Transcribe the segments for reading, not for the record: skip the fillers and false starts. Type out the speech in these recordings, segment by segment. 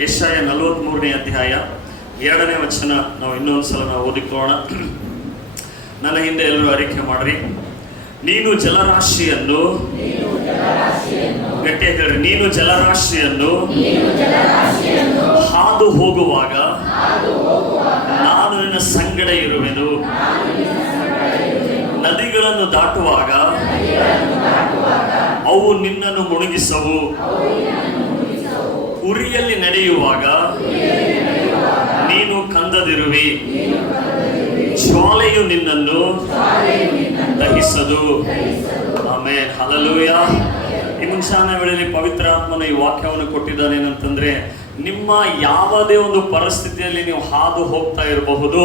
ಯೆಶಾಯ 43ನೇ ಅಧ್ಯಾಯ 2ನೇ ವಚನ ನಾವು ಇನ್ನೊಂದ್ಸಲ ನಾವು ಓದಿಕೊಳ್ಳೋಣ. ನನ್ನ ಹಿಂದೆ ಎಲ್ಲರೂ ಅರಿಕೆ ಮಾಡ್ರಿ. ನೀನು ಜಲರಾಶಿಯನ್ನು, ಗಟ್ಟಿಯಾಗಿ ಹೇಳ್ರಿ, ನೀನು ಜಲರಾಶಿಯನ್ನು ಹಾದು ಹೋಗುವಾಗ ನಾನು ನಿನ್ನ ಸಂಗಡ ಇರುವೆನು. ನದಿಗಳನ್ನು ದಾಟುವಾಗ ಅವು ನಿನ್ನನ್ನು ಮುಳುಗಿಸವು. ಉರಿಯಲ್ಲಿ ನಡೆಯುವಾಗ ನೀನು ಕಂದದಿರುವಿ. ಜ್ವಾಲೆಯು ನಿನ್ನನ್ನು ದಹಿಸದು. Amen, hallelujah. ಈ ಮುಂಚಾನ ವೇಳೆಯಲ್ಲಿ ಪವಿತ್ರ ಆತ್ಮನ ಈ ವಾಕ್ಯವನ್ನು ಕೊಟ್ಟಿದ್ದಾನೇನಂತಂದ್ರೆ, ನಿಮ್ಮ ಯಾವುದೇ ಒಂದು ಪರಿಸ್ಥಿತಿಯಲ್ಲಿ ನೀವು ಹಾದು ಹೋಗ್ತಾ ಇರಬಹುದು,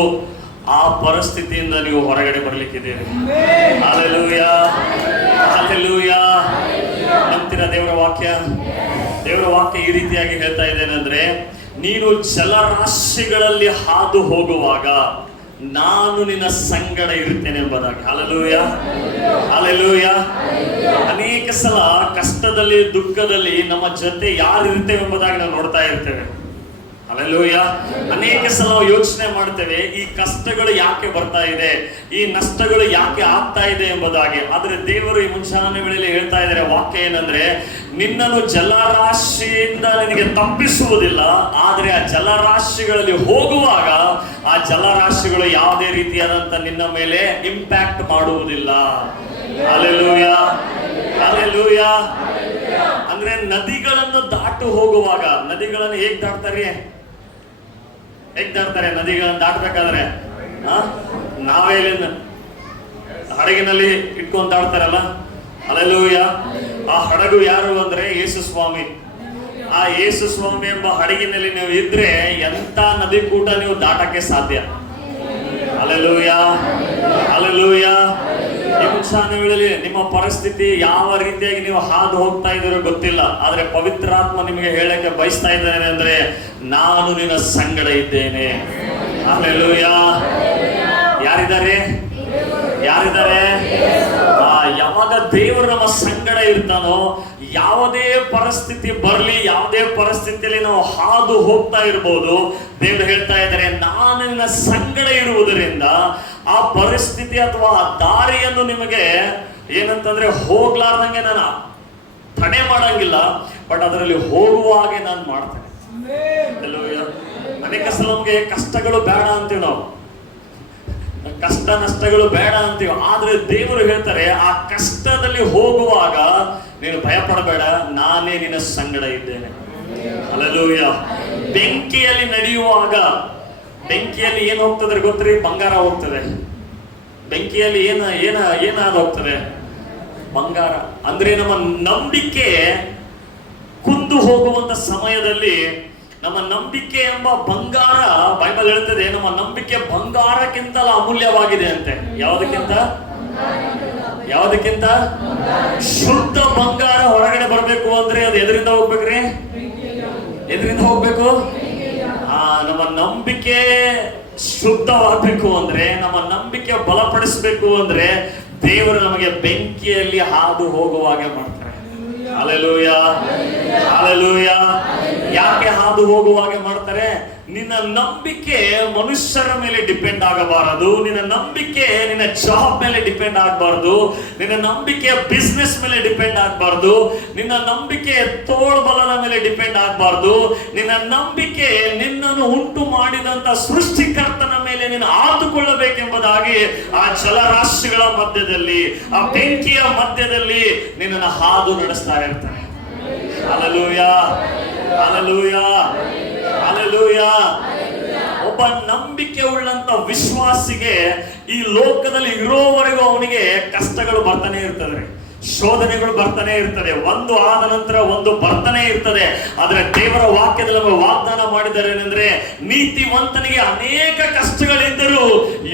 ಆ ಪರಿಸ್ಥಿತಿಯಿಂದ ನೀವು ಹೊರಗಡೆ ಬರ್ಲಿಕ್ಕಿದ್ದೀರಿ. Hallelujah, hallelujah. ನಂಬ್ತೀರಾ ದೇವರ ವಾಕ್ಯ? ದೇವರ ವಾಕ್ಯ ಈ ರೀತಿಯಾಗಿ ಹೇಳ್ತಾ ಇದ್ದೇನೆಂದ್ರೆ, ನೀನು ಜಲರಾಶಿಗಳಲ್ಲಿ ಹಾದು ಹೋಗುವಾಗ ನಾನು ನಿನ್ನ ಸಂಗಡ ಇರುತ್ತೇನೆ ಎಂಬುದಾಗಿ. Hallelujah, hallelujah. ಅನೇಕ ಸಲ ಕಷ್ಟದಲ್ಲಿ, ದುಃಖದಲ್ಲಿ ನಮ್ಮ ಜೊತೆ ಯಾರು ಇರ್ತೇವೆ ಎಂಬುದಾಗಿ ನಾವು ನೋಡ್ತಾ ಇರ್ತೇವೆ. ಹಲ್ಲೆಲೂಯಾ. ಅನೇಕ ಸಲ ನಾವು ಯೋಚನೆ ಮಾಡ್ತೇವೆ, ಈ ಕಷ್ಟಗಳು ಯಾಕೆ ಬರ್ತಾ ಇದೆ, ಈ ನಷ್ಟಗಳು ಯಾಕೆ ಆಗ್ತಾ ಇದೆ ಎಂಬುದಾಗಿ. ಆದ್ರೆ ದೇವರು ಈ ಮುಂಚಾನೆ ವೇಳೆಯಲ್ಲಿ ಹೇಳ್ತಾ ಇದ್ದಾರೆ, ವಾಕ್ಯ ಏನಂದ್ರೆ, ನಿನ್ನನ್ನು ಜಲರಾಶಿಯಿಂದ ನಿನಗೆ ತಪ್ಪಿಸುವುದಿಲ್ಲ, ಆದ್ರೆ ಆ ಜಲರಾಶಿಗಳಲ್ಲಿ ಹೋಗುವಾಗ ಆ ಜಲರಾಶಿಗಳು ಯಾವುದೇ ರೀತಿಯಾದಂತ ನಿನ್ನ ಮೇಲೆ ಇಂಪ್ಯಾಕ್ಟ್ ಮಾಡುವುದಿಲ್ಲ. Hallelujah, hallelujah. ಅಂದ್ರೆ ನದಿಗಳನ್ನು ದಾಟು ಹೋಗುವಾಗ, ನದಿಗಳನ್ನು ಹೇಗ್ ದಾಟ್ತಾರೆ? ನದಿಗಳನ್ನು ದಾಟಬೇಕಾದ್ರೆ ನಾವೇ ಹಡಗಿನಲ್ಲಿ ಇಟ್ಕೊಂಡು ದಾಡ್ತಾರಲ್ಲ. ಹಲ್ಲೆಲೂಯಾ. ಆ ಹಡಗು ಯಾರು ಅಂದ್ರೆ ಯೇಸು ಸ್ವಾಮಿ. ಆ ಯೇಸು ಸ್ವಾಮಿ ಎಂಬ ಹಡಗಿನಲ್ಲಿ ನೀವು ಇದ್ರೆ ಎಂತ ನದಿ ಕೂಟ ನೀವು ದಾಟಕ್ಕೆ ಸಾಧ್ಯ. Hallelujah, hallelujah. ಈ ಮುಂಚಾನೆ ವೇಳೆಯಲ್ಲಿ ನಿಮ್ಮ ಪರಿಸ್ಥಿತಿ ಯಾವ ರೀತಿಯಾಗಿ ನೀವು ಹಾದು ಹೋಗ್ತಾ ಇದ್ದೀರೋ ಗೊತ್ತಿಲ್ಲ, ಆದ್ರೆ ಪವಿತ್ರಾತ್ಮ ನಿಮಗೆ ಹೇಳಕ್ಕೆ ಬಯಸ್ತಾ ಇದ್ದೇನೆ ಅಂದ್ರೆ, ನಾನು ನಿನ್ನ ಸಂಗಡ ಇದ್ದೇನೆ. ಹಲ್ಲೆಲೂಯಾ. ಯಾರಿದ್ದಾರೆ? ಯಾವಾಗ ದೇವರು ನಮ್ಮ ಸಂಗಡ ಇರ್ತಾನೋ, ಯಾವುದೇ ಪರಿಸ್ಥಿತಿ ಬರ್ಲಿ, ಯಾವುದೇ ಪರಿಸ್ಥಿತಿಯಲ್ಲಿ ನಾವು ಹಾದು ಹೋಗ್ತಾ ಇರ್ಬೋದು, ದೇವರು ಹೇಳ್ತಾ ಇದ್ದಾರೆ, ನಾನು ನಿನ್ನ ಸಂಗಡ ಇರುವುದರಿಂದ ಆ ಪರಿಸ್ಥಿತಿ ಅಥವಾ ಆ ದಾರಿಯನ್ನು ನಿಮಗೆ ಏನಂತಂದ್ರೆ ಹೋಗ್ಲಾರ್ದಂಗೆ ನಾನು ತಡೆ ಮಾಡಂಗಿಲ್ಲ, ಬಟ್ ಅದರಲ್ಲಿ ಹೋಗುವ ಹಾಗೆ ನಾನು ಮಾಡ್ತೇನೆ. ಅನೇಕ ಸಲ ನಮಗೆ ಕಷ್ಟಗಳು ಬೇಡ ಅಂತೀವಿ, ನಾವು ಕಷ್ಟ ನಷ್ಟಗಳು ಬೇಡ ಅಂತೀವಿ. ಆದ್ರೆ ದೇವರು ಹೇಳ್ತಾರೆ, ಆ ಕಷ್ಟದಲ್ಲಿ ಹೋಗುವಾಗ ನೀನು ಭಯ ಪಡಬೇಡ, ನಾನೇ ನಿನ್ನ ಸಂಗಡ ಇದ್ದೇನೆ. ಹಲ್ಲೆಲೂಯಾ. ಬೆಂಕಿಯಲ್ಲಿ ನಡೆಯುವಾಗ, ಬೆಂಕಿಯಲ್ಲಿ ಏನು ಹೋಗ್ತದೆ ಗೊತ್ತ್ರಿ? ಬಂಗಾರ ಹೋಗ್ತದೆ. ಬೆಂಕಿಯಲ್ಲಿ ಏನಾದ ಹೋಗ್ತದೆ? ಬಂಗಾರ. ಅಂದ್ರೆ ನಮ್ಮ ನಂಬಿಕೆ ಕುಂದು ಹೋಗುವಂತ ಸಮಯದಲ್ಲಿ ನಮ್ಮ ನಂಬಿಕೆ ಎಂಬ ಬಂಗಾರ, ಬೈಬಲ್ ಹೇಳ್ತದೆ, ನಮ್ಮ ನಂಬಿಕೆ ಬಂಗಾರಕ್ಕಿಂತಲೂ ಅಮೂಲ್ಯವಾಗಿದೆ ಅಂತೆ. ಯಾವುದಕ್ಕಿಂತ ಶುದ್ಧ ಬಂಗಾರ ಹೊರಗಡೆ ಬರ್ಬೇಕು ಅಂದ್ರೆ ಅದು ಎದರಿಂದ ಹೋಗ್ಬೇಕ್ರಿ? ಎದರಿಂದ ಹೋಗ್ಬೇಕು? ನಮ್ಮ ನಂಬಿಕೆ ಶುದ್ಧವಾಗಬೇಕು ಅಂದ್ರೆ, ನಮ್ಮ ನಂಬಿಕೆ ಬಲಪಡಿಸಬೇಕು ಅಂದ್ರೆ, ದೇವರು ನಮಗೆ ಬೆಂಕಿಯಲ್ಲಿ ಹಾದು ಹೋಗುವಾಗೆ ಮಾಡ್ತಾರೆ. Hallelujah, hallelujah. ಯಾಕೆ ಹಾದು ಹೋಗುವಾಗೆ ಮಾಡ್ತಾರೆ? ನಿನ್ನ ನಂಬಿಕೆ ಮನುಷ್ಯರ ಮೇಲೆ ಡಿಪೆಂಡ್ ಆಗಬಾರದು. ನಿನ್ನ ನಂಬಿಕೆ ನಿನ್ನ ಜಾಬ್ ಮೇಲೆ ಡಿಪೆಂಡ್ ಆಗಬಾರ್ದು. ನಿನ್ನ ನಂಬಿಕೆ ಬಿಸ್ನೆಸ್ ಮೇಲೆ ಡಿಪೆಂಡ್ ಆಗಬಾರ್ದು. ನಿನ್ನ ನಂಬಿಕೆ ತೋಳ್ಬಲದ ಮೇಲೆ ಡಿಪೆಂಡ್ ಆಗಬಾರ್ದು. ನಿನ್ನ ನಂಬಿಕೆ ನಿನ್ನನ್ನು ಉಂಟು ಮಾಡಿದಂತ ಸೃಷ್ಟಿಕರ್ತನ ಮೇಲೆ ನೀನು ಆದುಕೊಳ್ಳಬೇಕೆಂಬುದಾಗಿ ಆ ಜಲರಾಶಿಗಳ ಮಧ್ಯದಲ್ಲಿ, ಆ ಬೆಂಕಿಯ ಮಧ್ಯದಲ್ಲಿ ನಿನ್ನನ್ನು ಹಾದು ನಡೆಸ್ತಾ ಇರ್ತಾನೆ. Hallelujah, hallelujah, hallelujah. ಒಬ್ಬ ನಂಬಿಕೆ ಉಳ್ಳಂತ ವಿಶ್ವಾಸಿಗೆ ಈ ಲೋಕದಲ್ಲಿ ಇರೋವರೆಗೂ ಅವನಿಗೆ ಕಷ್ಟಗಳು ಬರ್ತಾನೆ ಇರ್ತದೆ, ಶೋಧನೆಗಳು ಬರ್ತಾನೆ ಇರ್ತದೆ, ಒಂದು ಆದ ನಂತರ ಒಂದು ಬರ್ತಾನೆ ಇರ್ತದೆ. ಆದ್ರೆ ದೇವರ ವಾಕ್ಯದಲ್ಲಿ ನಮಗೆ ವಾಗ್ದಾನ ಮಾಡಿದ್ದಾರೆ ಏನಂದ್ರೆ, ನೀತಿವಂತನಿಗೆ ಅನೇಕ ಕಷ್ಟಗಳಿದ್ದರೂ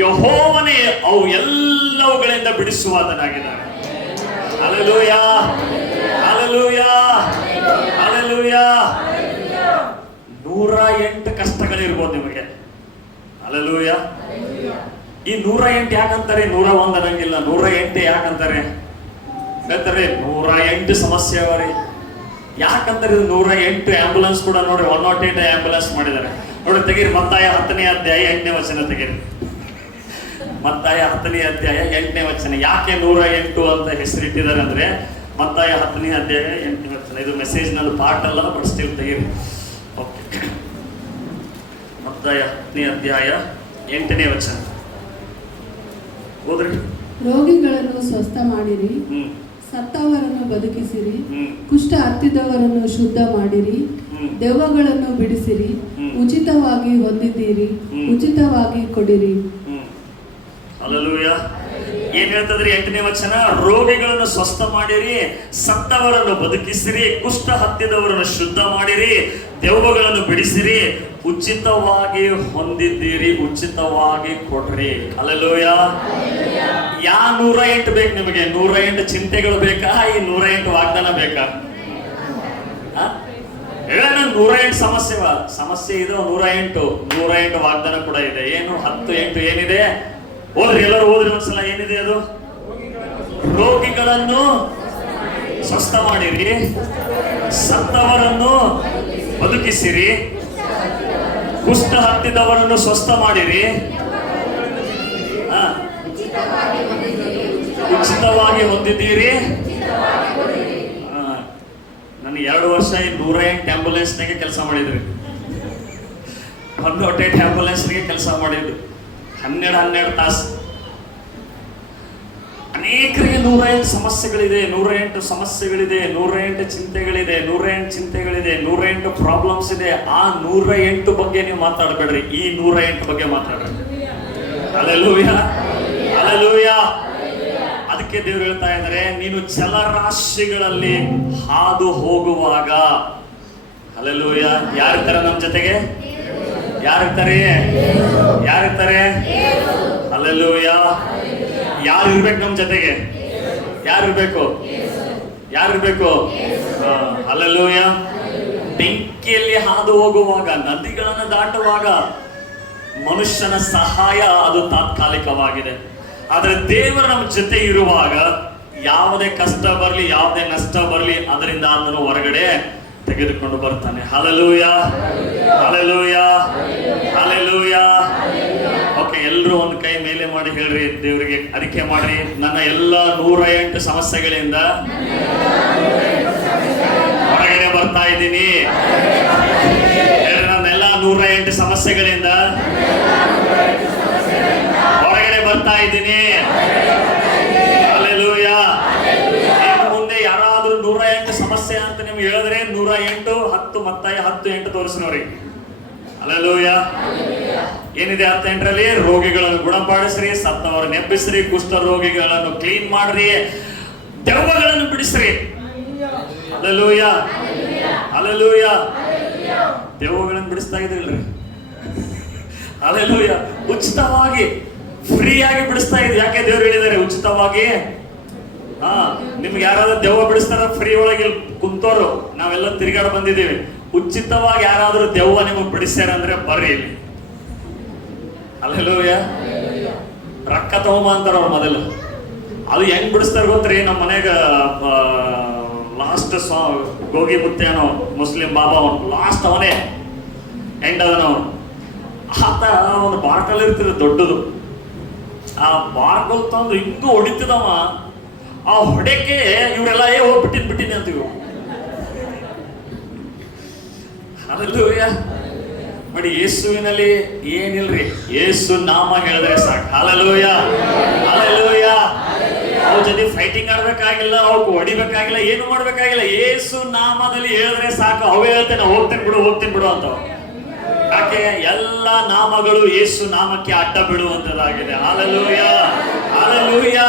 ಯೆಹೋವನೇ ಅವು ಎಲ್ಲವುಗಳಿಂದ ಬಿಡಿಸುವಾತನಾಗಿದ್ದಾನೆ. Hallelujah, hallelujah, hallelujah. 108 ಕಷ್ಟಗಳಿರ್ಬೋದು ನಿಮಗೆ. ಹಲ್ಲೆಲೂಯಾ. ಈ 108 ಯಾಕಂತಾರೆ? 101 ಅನ್ನಂಗಿಲ್ಲ. 108 ಯಾಕಂತಾರೆ? ಹೇಳ್ತಾರೆ 108 ಸಮಸ್ಯೆ ಅವರಿ. ಯಾಕಂದ್ರೆ ಇದು 108 ಆಂಬುಲೆನ್ಸ್ ಕೂಡ ನೋಡ್ರಿ 108 ಆಂಬುಲೆನ್ಸ್ ಮಾಡಿದ್ದಾರೆ ನೋಡಿ. ತೆಗೀರಿ ಮತ್ತಾಯ 10ನೇ ಅಧ್ಯಾಯ 8ನೇ ವಚನ ತೆಗೀರಿ. ಮತ್ತಾಯ 10ನೇ ಅಧ್ಯಾಯ 8ನೇ ವಚನ. ಯಾಕೆ 108 ಅಂತ ಹೆಸರಿಟ್ಟಿದ್ದಾರೆ ಅಂದ್ರೆ ಮತ್ತಾಯ 10ನೇ ಅಧ್ಯಾಯ 8ನೇ ವಚನ. ಇದು ಮೆಸೇಜ್ ನಲ್ಲಿ ಪಾರ್ಟ್ ಅಲ್ಲ, ಬಟ್ ಸ್ಟಿಲ್ ತೆಗೀರಿ. ಓಕೆ, ಮತ್ತಾಯ 10ನೇ ಅಧ್ಯಾಯ 8ನೇ ವಚನ ಓದ್ರಿ. ರೋಗಿಗಳನ್ನು ಸ್ವಸ್ಥ ಮಾಡಿರಿ, ಸತ್ತವರನ್ನು ಬದುಕಿಸಿರಿ, ಕುಷ್ಠ ಹತ್ತಿದವರನ್ನು ಶುದ್ಧ ಮಾಡಿರಿ, ದೆವ್ವಗಳನ್ನು ಬಿಡಿಸಿರಿ, ಉಚಿತವಾಗಿ ಹೊಂದಿದ್ದೀರಿ, ಉಚಿತವಾಗಿ ಕೊಡಿರಿ. ಹಲ್ಲೆಲೂಯಾ. ಏನ್ ಹೇಳ್ತದ್ರಿ 8ನೇ ವಚನ? ರೋಗಿಗಳನ್ನು ಸ್ವಸ್ಥ ಮಾಡಿರಿ, ಸತ್ತವರನ್ನು ಬದುಕಿಸಿರಿ, ಕುಷ್ಠ ಹತ್ತಿದವರನ್ನು ಶುದ್ಧ ಮಾಡಿರಿ, ದೆವ್ವಗಳನ್ನು ಬಿಡಿಸಿರಿ, ಉಚಿತವಾಗಿ ಹೊಂದಿದ್ದೀರಿ, ಉಚಿತವಾಗಿ ಕೊಡ್ರಿ. ಹಲ್ಲೆಲೂಯಾ. ಯಾ 108 ಬೇಕು ನಿಮಗೆ? 108 ಚಿಂತೆಗಳು ಬೇಕಾ? ಈ 108 ವಾಗ್ದಾನ ಬೇಕಾ? ಹೇಳ 108 ಸಮಸ್ಯೆ ಇದೆ, 108 ವಾಗ್ದಾನ ಕೂಡ ಇದೆ. ಏನು 10 8 ಏನಿದೆ? ಓದ್ರಿ, ಎಲ್ಲರೂ ಓದ್ರಿ ಒಂದ್ಸಲ. ಏನಿದೆ ಅದು? ರೋಗಿಗಳನ್ನು ಸ್ವಸ್ಥ ಮಾಡಿರಿ, ಸತ್ತವರನ್ನು ಬದುಕಿಸಿರಿ, ಕುಷ್ಠ ಹತ್ತಿದವರನ್ನು ಸ್ವಸ್ಥ ಮಾಡಿರಿ, ಉಚಿತವಾಗಿ ಹೊಂದಿದ್ದೀರಿ. ನನಗೆ 2 ವರ್ಷ ಈ 108 ಆಂಬುಲೆನ್ಸ್ನಾಗೆ ಕೆಲಸ ಮಾಡಿದ್ರಿ. 108 ಆಂಬುಲೆನ್ಸ್ನಾಗೆ ಕೆಲಸ ಮಾಡಿದ್ರು 12 ತಾಸು. ಅನೇಕರಿಗೆ 108 ಸಮಸ್ಯೆಗಳಿದೆ, 108 ಸಮಸ್ಯೆಗಳಿದೆ, 108 ಚಿಂತೆಗಳಿದೆ, 108 ಚಿಂತೆಗಳಿದೆ, 108 ಪ್ರಾಬ್ಲಮ್ಸ್ ಇದೆ. ಆ 108 ಬಗ್ಗೆ ನೀವು ಮಾತಾಡಬೇಡ್ರಿ, ಈ 108 ಬಗ್ಗೆ ಮಾತಾಡ್ರಿ. Hallelujah, hallelujah. ಅದಕ್ಕೆ ದೇವರು ಹೇಳ್ತಾ ಇದ್ದಾರೆ, ನೀನು ಜಲರಾಶಿಗಳಲ್ಲಿ ಹಾದು ಹೋಗುವಾಗ, ಹಲ್ಲೆಲೂಯಾ, ಯಾರಿರ್ತಾರೆ ನಮ್ಮ ಜೊತೆಗೆ? ಯಾರಿರ್ತಾರೆ? ಹಲ್ಲೆಲೂಯಾ. ಯಾರು ಇರ್ಬೇಕು ನಮ್ಮ ಜೊತೆಗೆ? ಯಾರಿರ್ಬೇಕು? ಹಲ್ಲೆಲೂಯಾ. ಬೆಂಕಿಯಲ್ಲಿ ಹಾದು ಹೋಗುವಾಗ, ನದಿಗಳನ್ನು ದಾಟುವಾಗ ಮನುಷ್ಯನ ಸಹಾಯ ಅದು ತಾತ್ಕಾಲಿಕವಾಗಿದೆ. ಆದ್ರೆ ದೇವರು ನಮ್ಮ ಜೊತೆ ಇರುವಾಗ ಯಾವುದೇ ಕಷ್ಟ ಬರಲಿ, ಯಾವುದೇ ನಷ್ಟ ಬರಲಿ, ಅದರಿಂದ ಆತನು ಹೊರಗಡೆ ತೆಗೆದುಕೊಂಡು ಬರ್ತಾನೆ. Hallelujah, hallelujah, hallelujah. ಓಕೆ, ಎಲ್ಲರೂ ಒಂದು ಕೈ ಮೇಲೆ ಮಾಡಿ ಹೇಳ್ರಿ ದೇವರಿಗೆ ಅರಿಕೆ ಮಾಡ್ರಿ. ನನ್ನ ಎಲ್ಲ 108 ಸಮಸ್ಯೆಗಳಿಂದ ಹೊರಗಡೆ ಬರ್ತಾ ಇದ್ದೀನಿ. ನನ್ನೆಲ್ಲ 108 ಸಮಸ್ಯೆಗಳಿಂದ ಹೊರಗಡೆ ಬರ್ತಾ ಇದ್ದೀನಿ. ಹಲ್ಲೆಲೂಯಾ. ಇನ್ನು ಮುಂದೆ ಯಾರಾದ್ರೂ 108 ಸಮಸ್ಯೆ ಅಂತ ನಿಮ್ಗೆ ಹೇಳಿದ್ರೆ 108 10 ಮತ್ತಾಯ 10:8 ತೋರಿಸ್ನವ್ರಿ. ಹಲ್ಲೆಲೂಯಾ. ಏನಿದೆ 10:8ರಲ್ಲಿ? ರೋಗಿಗಳನ್ನು ಗುಣಪಡಿಸ್ರಿ, ಸತ್ತವರನ್ನು ಎಬ್ಬಿಸ್ರಿ, ಕುಷ್ಠ ರೋಗಿಗಳನ್ನು ಕ್ಲೀನ್ ಮಾಡ್ರಿ, ದೆವ್ವಗಳನ್ನು ಬಿಡಿಸ್ರಿ. Hallelujah, hallelujah. ದೆವ್ವಗಳನ್ನು ಬಿಡಿಸ್ತಾ ಇದ್ರಿಲ್ರಿ? ಹಲ್ಲೆಲೂಯಾ. ಉಚಿತವಾಗಿ, ಫ್ರೀಯಾಗಿ ಬಿಡಿಸ್ತಾ ಇದ್ವಿ. ಯಾಕೆ ದೇವ್ರು ಹೇಳಿದ್ದಾರೆ ಉಚಿತವಾಗಿ? ನಿಮ್ಗೆ ಯಾರಾದ್ರೂ ದೆವ್ವ ಬಿಡಿಸ್ತಾರ? ಫ್ರೀ ಒಳಗೆ ಕುಂತೋರು ನಾವೆಲ್ಲ ತಿರುಗಾಡ ಬಂದಿದ್ದೀವಿ. ಉಚಿತವಾಗಿ ಯಾರಾದ್ರೂ ದೆವ್ವ ನಿಮಗೆ ಬಿಡಿಸ್ಯಾರ ಅಂದ್ರೆ ಬರ್ರಿ ಇಲ್ಲಿ. ಹಲ್ಲೆಲೂಯಾ. ರೊಕ್ಕ ತಗೊಂಬ ಅಂತಾರ ಅವ್ರು ಮೊದಲು. ಅದು ಹೆಂಗ್ ಬಿಡಿಸ್ತಾರ ಗೊತ್ತ್ರಿ? ನಮ್ಮ ಮನೆಗ ಲಾಸ್ಟ್ ಗೋಗಿ ಮುತ್ತೇನೋ ಮುಸ್ಲಿಂ ಬಾಬಾ ಲಾಸ್ಟ್ ಅವನೇ ಎಂಡ್ ಅದನವನು. ಆತ ಒಂದು ಬಾಟಲ್ ಇರ್ತಿರ ದೊಡ್ಡದು. ಆ ಬಾಟಲ್ ತಂದು ಹಿಂಗೂ ಹೊಡಿತಿದವ. ಆ ಹೊಡೆಕೆ ಇವರೆಲ್ಲ ಬಿಟ್ಟಿನಿ ಅಂತೀವಿ. ಹಲ್ಲೆಲೂಯಾ. ನೋಡಿ, ಯೇಸುವಿನಲ್ಲಿ ಏನಿಲ್ರಿ, ಯೇಸು ನಾಮ ಹೇಳಿದ್ರೆ ಸಾಕು. Hallelujah, hallelujah. ಅವ್ರ ಜೊತೆ ಫೈಟಿಂಗ್ ಆಡ್ಬೇಕಾಗಿಲ್ಲ, ಅವ್ರು ಹೊಡಿಬೇಕಾಗಿಲ್ಲ, ಏನು ಮಾಡ್ಬೇಕಾಗಿಲ್ಲ. ಯೇಸು ನಾಮದಲ್ಲಿ ಹೇಳಿದ್ರೆ ಸಾಕು. ಅವೇ ಹೇಳ್ತೇನೆ ಹೋಗ್ತೀನಿ ಬಿಡು ಅಂತ. ಯಾಕೆ? ಎಲ್ಲ ನಾಮಗಳು ಯೇಸು ನಾಮಕ್ಕೆ ಅಡ್ಡ ಬಿಡುವಂತದ್ದಾಗಿದೆ. Hallelujah, hallelujah.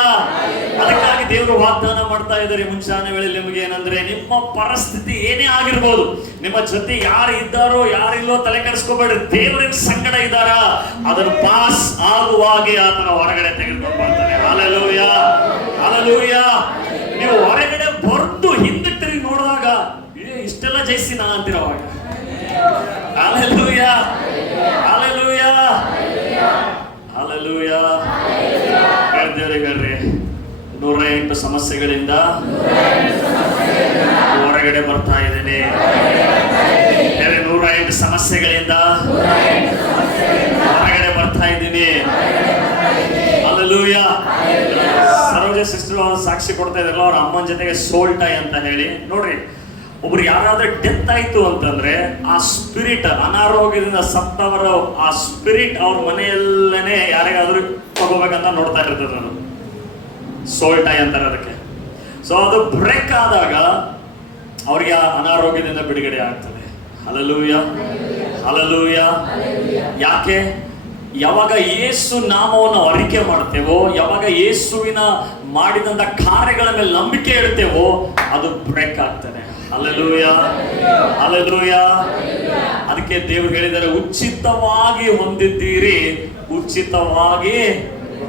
ಅದಕ್ಕಾಗಿ ದೇವರು ವಾಗ್ದಾನ ಮಾಡ್ತಾ ಇದ್ದಾರೆ ಮುಂಚಾನೆ ವೇಳೆ ನಿಮಗೆ ಏನಂದ್ರೆ, ನಿಮ್ಮ ಪರಿಸ್ಥಿತಿ ಏನೇ ಆಗಿರ್ಬೋದು, ನಿಮ್ಮ ಜೊತೆ ಯಾರು ಇದ್ದಾರೋ ಯಾರಿಲ್ಲೋ ತಲೆ ಕೆಡಿಸ್ಕೋಬೇಡ್ರಿ. ದೇವರಿನ ಸಂಗಡ ಇದ್ದಾರ, ಅದನ್ನು ಪಾಸ್ ಆಗುವಾಗೆ ಆತನ ಹೊರಗಡೆ ತೆಗೆದುಕೊಂಡು ಬರ್ತಾನೆ. Hallelujah, hallelujah. ನೀವು ಹೊರಗಡೆ ಬರ್ದು ಹಿಂದೆ ತಿರುಗಿ ನೋಡಿದಾಗ ಇಷ್ಟೆಲ್ಲ ಜಯಿಸಿನ ಅಂತಿರೋವಾಗ. Hallelujah, hallelujah, hallelujah. ಹೇಳ್ರಿ 108 ಸಮಸ್ಯೆಗಳಿಂದ ಹೊರಗಡೆ ಹೊರಗಡೆ ಬರ್ತಾ ಇದ್ದೀನಿ. ಬೇರೆ 108 ಸಮಸ್ಯೆಗಳಿಂದ ಹೊರಗಡೆ ಬರ್ತಾ ಇದ್ದೀನಿ. ಹಲ್ಲೆಲೂಯಾ. ಸರೋಜ ಸಿಸ್ಟರ್ ಅವರು ಸಾಕ್ಷಿ ಕೊಡ್ತಾ ಇದ್ರಲ್ಲ, ಅವ್ರ ಅಮ್ಮನ ಜೊತೆಗೆ ಸೋಲ್ ಟೈ ಅಂತ ಹೇಳಿ. ನೋಡ್ರಿ, ಒಬ್ರು ಯಾರಾದ್ರೂ ಡೆತ್ ಆಯ್ತು ಅಂತಂದ್ರೆ ಆ ಸ್ಪಿರಿಟ್, ಅನಾರೋಗ್ಯದಿಂದ ಸತ್ತವರ ಆ ಸ್ಪಿರಿಟ್ ಅವ್ರ ಮನೆಯಲ್ಲೇನೆ ಯಾರಿಗಾದ್ರೂ ತಗೋಬೇಕಂತ ನೋಡ್ತಾ ಇರ್ತದೆ. ಅದು ಸೋಲ್ ಟೈ ಅಂತಾರೆ ಅದಕ್ಕೆ. ಸೊ ಅದು ಬ್ರೇಕ್ ಆದಾಗ ಅವ್ರಿಗೆ ಆ ಅನಾರೋಗ್ಯದಿಂದ ಬಿಡುಗಡೆ ಆಗ್ತದೆ. Hallelujah, hallelujah. ಯಾಕೆ? ಯಾವಾಗ ಯೇಸು ನಾಮವನ್ನು ಅರಿಕೆ ಮಾಡ್ತೇವೋ, ಯಾವಾಗ ಯೇಸುವಿನ ಮಾಡಿದಂತ ಕಾರ್ಯಗಳ ಮೇಲೆ ನಂಬಿಕೆ ಇಡ್ತೇವೋ, ಅದು ಬ್ರೇಕ್ ಆಗ್ತದೆ. Hallelujah, hallelujah. ಅದಕ್ಕೆ ದೇವರು ಹೇಳಿದ್ದಾರೆ, ಉಚಿತವಾಗಿ ಹೊಂದಿದ್ದೀರಿ, ಉಚಿತವಾಗಿ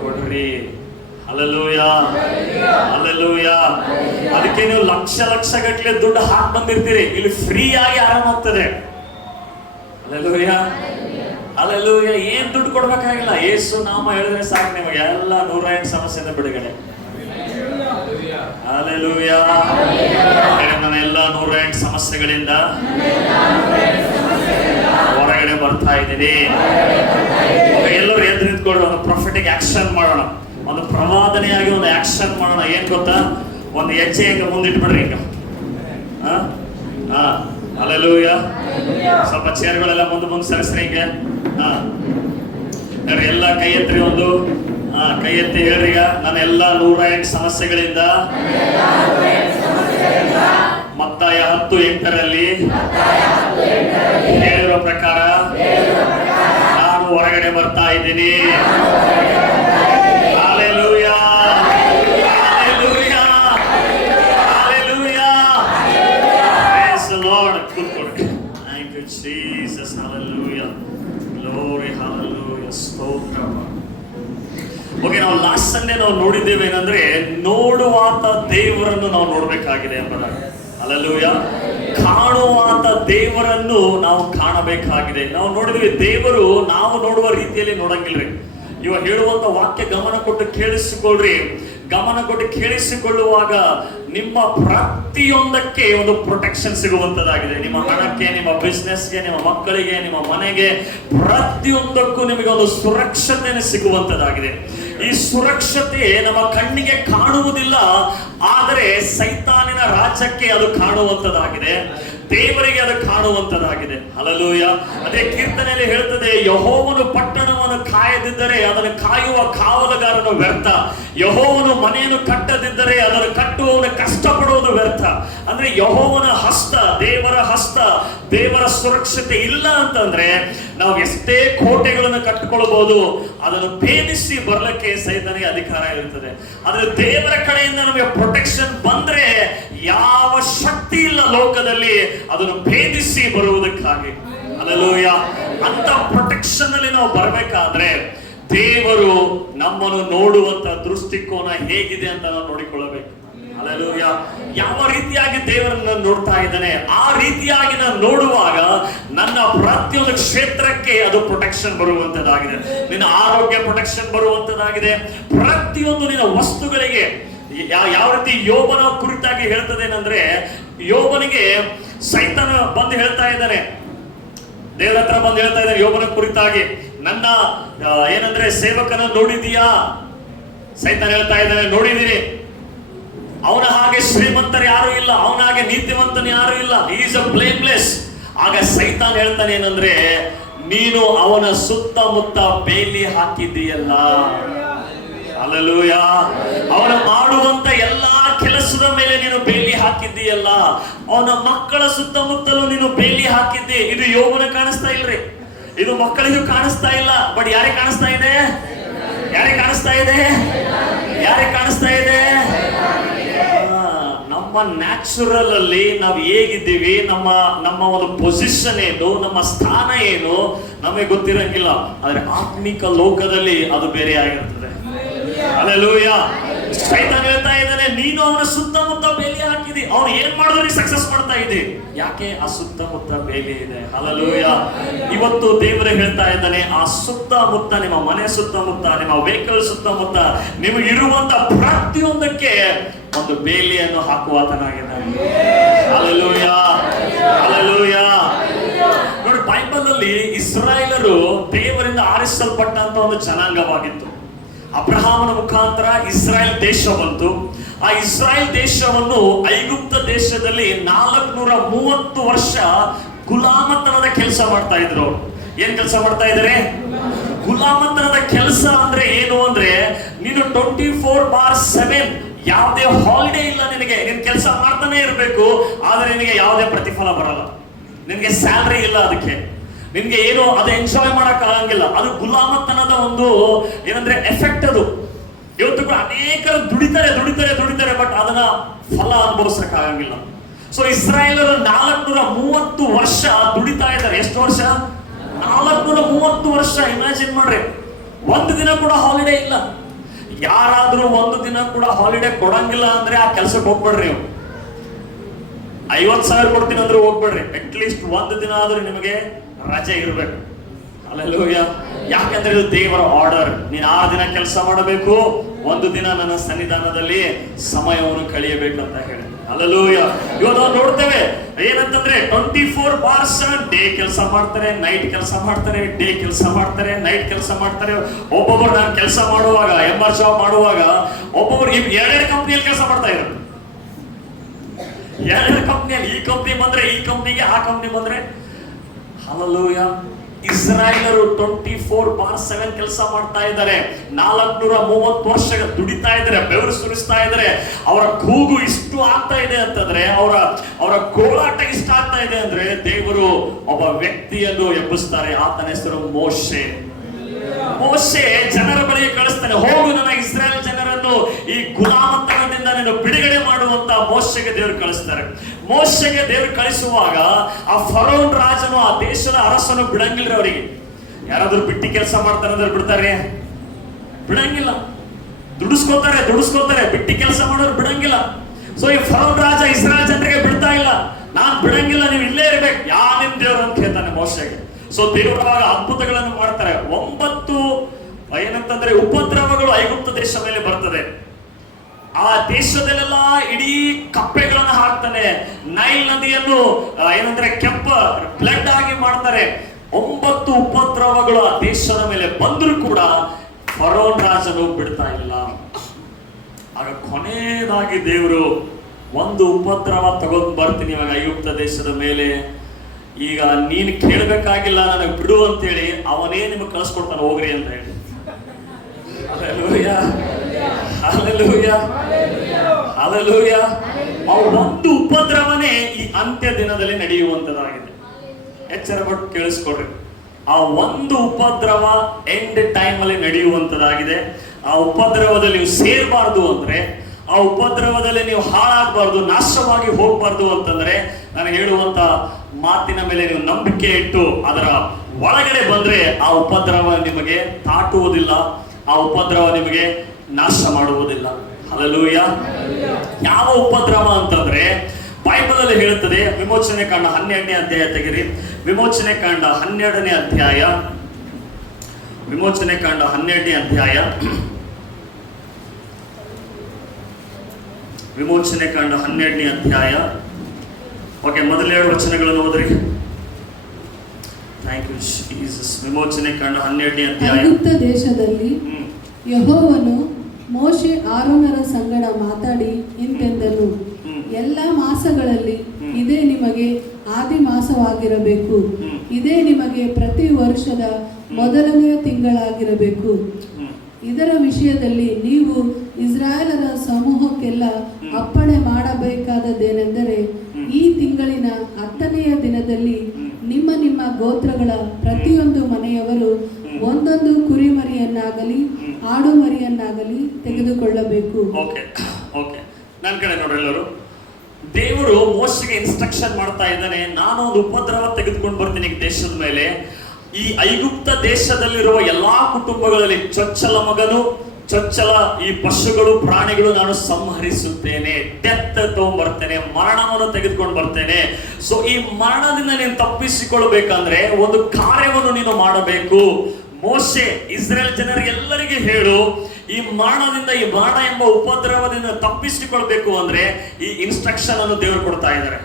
ಕೊಡ್ರಿ. Hallelujah, hallelujah. ಅದಕ್ಕೆ ನೀವು ಲಕ್ಷ ಲಕ್ಷ ಗಟ್ಟಲೆ ದುಡ್ಡು ಹಾಕಿ ಬಂದಿರ್ತೀರಿ, ಇಲ್ಲಿ ಫ್ರೀ ಆಗಿ ಆರಾಮಾಗ್ತದೆ. Hallelujah, hallelujah. ಏನ್ ದುಡ್ಡು ಕೊಡ್ಬೇಕಾಗಿಲ್ಲ, ಯೇಸು ನಾಮ ಹೇಳಿದ್ರೆ ಸಾಕು, ನಿಮಗೆ ಎಲ್ಲ 108 ಸಮಸ್ಯೆಯಿಂದ ಬಿಡುಗಡೆ. ಹಲ್ಲೆಲೂಯಾ. ನಾನೆಲ್ಲ 108 ಸಮಸ್ಯೆಗಳಿಂದ ಹೊರಗಡೆ ಬರ್ತಾ ಇದ್ದೀನಿ. ಎಲ್ಲರೂ ಎದ್ದು ನಿಂತ್ಕೊಂಡು ಒಂದು ಪ್ರೊಫೆಟಿಕ್ ಆಕ್ಷನ್ ಮಾಡೋಣ, ಒಂದು ಪ್ರವಾದನೆಯಾಗಿ ಒಂದು ಆಕ್ಷನ್ ಮಾಡೋಣ. ಏನ್ ಗೊತ್ತಾ, ಒಂದು ಹೆಜ್ಜೆ ಹಿಂಗ ಮುಂದಿಟ್ಬಿಡ್ರಿ ಈಗ. ಹಲ್ಲೆಲೂಯಾ. ಸ್ವಲ್ಪ ಚೇರ್ಗಳೆಲ್ಲ ಮುಂದೆ ಸರಿಸ್ರಿ ಹಿಂಗೆ. ಎಲ್ಲ ಕೈ ಎತ್ರಿ, ಒಂದು ಕೈ ಎತ್ತಿ ಹೇಳ್ರಿ ಈಗ, ನಾನೆಲ್ಲ 108 ಸಮಸ್ಯೆಗಳಿಂದ ಮತ್ತಾಯ 10:8 ಹೇಳಿರೋ ಪ್ರಕಾರ ನಾನು ಹೊರಗಡೆ ಬರ್ತಾ ಇದ್ದೀನಿ. Hallelujah, hallelujah, hallelujah. Praise the Lord. ಕೂತ್ಕೊಳ್ಳಿ. Thank you Jesus. Hallelujah. Glory, hallelujah. ಸ್ತೋತ್ರ. ಓಕೆ, ನಾವು ಲಾಸ್ಟ್ ಸಂಡೇ ನಾವು ನೋಡಿದ್ದೇವೆ ಏನಂದ್ರೆ, ನೋಡುವಾತ ದೇವರನ್ನು ನಾವು ನೋಡ್ಬೇಕಾಗಿದೆ ಎಂಬುದಾಗಿ. ಹಲ್ಲೆಲೂಯಾ. ಕಾಣುವಾತ ದೇವರನ್ನು ನಾವು ಕಾಣಬೇಕಾಗಿದೆ. ನಾವು ನೋಡಿದ್ವಿ, ದೇವರು ನಾವು ನೋಡುವ ರೀತಿಯಲ್ಲಿ ನೋಡಂಗಿಲ್ರಿ. ಇವಾಗ ಹೇಳುವಂತ ವಾಕ್ಯ ಗಮನ ಕೊಟ್ಟು ಕೇಳಿಸಿಕೊಳ್ಳ್ರಿ. ಗಮನ ಕೊಟ್ಟು ಕೇಳಿಸಿಕೊಳ್ಳುವಾಗ ನಿಮ್ಮ ಪ್ರತಿಯೊಂದಕ್ಕೆ ಒಂದು ಪ್ರೊಟೆಕ್ಷನ್ ಸಿಗುವಂತದಾಗಿದೆ. ನಿಮ್ಮ ಹಣಕ್ಕೆ, ನಿಮ್ಮ ಬಿಸ್ನೆಸ್ಗೆ, ನಿಮ್ಮ ಮಕ್ಕಳಿಗೆ, ನಿಮ್ಮ ಮನೆಗೆ, ಪ್ರತಿಯೊಂದಕ್ಕೂ ನಿಮಗೆ ಒಂದು ಸುರಕ್ಷತೆ ಸಿಗುವಂತದಾಗಿದೆ. ಈ ಸುರಕ್ಷತೆ ನಮ್ಮ ಕಣ್ಣಿಗೆ ಕಾಣುವುದಿಲ್ಲ, ಆದರೆ ಸೈತಾನಿನ ರಾಜ್ಯಕ್ಕೆ ಅದು ಕಾಣುವಂತದಾಗಿದೆ, ದೇವರಿಗೆ ಅದು ಕಾಣುವಂತದಾಗಿದೆ. ಹಲ್ಲೆಲೂಯಾ. ಅದೇ ಕೀರ್ತನೆಯಲ್ಲಿ ಹೇಳ್ತದೆ, ಯೆಹೋವನು ಪಟ್ಟಣವನ್ನು ಕಾಯದಿದ್ದರೆ ಅದನ್ನು ಕಾಯುವ ಕಾವಲುಗಾರನು ವ್ಯರ್ಥ. ಯೆಹೋವನು ಮನೆಯನ್ನು ಕಟ್ಟದಿದ್ದರೆ ಅದನ್ನು ಕಟ್ಟುವವನು ಕಷ್ಟಪಡುವುದು ವ್ಯರ್ಥ. ಅಂದ್ರೆ ಯೆಹೋವನ ಹಸ್ತ, ದೇವರ ಹಸ್ತ, ದೇವರ ಸುರಕ್ಷತೆ ಇಲ್ಲ ಅಂತಂದ್ರೆ ನಾವು ಎಷ್ಟೇ ಕೋಟೆಗಳನ್ನು ಕಟ್ಟಿಕೊಳ್ಳಬಹುದು, ಅದನ್ನು ಭೇದಿಸಿ ಬರಲಿಕ್ಕೆ ಸೈತಾನಿಗೆ ಅಧಿಕಾರ ಇರುತ್ತದೆ. ಆದ್ರೆ ದೇವರ ಕಡೆಯಿಂದ ನಮಗೆ ಪ್ರೊಟೆಕ್ಷನ್ ಬಂದ್ರೆ ಯಾವ ಶಕ್ತಿ ಇಲ್ಲ ಲೋಕದಲ್ಲಿ ಅದನ್ನು ಭೇದಿಸಿ ಬರುವುದಕ್ಕಾಗಿ. ಹಲ್ಲೆಲೂಯಾ. ಅಂತ ಪ್ರೊಟೆಕ್ಷನ್ ಅಲ್ಲಿ ನಾವು ಬರಬೇಕಾದ್ರೆ ದೇವರು ನಮ್ಮನ್ನು ನೋಡುವಂತ ದೃಷ್ಟಿಕೋನ ಹೇಗಿದೆ ಅಂತ ನಾವು ನೋಡಿಕೊಳ್ಳಬೇಕು. ಹಲ್ಲೆಲೂಯಾ. ಯಾವ ರೀತಿಯಾಗಿ ದೇವರನ್ನು ನೋಡ್ತಾ ಇದ್ದಾನೆ, ಆ ರೀತಿಯಾಗಿ ನಾನು ನೋಡುವಾಗ ನನ್ನ ಪ್ರತಿಯೊಂದು ಕ್ಷೇತ್ರಕ್ಕೆ ಅದು ಪ್ರೊಟೆಕ್ಷನ್ ಬರುವಂತದ್ದಾಗಿದೆ. ನಿನ್ನ ಆರೋಗ್ಯ ಪ್ರೊಟೆಕ್ಷನ್ ಬರುವಂತದ್ದಾಗಿದೆ. ಪ್ರತಿಯೊಂದು ನಿನ್ನ ವಸ್ತುಗಳಿಗೆ ಯಾವ ರೀತಿ ಯೋಬನ ಕುರಿತಾಗಿ ಹೇಳ್ತದೇನಂದ್ರೆ, ಯೋಬನಿಗೆ ಸೈತಾನ ಬಂದು ಹೇಳ್ತಾ ಇದ್ದಾನೆ, ದೇವರ ಹತ್ರ ಬಂದು ಹೇಳ್ತಾ ಇದ್ದಾನೆ ಯೋಬನ ಕುರಿತಾಗಿ, ನನ್ನ ಏನಂದ್ರೆ ಸೇವಕನ ನೋಡಿದೀಯಾ? ಸೈತಾನ ಹೇಳ್ತಾ ಇದ್ದಾನೆ, ನೋಡಿದೀನಿ. ಅವನ ಹಾಗೆ ಶ್ರೀಮಂತರು ಯಾರು ಇಲ್ಲ, ಅವನ ಹಾಗೆ ನೀತಿವಂತನು ಯಾರು ಇಲ್ಲ, ಈಸ್ ಅ ಬ್ಲೇಮ್ಲೆಸ್. ಆಗ ಸೈತಾನ್ ಹೇಳ್ತಾನೆ ಏನಂದ್ರೆ, ನೀನು ಅವನ ಸುತ್ತಮುತ್ತ ಬೇಲಿ ಹಾಕಿದ್ದೀಯಲ್ಲ. ಹಲ್ಲೆಲೂಯಾ. ಅವನ ಮಾಡುವಂತ ಎಲ್ಲಾ ಕೆಲಸದ ಮೇಲೆ ನೀನು ಬೇಲಿ ಹಾಕಿದ್ದೀಯಲ್ಲ, ಅವನ ಮಕ್ಕಳ ಸುತ್ತಮುತ್ತಲೂ ನೀನು ಬೇಲಿ ಹಾಕಿದ್ದಿ. ಇದು ಯೋಬನ ಕಾಣಿಸ್ತಾ ಇಲ್ರಿ, ಇದು ಮಕ್ಕಳಿಗೂ ಕಾಣಿಸ್ತಾ ಇಲ್ಲ. ಬಟ್ ಯಾರಿಗೆ ಕಾಣಿಸ್ತಾ ಇದೆ? ಯಾರಿಗೆ ಕಾಣಿಸ್ತಾ ಇದೆ? ಯಾರಿಗೆ ಕಾಣಿಸ್ತಾ ಇದೆ? ನಮ್ಮ ನ್ಯಾಚುರಲ್ ಅಲ್ಲಿ ನಾವು ಹೇಗಿದ್ದೀವಿ, ನಮ್ಮ ಒಂದು ಪೊಸಿಷನ್ ಏನು, ನಮ್ಮ ಸ್ಥಾನ ಏನು ನಮಗೆ ಗೊತ್ತಿರಂಗಿಲ್ಲ. ಆದ್ರೆ ಆತ್ಮಿಕ ಲೋಕದಲ್ಲಿ ಅದು ಬೇರೆ ಆಗಿರ್ತದೆ. ಹಲ್ಲೆಲೂಯಾ. ಸೈತಾನ ಹೇಳ್ತಾ ಇದ್ದಾನೆ, ನೀನು ಅವನ ಸುತ್ತಮುತ್ತ ಬೇಲಿ ಹಾಕಿದಿ. ಅವನು ಏನ್ ಮಾಡಿದ್ರು ನೀ ಸಕ್ಸಸ್ ಮಾಡ್ತಾ ಇದ್ದಿ. ಯಾಕೆ? ಆ ಸುತ್ತಮುತ್ತ ಬೇಲಿ ಇದೆ. ಹಲ್ಲೆಲೂಯಾ. ಇವತ್ತು ದೇವರೇ ಹೇಳ್ತಾ ಇದ್ದಾನೆ, ಆ ಸುತ್ತಮುತ್ತ, ನಿಮ್ಮ ಮನೆ ಸುತ್ತಮುತ್ತ, ನಿಮ್ಮ ವೆಹಿಕಲ್ ಸುತ್ತಮುತ್ತ ನಿಮಗಿರುವಂತ ಪ್ರತಿಯೊಂದಕ್ಕೆ ಒಂದು ಬೇಲಿಯನ್ನು ಹಾಕುವಾತನಾಗಿದ್ದಾನೆ. Hallelujah, hallelujah. ನೋಡಿ, ಬೈಬಲ್ ಅಲ್ಲಿ ಇಸ್ರಾಯೇಲರು ದೇವರಿಂದ ಆರಿಸಲ್ಪಟ್ಟಂತ ಒಂದು ಜನಾಂಗವಾಗಿತ್ತು. ಅಬ್ರಹಾಮನ ಮುಖಾಂತರ ಇಸ್ರಾಯೇಲ್ ದೇಶ ಬಂತು. ಆ ಇಸ್ರಾಯೇಲ್ ದೇಶವನ್ನು ಐಗುಪ್ತ ದೇಶದಲ್ಲಿ 430 ವರ್ಷ ಗುಲಾಮತನದ ಕೆಲಸ ಮಾಡ್ತಾ ಇದ್ರು. ಏನ್ ಕೆಲಸ ಮಾಡ್ತಾ ಇದ್ದಾರೆ? ಗುಲಾಮತನದ ಕೆಲಸ ಅಂದ್ರೆ ಏನು ಅಂದ್ರೆ, ನೀನು 24/7 ಯಾವುದೇ ಹಾಲಿಡೇ ಇಲ್ಲ ನಿನಗೆ. ನೀನ್ ಕೆಲಸ ಮಾಡ್ತಾನೆ ಇರಬೇಕು, ಆದ್ರೆ ನಿನಗೆ ಯಾವುದೇ ಪ್ರತಿಫಲ ಬರಲ್ಲ. ನಿನಗೆ ಸ್ಯಾಲರಿ ಇಲ್ಲ, ಅದಕ್ಕೆ ನಿನ್ಗೆ ಏನು ಅದು ಎಂಜಾಯ್ ಮಾಡಕ್ ಆಗಂಗಿಲ್ಲ. ಅದು ಗುಲಾಮತನದ ಒಂದು ಏನಂದ್ರೆ ಎಫೆಕ್ಟ್ ಅದು. ಇವತ್ತು ಕೂಡ ಅನೇಕರು ದುಡಿತಾರೆ, ಬಟ್ ಅದನ್ನ ಫಲ ಅನುಭವಿಸಕ್ ಆಗಂಗಿಲ್ಲ. ಸೊ ಇಸ್ರಾಯೇಲರು 430 ವರ್ಷ ದುಡಿತಾ ಇದ್ದಾರೆ. ಎಷ್ಟು ವರ್ಷ? 430 ವರ್ಷ. ಇಮ್ಯಾಜಿನ್ ಮಾಡ್ರಿ, ಒಂದು ದಿನ ಕೂಡ ಹಾಲಿಡೇ ಇಲ್ಲ. ಯಾರಾದ್ರೂ ಒಂದು ದಿನ ಕೂಡ ಹಾಲಿಡೇ ಕೊಡಂಗಿಲ್ಲ ಅಂದ್ರೆ ಆ ಕೆಲ್ಸಕ್ಕೆ ಹೋಗ್ಬೇಡ್ರಿ. ನೀವು 50,000 ಕೊಡ್ತೀನಿ ಅಂದ್ರೆ ಹೋಗ್ಬೇಡ್ರಿ. ಅಟ್ ಲೀಸ್ಟ್ ಒಂದು ದಿನ ಆದ್ರೂ ನಿಮಗೆ ರಜೆ ಇರಬೇಕು. ಹಲ್ಲೆಲೂಯಾ. ಯಾಕಂದ್ರೆ ಇದು ದೇವರ ಆರ್ಡರ್. ನೀನು 6 ದಿನ ಕೆಲಸ ಮಾಡಬೇಕು, ಒಂದು ದಿನ ನನ್ನ ಸನ್ನಿಧಾನದಲ್ಲಿ ಸಮಯವನ್ನು ಕಳೆಯಬೇಕು ಅಂತ ಹೇಳಿ. ಹಲ್ಲೆಲೂಯಾ. ಇವತ್ತು ನೋಡ್ತೇವೆ ಏನಂತಂದ್ರೆ 24/7 ಡೇ ಕೆಲಸ ಮಾಡ್ತಾರೆ, ನೈಟ್ ಕೆಲಸ ಮಾಡ್ತಾರೆ, ಡೇ ಕೆಲಸ ಮಾಡ್ತಾರೆ, ನೈಟ್ ಕೆಲಸ ಮಾಡ್ತಾರೆ. ಒಬ್ಬೊಬ್ಬರು ನಾನು ಕೆಲಸ ಮಾಡುವಾಗ, MR ಜಾಬ್ ಮಾಡುವಾಗ ಒಬ್ಬೊಬ್ರು 2 ಕಂಪ್ನಿಯಲ್ಲಿ ಕೆಲಸ ಮಾಡ್ತಾ ಇದ್ರು. 2 ಕಂಪ್ನಿಯಲ್ಲಿ, ಈ ಕಂಪ್ನಿ ಬಂದ್ರೆ ಈ ಕಂಪ್ನಿಗೆ, ಆ ಕಂಪ್ನಿ ಬಂದ್ರೆ. ಹಲ್ಲೆಲೂಯಾ. ಇಸ್ರಾಯೇಲರು 24/7 ಕೆಲಸ ಮಾಡ್ತಾ ಇದ್ದಾರೆ. 430 ವರ್ಷ ದುಡಿತಾ ಇದ್ದಾರೆ, ಬೆವರು ಸುರಿಸ್ತಾ ಇದ್ದಾರೆ. ಅವರ ಕೂಗು ಇಷ್ಟು ಆಗ್ತಾ ಇದೆ ಅಂತಂದ್ರೆ, ಅವರ ಗೋಳಾಟ ಇಷ್ಟ ಆಗ್ತಾ ಇದೆ ಅಂದ್ರೆ, ದೇವರು ಒಬ್ಬ ವ್ಯಕ್ತಿಯನ್ನು ಎಬ್ಬಿಸ್ತಾರೆ. ಆತನ ಹೆಸರು ಮೋಶೆ. ಮೋಶೆ ಜನರ ಬಳಿಗೆ ಕಳಿಸ್ತಾನೆ, ಹೋಗು ನನ್ನ ಇಸ್ರಾಯೇಲ್ ಜನರನ್ನು ಈ ಗುಲಾಮತನದಿಂದ ನೀನು ಬಿಡುಗಡೆ ಮಾಡುವಂತ ಮೋಶೆಗೆ ದೇವರು ಕಳಿಸ್ತಾರೆ. ಮೋಶೆಗೆ ದೇವರು ಕಳಿಸುವಾಗ ಆ ಫರೋನ್ ರಾಜನು, ಆ ದೇಶದ ಅರಸನು ಬಿಡಂಗಿಲ್ಲ ಅವರಿಗೆ. ಯಾರಾದ್ರೂ ಬಿಟ್ಟಿ ಕೆಲಸ ಮಾಡ್ತಾರೆ ಅಂದ್ರೆ ಬಿಡ್ತಾರೆ? ಬಿಡಂಗಿಲ್ಲ. ದುಡಿಸ್ಕೋತಾರೆ, ಬಿಟ್ಟಿ ಕೆಲಸ ಮಾಡೋರು ಬಿಡಂಗಿಲ್ಲ. ಸೊ ಈ ಫರೋನ್ ರಾಜ ಇಸ್ರಾಯೇಲ್ ಜನರಿಗೆ ಬಿಡ್ತಾ ಇಲ್ಲ. ನಾನ್ ಬಿಡಂಗಿಲ್ಲ, ನೀವು ಇಲ್ಲೇ ಇರ್ಬೇಕು. ಯಾ ನಿಮ್ ದೇವರು ಅಂತ ಹೇಳ್ತಾನೆ ಮೋಶೆಗೆ. ಸೊ ದೇವರವಾಗ ಅದ್ಭುತಗಳನ್ನು ಮಾಡ್ತಾರೆ. 9 ಏನಂತಂದ್ರೆ ಉಪದ್ರವಗಳು ಐಗುಪ್ತ ದೇಶ ಮೇಲೆ ಬರ್ತದೆ. ಆ ದೇಶದಲ್ಲೆಲ್ಲ ಇಡೀ ಕಪ್ಪೆಗಳನ್ನು ಹಾಕ್ತಾನೆ. ನೈಲ್ ನದಿಯನ್ನು ಏನಂದ್ರೆ ಕೆಂಪ ಬ್ಲಡ್ ಆಗಿ ಮಾಡ್ತಾರೆ. 9 ಉಪದ್ರವಗಳು ಆ ದೇಶದ ಮೇಲೆ ಬಂದರೂ ಕೂಡ ಫರೋನ್ ರಾಜನು ಬಿಡ್ತಾ ಇಲ್ಲ. ಆಗ ಕೊನೆಯದಾಗಿ ದೇವರು ಒಂದು ಉಪದ್ರವ ತಗೊಂಡು ಬರ್ತೀನಿ ಇವಾಗ ಐಗುಪ್ತ ದೇಶದ ಮೇಲೆ. ಈಗ ನೀನು ಕೇಳಬೇಕಾಗಿಲ್ಲ, ನನಗೆ ಬಿಡು ಅಂತೇಳಿ ಅವನೇ ನಿಮಗೆ ಕಳಿಸ್ಕೊಡ್ತಾನೆ, ಹೋಗ್ರಿ ಅಂತ ಹೇಳಿ. Hallelujah, hallelujah, hallelujah. ಆ ಒಂದು ಉಪದ್ರವನೇ ಈ ಅಂತ್ಯ ದಿನದಲ್ಲಿ ನಡೆಯುವಂತದಾಗಿದೆ. ಎಚ್ಚರಪಟ್ಟು ಕೇಳಿಸ್ಕೊಡ್ರಿ. ಆ ಒಂದು ಉಪದ್ರವ ಎಂಡ್ ಟೈಮ್ ಅಲ್ಲಿ ನಡೆಯುವಂತದಾಗಿದೆ. ಆ ಉಪದ್ರವದಲ್ಲಿ ನೀವು ಸೇರಬಾರ್ದು ಅಂದ್ರೆ, ಆ ಉಪದ್ರವದಲ್ಲಿ ನೀವು ಹಾಳಾಗಬಾರ್ದು, ನಾಶವಾಗಿ ಹೋಗ್ಬಾರ್ದು ಅಂತಂದ್ರೆ, ನಾನು ಹೇಳುವಂತ ಮಾತಿನ ಮೇಲೆ ನೀವು ನಂಬಿಕೆ ಇಟ್ಟು ಅದರ ಒಳಗಡೆ ಬಂದ್ರೆ ಆ ಉಪದ್ರವ ನಿಮಗೆ ತಾಟುವುದಿಲ್ಲ, ಆ ಉಪದ್ರವ ನಿಮಗೆ ನಾಶ ಮಾಡುವುದಿಲ್ಲ. ಹಲ್ಲೆಲೂಯಾ. ಯಾವ ಉಪದ್ರವ ಅಂತಂದ್ರೆ ಬೈಬಲ್ ಅಲ್ಲಿ ಹೇಳುತ್ತದೆ. ವಿಮೋಚನೆ ಕಾಂಡ 12ನೇ ಅಧ್ಯಾಯ ತೆಗಿರಿ. ವಿಮೋಚನೆ ಕಾಂಡ 12ನೇ ಅಧ್ಯಾಯ. ವಿಮೋಚನೆ ಕಾಂಡ 12ನೇ ಅಧ್ಯಾಯ. ವಿಮೋಚನೆ ಕಾಂಡ 12ನೇ ಅಧ್ಯಾಯ. ಓಕೆ, ಮೊದಲ 2 ವಚನಗಳನ್ನು ಓದ್ರಿ. Thank you Jesus. ವಿಮೋಚನೆ ಕಾಂಡ 12ನೇ ಅಧ್ಯಾಯ. ಐಗುಪ್ತ ದೇಶದಲ್ಲಿ ಯೆಹೋವನು ಮೋಶೆ ಆರೋನರ ಸಂಗಡ ಮಾತಾಡಿ ಇಂತೆಂದನು, ಎಲ್ಲ ಮಾಸಗಳಲ್ಲಿ ಇದೇ ನಿಮಗೆ ಆದಿ ಮಾಸವಾಗಿರಬೇಕು, ಇದೇ ನಿಮಗೆ ಪ್ರತಿ ವರ್ಷದ ಮೊದಲನೆಯ ತಿಂಗಳಾಗಿರಬೇಕು. ಇದರ ವಿಷಯದಲ್ಲಿ ನೀವು ಇಸ್ರಾಯೇಲರ ಸಮೂಹಕ್ಕೆಲ್ಲ ಅಪ್ಪಣೆ ಮಾಡಬೇಕಾದದ್ದೇನೆಂದರೆ, ಈ ತಿಂಗಳಿನ 10ನೆಯ ದಿನದಲ್ಲಿ ನಿಮ್ಮ ನಿಮ್ಮ ಗೋತ್ರಗಳ ಪ್ರತಿಯೊಂದು ಮನೆಯವರು ಒಂದೊಂದು ಕುರಿಮರಿಯನ್ನಾಗಲಿ ಆಡು ಮರಿಯನ್ನಾಗಲಿ ತೆಗೆದುಕೊಳ್ಳಬೇಕು. ನನ್ನ ಕಡೆ ನೋಡ್ರಿ ಎಲ್ಲರೂ. ದೇವರು ಮೋಶೆಗೆ ಇನ್ಸ್ಟ್ರಕ್ಷನ್ ಮಾಡ್ತಾ ಇದ್ದಾನೆ, ನಾನು ಒಂದು ಉಪದ್ರವ ತೆಗೆದುಕೊಂಡು ಬರ್ತೀನಿ ಈ ದೇಶದ ಮೇಲೆ. ಈ ಐಗುಪ್ತ ದೇಶದಲ್ಲಿರುವ ಎಲ್ಲಾ ಕುಟುಂಬಗಳಲ್ಲಿ ಚೊಚ್ಚಲ ಮಗನು, ಚೊಚ್ಚಲ ಈ ಪಶುಗಳು, ಪ್ರಾಣಿಗಳು ನಾನು ಸಂಹರಿಸುತ್ತೇನೆ, ಡೆತ್ ತಗೊಂಡ್ಬರ್ತೇನೆ, ಮರಣವನ್ನು ತೆಗೆದುಕೊಂಡು ಬರ್ತೇನೆ. ಸೊ ಈ ಮರಣದಿಂದ ನೀನು ತಪ್ಪಿಸಿಕೊಳ್ಬೇಕಂದ್ರೆ ಒಂದು ಕಾರ್ಯವನ್ನು ನೀನು ಮಾಡಬೇಕು. ಮೋಶೆ ಇಸ್ರೇಲ್ ಜನರಿಗೆಲ್ಲರಿಗೆ ಹೇಳು, ಈ ಮರಣ ಎಂಬ ಉಪದ್ರವದಿಂದ ತಪ್ಪಿಸಿಕೊಳ್ಬೇಕು ಅಂದ್ರೆ ಈ ಇನ್ಸ್ಟ್ರಕ್ಷನ್ ಅನ್ನು ದೇವರು ಕೊಡ್ತಾ ಇದ್ದಾರೆ.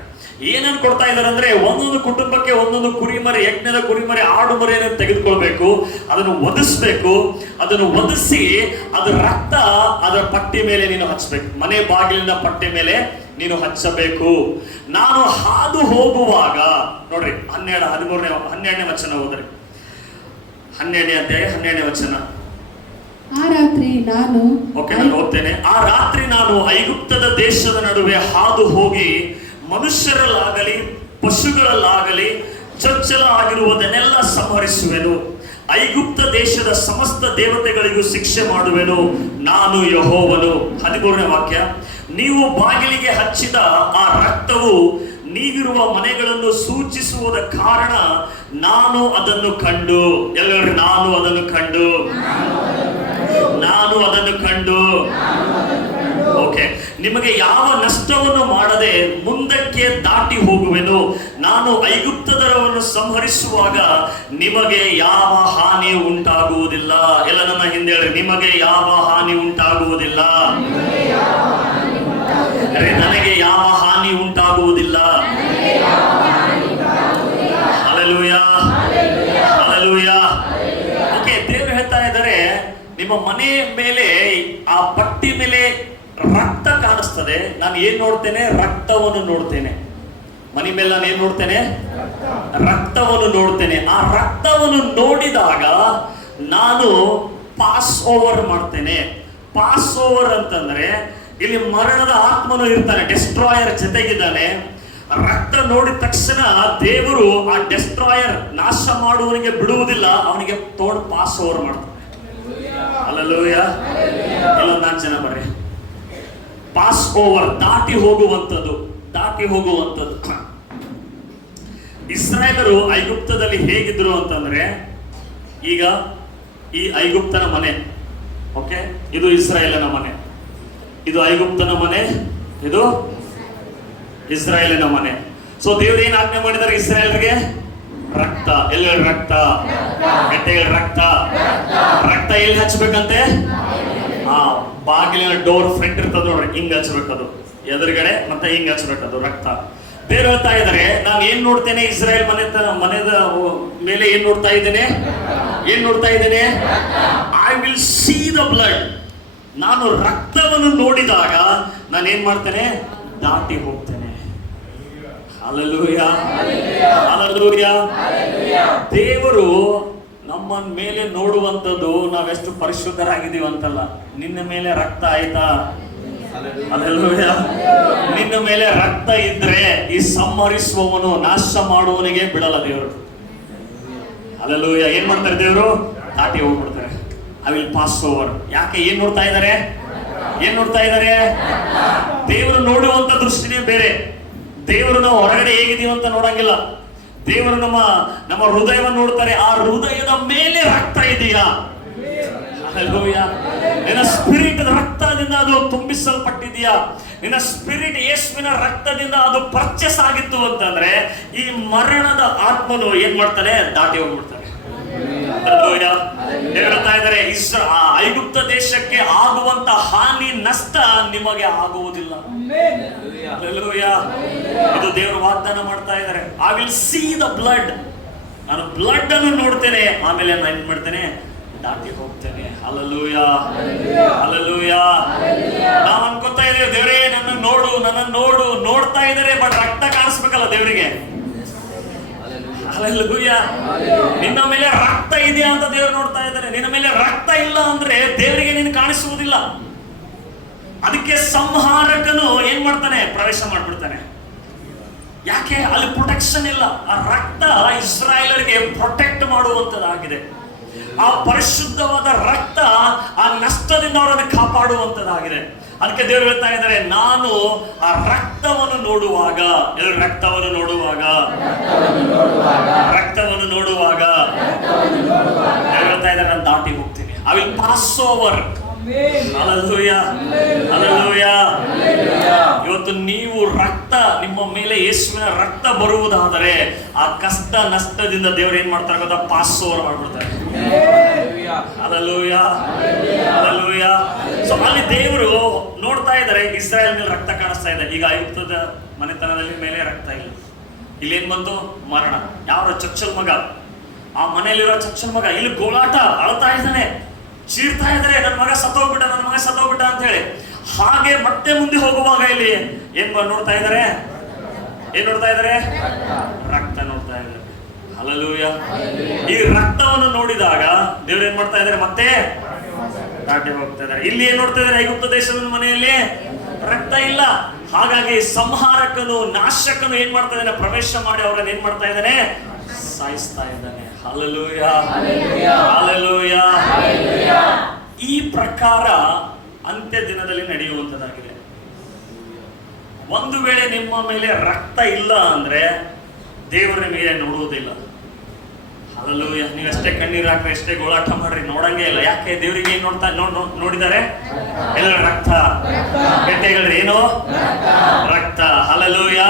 ಏನನ್ನು ಕೊಡ್ತಾ ಇದ್ದಾರೆ ಅಂದ್ರೆ, ಒಂದೊಂದು ಕುಟುಂಬಕ್ಕೆ ಒಂದೊಂದು ಕುರಿಮರಿ, ಯಜ್ಞದ ಕುರಿಮರಿ, ಆಡು ಮರಿಯನ್ನು ತೆಗೆದುಕೊಳ್ಬೇಕು, ಅದನ್ನು ವಧಿಸ್ಬೇಕು. ಅದನ್ನು ವಧಿಸಿ ಅದರ ರಕ್ತ ಅದರ ಪಟ್ಟಿ ಮೇಲೆ ನೀನು ಹಚ್ಚಬೇಕು, ಮನೆ ಬಾಗಿಲಿನ ಪಟ್ಟಿ ಮೇಲೆ ನೀನು ಹಚ್ಚಬೇಕು. ನಾನು ಹಾದು ಹೋಗುವಾಗ, ನೋಡ್ರಿ 12ನೇ ವಚನ ಹೋದ್ರಿ, 12ನೇ ಅಧ್ಯಾಯ 12ನೇ ವಚನ. ಆ ರಾತ್ರಿ ನಾನು ಓದ್ತೇನೆ. ಆ ರಾತ್ರಿ ನಾನು ಐಗುಪ್ತದ ದೇಶದ ನಡುವೆ ಹಾದು ಹೋಗಿ ಮನುಷ್ಯರಲ್ಲಾಗಲಿ ಪಶುಗಳಲ್ಲಾಗಲಿ ಚೊಚ್ಚಲ ಆಗಿರುವುದನ್ನೆಲ್ಲ ಸಂಹರಿಸುವೆನು. ಐಗುಪ್ತ ದೇಶದ ಸಮಸ್ತ ದೇವತೆಗಳಿಗೂ ಶಿಕ್ಷೆ ಮಾಡುವೆನು, ನಾನು ಯೆಹೋವನು. 13ನೇ ವಾಕ್ಯ. ನೀವು ಬಾಗಿಲಿಗೆ ಹಚ್ಚಿದ ಆ ರಕ್ತವು ನೀವಿರುವ ಮನೆಗಳನ್ನು ಸೂಚಿಸುವುದ ಕಾರಣ ನಾನು ಅದನ್ನು ಕಂಡು, ಎಲ್ಲರೂ ನಾನು ಅದನ್ನು ಕಂಡು, ನಾನು ಅದನ್ನು ಕಂಡು. ಓಕೆ, ನಿಮಗೆ ಯಾವ ನಷ್ಟವನ್ನು ಮಾಡದೆ ಮುಂದಕ್ಕೆ ದಾಟಿ ಹೋಗುವೆನು. ನಾನು ಐಗುಪ್ತದವರನ್ನು ಸಂಹರಿಸುವಾಗ ನಿಮಗೆ ಯಾವ ಹಾನಿ ಉಂಟಾಗುವುದಿಲ್ಲ. ಎಲ್ಲ ನನ್ನ ಹಿಂದೆ ಹೇಳಿ, ನಿಮಗೆ ಯಾವ ಹಾನಿ ಉಂಟಾಗುವುದಿಲ್ಲ. ನನಗೆ ಯಾವ ಹಾನಿ ಉಂಟಾಗುವುದಿಲ್ಲ. Hallelujah, hallelujah. ಓಕೆ, ದೇವರು ಹೇಳ್ತಾ ಇದ್ದಾರೆ, ನಿಮ್ಮ ಮನೆ ಮೇಲೆ ಆ ಪಟ್ಟಿ ಮೇಲೆ ರಕ್ತ ಕಾಣಿಸ್ತದೆ, ನಾನು ಏನ್ ನೋಡ್ತೇನೆ? ರಕ್ತವನ್ನು ನೋಡ್ತೇನೆ. ಮನೆ ಮೇಲೆ ನಾನು ಏನ್ ನೋಡ್ತೇನೆ? ರಕ್ತವನ್ನು ನೋಡ್ತೇನೆ. ಆ ರಕ್ತವನ್ನು ನೋಡಿದಾಗ ನಾನು ಪಾಸ್ ಓವರ್ ಮಾಡ್ತೇನೆ. ಪಾಸ್ ಓವರ್ ಅಂತಂದ್ರೆ ಇಲ್ಲಿ ಮರಣದ ಆತ್ಮನು ಇರ್ತಾನೆ, ಡೆಸ್ಟ್ರಾಯರ್ ಜೊತೆಗಿದ್ದಾನೆ. ರಕ್ತ ನೋಡಿದ ತಕ್ಷಣ ದೇವರು ಆ ಡೆಸ್ಟ್ರಾಯರ್ ನಾಶ ಮಾಡುವವನಿಗೆ ಬಿಡುವುದಿಲ್ಲ, ಅವನಿಗೆ ತೋಡ್ ಪಾಸ್ ಓವರ್ ಮಾಡ್ತಾನೆ. ಹಲ್ಲೆಲೂಯಾ. ಇಲ್ಲ 4 ಜನ ಬರ್ರಿ. ಪಾಸ್ ಓವರ್, ದಾಟಿ ಹೋಗುವಂಥದ್ದು, ದಾಟಿ ಹೋಗುವಂಥದ್ದು. ಇಸ್ರಾಯೇಲರು ಐಗುಪ್ತದಲ್ಲಿ ಹೇಗಿದ್ರು ಅಂತಂದ್ರೆ, ಈಗ ಈ ಐಗುಪ್ತನ ಮನೆ, ಓಕೆ, ಇದು ಇಸ್ರಾಯೇಲನ ಮನೆ, ಇದು ಐಗುಪ್ತನ ಮನೆ, ಇದು ಇಸ್ರಾಯೇಲಿನ ಮನೆ. ಸೊ ದೇವರು ಏನ್ ಆಜ್ಞೆ ಮಾಡಿದ್ದಾರೆ ಇಸ್ರಾಯೇಲರಿಗೆ? ರಕ್ತ. ಎಲ್ಲಿ ರಕ್ತ? ಗಟ್ಟೆಗಳ ರಕ್ತ. ರಕ್ತ ಎಲ್ಲಿ ಹಚ್ಬೇಕಂತೆ? ಆ ಬಾಗಿಲಿನ ಡೋರ್ ಫ್ರಂಟ್ ಇರ್ತದ ನೋಡ್ರಿ, ಹಿಂಗ್ ಹಚ್ಬೇಕದು, ಎದುರುಗಡೆ ಮತ್ತೆ ಹಿಂಗ್ ಹಚ್ಬೇಕದು ರಕ್ತ. ದೇವರು ಹೇಳ್ತಾ ಇದ್ದಾರೆ, ನಾನು ಏನ್ ನೋಡ್ತೇನೆ? ಇಸ್ರಾಯೇಲ್ ಮನೆದ ಮೇಲೆ ಏನ್ ನೋಡ್ತಾ ಇದ್ದೇನೆ? ಏನ್ ನೋಡ್ತಾ ಇದ್ದೇನೆ? I will see the blood. ನಾನು ರಕ್ತವನ್ನು ನೋಡಿದಾಗ ನಾನು ಏನ್ ಮಾಡ್ತೇನೆ? ದಾಟಿ ಹೋಗ್ತೇನೆ. Hallelujah, hallelujah. ದೇವರು ನಮ್ಮ ಮೇಲೆ ನೋಡುವಂಥದ್ದು ನಾವೆಷ್ಟು ಪರಿಶುದ್ಧರಾಗಿದ್ದೀವಿ ಅಂತಲ್ಲ, ನಿನ್ನ ಮೇಲೆ ರಕ್ತ ಆಯ್ತಾ? ಹಲ್ಲೆಲೂಯಾ. ನಿನ್ನ ಮೇಲೆ ರಕ್ತ ಇದ್ರೆ ಈ ಸಂಹರಿಸುವವನು, ನಾಶ ಮಾಡುವವನಿಗೆ ಬಿಡಲ್ಲ ದೇವರು. ಹಲ್ಲೆಲೂಯಾ. ಏನ್ ಮಾಡ್ತಾರೆ ದೇವರು? ದಾಟಿ ಹೋಗ್ಬಿಡ್ತಾರೆ. I will pass over. ಯಾಕೆ? ಏನ್ ನೋಡ್ತಾ ಇದ್ದಾರೆ? ಏನ್ ನೋಡ್ತಾ ಇದ್ದಾರೆ? ದೇವರು ನೋಡುವಂತ ದೃಷ್ಟಿನೇ ಬೇರೆ. ದೇವರು ನಾವು ಹೊರಗಡೆ ಹೇಗಿದೀವಿ ಅಂತ ನೋಡಂಗಿಲ್ಲ. ದೇವರು ನಮ್ಮ ಹೃದಯವನ್ನು ನೋಡ್ತಾರೆ. ಆ ಹೃದಯದ ಮೇಲೆ ರಕ್ತ ಇದೆಯಾ? ಹಲ್ಲೆಲೂಯಾ. ನಿನ್ನ ಸ್ಪಿರಿಟ್ ರಕ್ತದಿಂದ ಅದು ತುಂಬಿಸಲ್ಪಟ್ಟಿದೆಯಾ? ನಿನ್ನ ಸ್ಪಿರಿಟ್ ಯೇಸುವಿನ ರಕ್ತದಿಂದ ಅದು ಪರ್ಚೇಸ್ ಆಗಿತ್ತು ಅಂತಂದ್ರೆ ಈ ಮರಣದ ಆತ್ಮನು ಏನ್ ಮಾಡ್ತಾನೆ? ದಾಟಿ ಹೋಗ್ಬಿಡ್ತಾನೆ. ಹೇಳ್ತಾ ಇದ್ದಾರೆ, ಐಗುಪ್ತ ದೇಶಕ್ಕೆ ಆಗುವಂತ ಹಾನಿ ನಷ್ಟ ನಿಮಗೆ ಆಗುವುದಿಲ್ಲ. ಹಲ್ಲೆಲೂಯಾ. ಇದು ದೇವರು ವಾಗ್ದಾನ ಮಾಡ್ತಾ ಇದ್ದಾರೆ. I will see the blood. ನಾನು ಬ್ಲಡ್ ಅನ್ನು ನೋಡ್ತೇನೆ, ಆಮೇಲೆ ನಾನು ಏನ್ ಮಾಡ್ತೇನೆ? ದಾಟಿ ಹೋಗ್ತೇನೆ. Hallelujah, hallelujah. ನಾವು ಅನ್ಕೋತಾ ಇದ್ದೇವೆ, ದೇವರೇ ನನ್ನನ್ನು ನೋಡು ನೋಡ್ತಾ ಇದ್ದಾರೆ, ಬಟ್ ರಕ್ತ ಕಾಣಿಸ್ಬೇಕಲ್ಲ ದೇವರಿಗೆ. ಹಲ್ಲೆಲೂಯಾ. ನಿನ್ನ ಮೇಲೆ ರಕ್ತ ಇದೆಯಾ ಅಂತ ದೇವರು ನೋಡ್ತಾ ಇದ್ದಾರೆ. ನಿನ್ನ ಮೇಲೆ ರಕ್ತ ಇಲ್ಲ ಅಂದ್ರೆ ದೇವರಿಗೆ ನೀನು ಕಾಣಿಸುವುದಿಲ್ಲ. ಅದಕ್ಕೆ ಸಂಹಾರಕನು ಏನ್ ಮಾಡ್ತಾನೆ? ಪ್ರವೇಶ ಮಾಡ್ಬಿಡ್ತಾನೆ. ಯಾಕೆ? ಅಲ್ಲಿ ಪ್ರೊಟೆಕ್ಷನ್ ಇಲ್ಲ. ಆ ರಕ್ತ ಇಸ್ರಾಯೇಲರಿಗೆ ಪ್ರೊಟೆಕ್ಟ್ ಮಾಡುವಂತದ್ದಾಗಿದೆ. ಆ ಪರಿಶುದ್ಧವಾದ ರಕ್ತ ಆ ನಷ್ಟದಿಂದ ಅವರನ್ನು ಕಾಪಾಡುವಂತದ್ದಾಗಿದೆ. ಅದಕ್ಕೆ ದೇವರು ಹೇಳ್ತಾ ಇದ್ದಾರೆ, ನಾನು ಆ ರಕ್ತವನ್ನು ನೋಡುವಾಗ, ರಕ್ತವನ್ನು ನೋಡುವಾಗ ಹೇಳ್ತಾ ಇದ್ದಾರೆ, ನಾನು ದಾಟಿ ಹೋಗ್ತೀನಿ. I will pass over. Hallelujah, hallelujah. ಇವತ್ತು ನೀವು ರಕ್ತ ರಕ್ತ ನಿಮ್ಮ ಮೇಲೆ ಯೇಸುವಿನ ರಕ್ತ ಬರುವುದಾದರೆ ಆ ಕಷ್ಟ ನಷ್ಟದಿಂದ ದೇವರು ಏನ್ ಮಾಡ್ತಾರೆ ಗೊತ್ತಾ? ಪಾಸ್ ಓವರ್ ಮಾಡ್ಬಿಡ್ತಾರೆ. Hallelujah, hallelujah. ಸೊ ಅಲ್ಲಿ ದೇವರು ನೋಡ್ತಾ ಇದ್ದಾರೆ, ಇಸ್ರಾಯೇಲ್ ಮೇಲೆ ರಕ್ತ ಕಾಣಿಸ್ತಾ ಇದೆ. ಈಗ ಐಗುಪ್ತದ ಮನೆತನದಲ್ಲಿ ಮೇಲೆ ರಕ್ತ ಇಲ್ಲ. ಇಲ್ಲೇನ್ ಬಂತು? ಮರಣ. ಯಾವ ಚೊಚ್ಚಲ ಮಗ, ಆ ಮನೆಯಲ್ಲಿರೋ ಚೊಚ್ಚಲ ಮಗ ಇಲ್ಲಿ ಗೋಳಾಟ, ಅಳ್ತಾ ಇದ್ದಾನೆ, ಚೀರ್ತಾ ಇದ್ದಾರೆ, ನನ್ನ ಮಗ ಸತ್ತೋಗ್ಬಿಟ್ಟ, ನನ್ನ ಮಗ ಸತ್ತೋಗ್ಬಿಟ್ಟ ಅಂತ ಹೇಳಿ. ಹಾಗೆ ಮತ್ತೆ ಮುಂದೆ ಹೋಗುವಾಗ ಇಲ್ಲಿ ಏನ್ ನೋಡ್ತಾ ಇದ್ದಾರೆ? ಏನ್ ನೋಡ್ತಾ ಇದ್ದಾರೆ? ರಕ್ತ ನೋಡ್ತಾ ಇದ್ದಾರೆ. ಹಲ್ಲೆಲೂಯಾ. ಈ ರಕ್ತವನ್ನು ನೋಡಿದಾಗ ದೇವ್ರು ಏನ್ ಮಾಡ್ತಾ ಇದ್ದಾರೆ? ಮತ್ತೆ ದಾಟಿ ಹೋಗ್ತಾ ಇದ್ದಾರೆ. ಇಲ್ಲಿ ಏನ್ ನೋಡ್ತಾ ಇದ್ದಾರೆ? ಐಗುಪ್ತ ದೇಶದ ಮನೆಯಲ್ಲಿ ರಕ್ತ ಇಲ್ಲ. ಹಾಗಾಗಿ ಸಂಹಾರಕನು, ನಾಶಕನು ಏನ್ ಮಾಡ್ತಾ ಇದ್ದಾನೆ? ಪ್ರವೇಶ ಮಾಡಿ ಅವ್ರನ್ನ ಏನ್ ಮಾಡ್ತಾ ಇದ್ದಾನೆ? ಸಾಯಿಸ್ತಾ ಇದ್ದಾನೆ. Hallelujah, hallelujah. ಈ ಪ್ರಕಾರ ಅಂತ್ಯ ದಿನದಲ್ಲಿ ನಡೆಯುವಂತದ್ದಾಗಿದೆ. ಒಂದು ವೇಳೆ ನಿಮ್ಮ ಮೇಲೆ ರಕ್ತ ಇಲ್ಲ ಅಂದ್ರೆ ದೇವರು ನಿಮಗೆ ನೋಡುವುದಿಲ್ಲ. ಹಲ್ಲೆಲೂಯಾ. ನೀವು ಎಷ್ಟೇ ಕಣ್ಣೀರು ಹಾಕ್ರಿ, ಎಷ್ಟೇ ಗೋಳಾಟ ಮಾಡ್ರಿ, ನೋಡಂಗೆ ಇಲ್ಲ. ಯಾಕೆ? ದೇವರಿಗೆ ಏನ್ ನೋಡಿದ್ದಾರೆ? ಎಲ್ಲ ರಕ್ತ. ಗಟ್ಟಿಗಳ್ರಿ, ಏನು? ರಕ್ತ. ಹಲ್ಲೆಲೂಯಾ.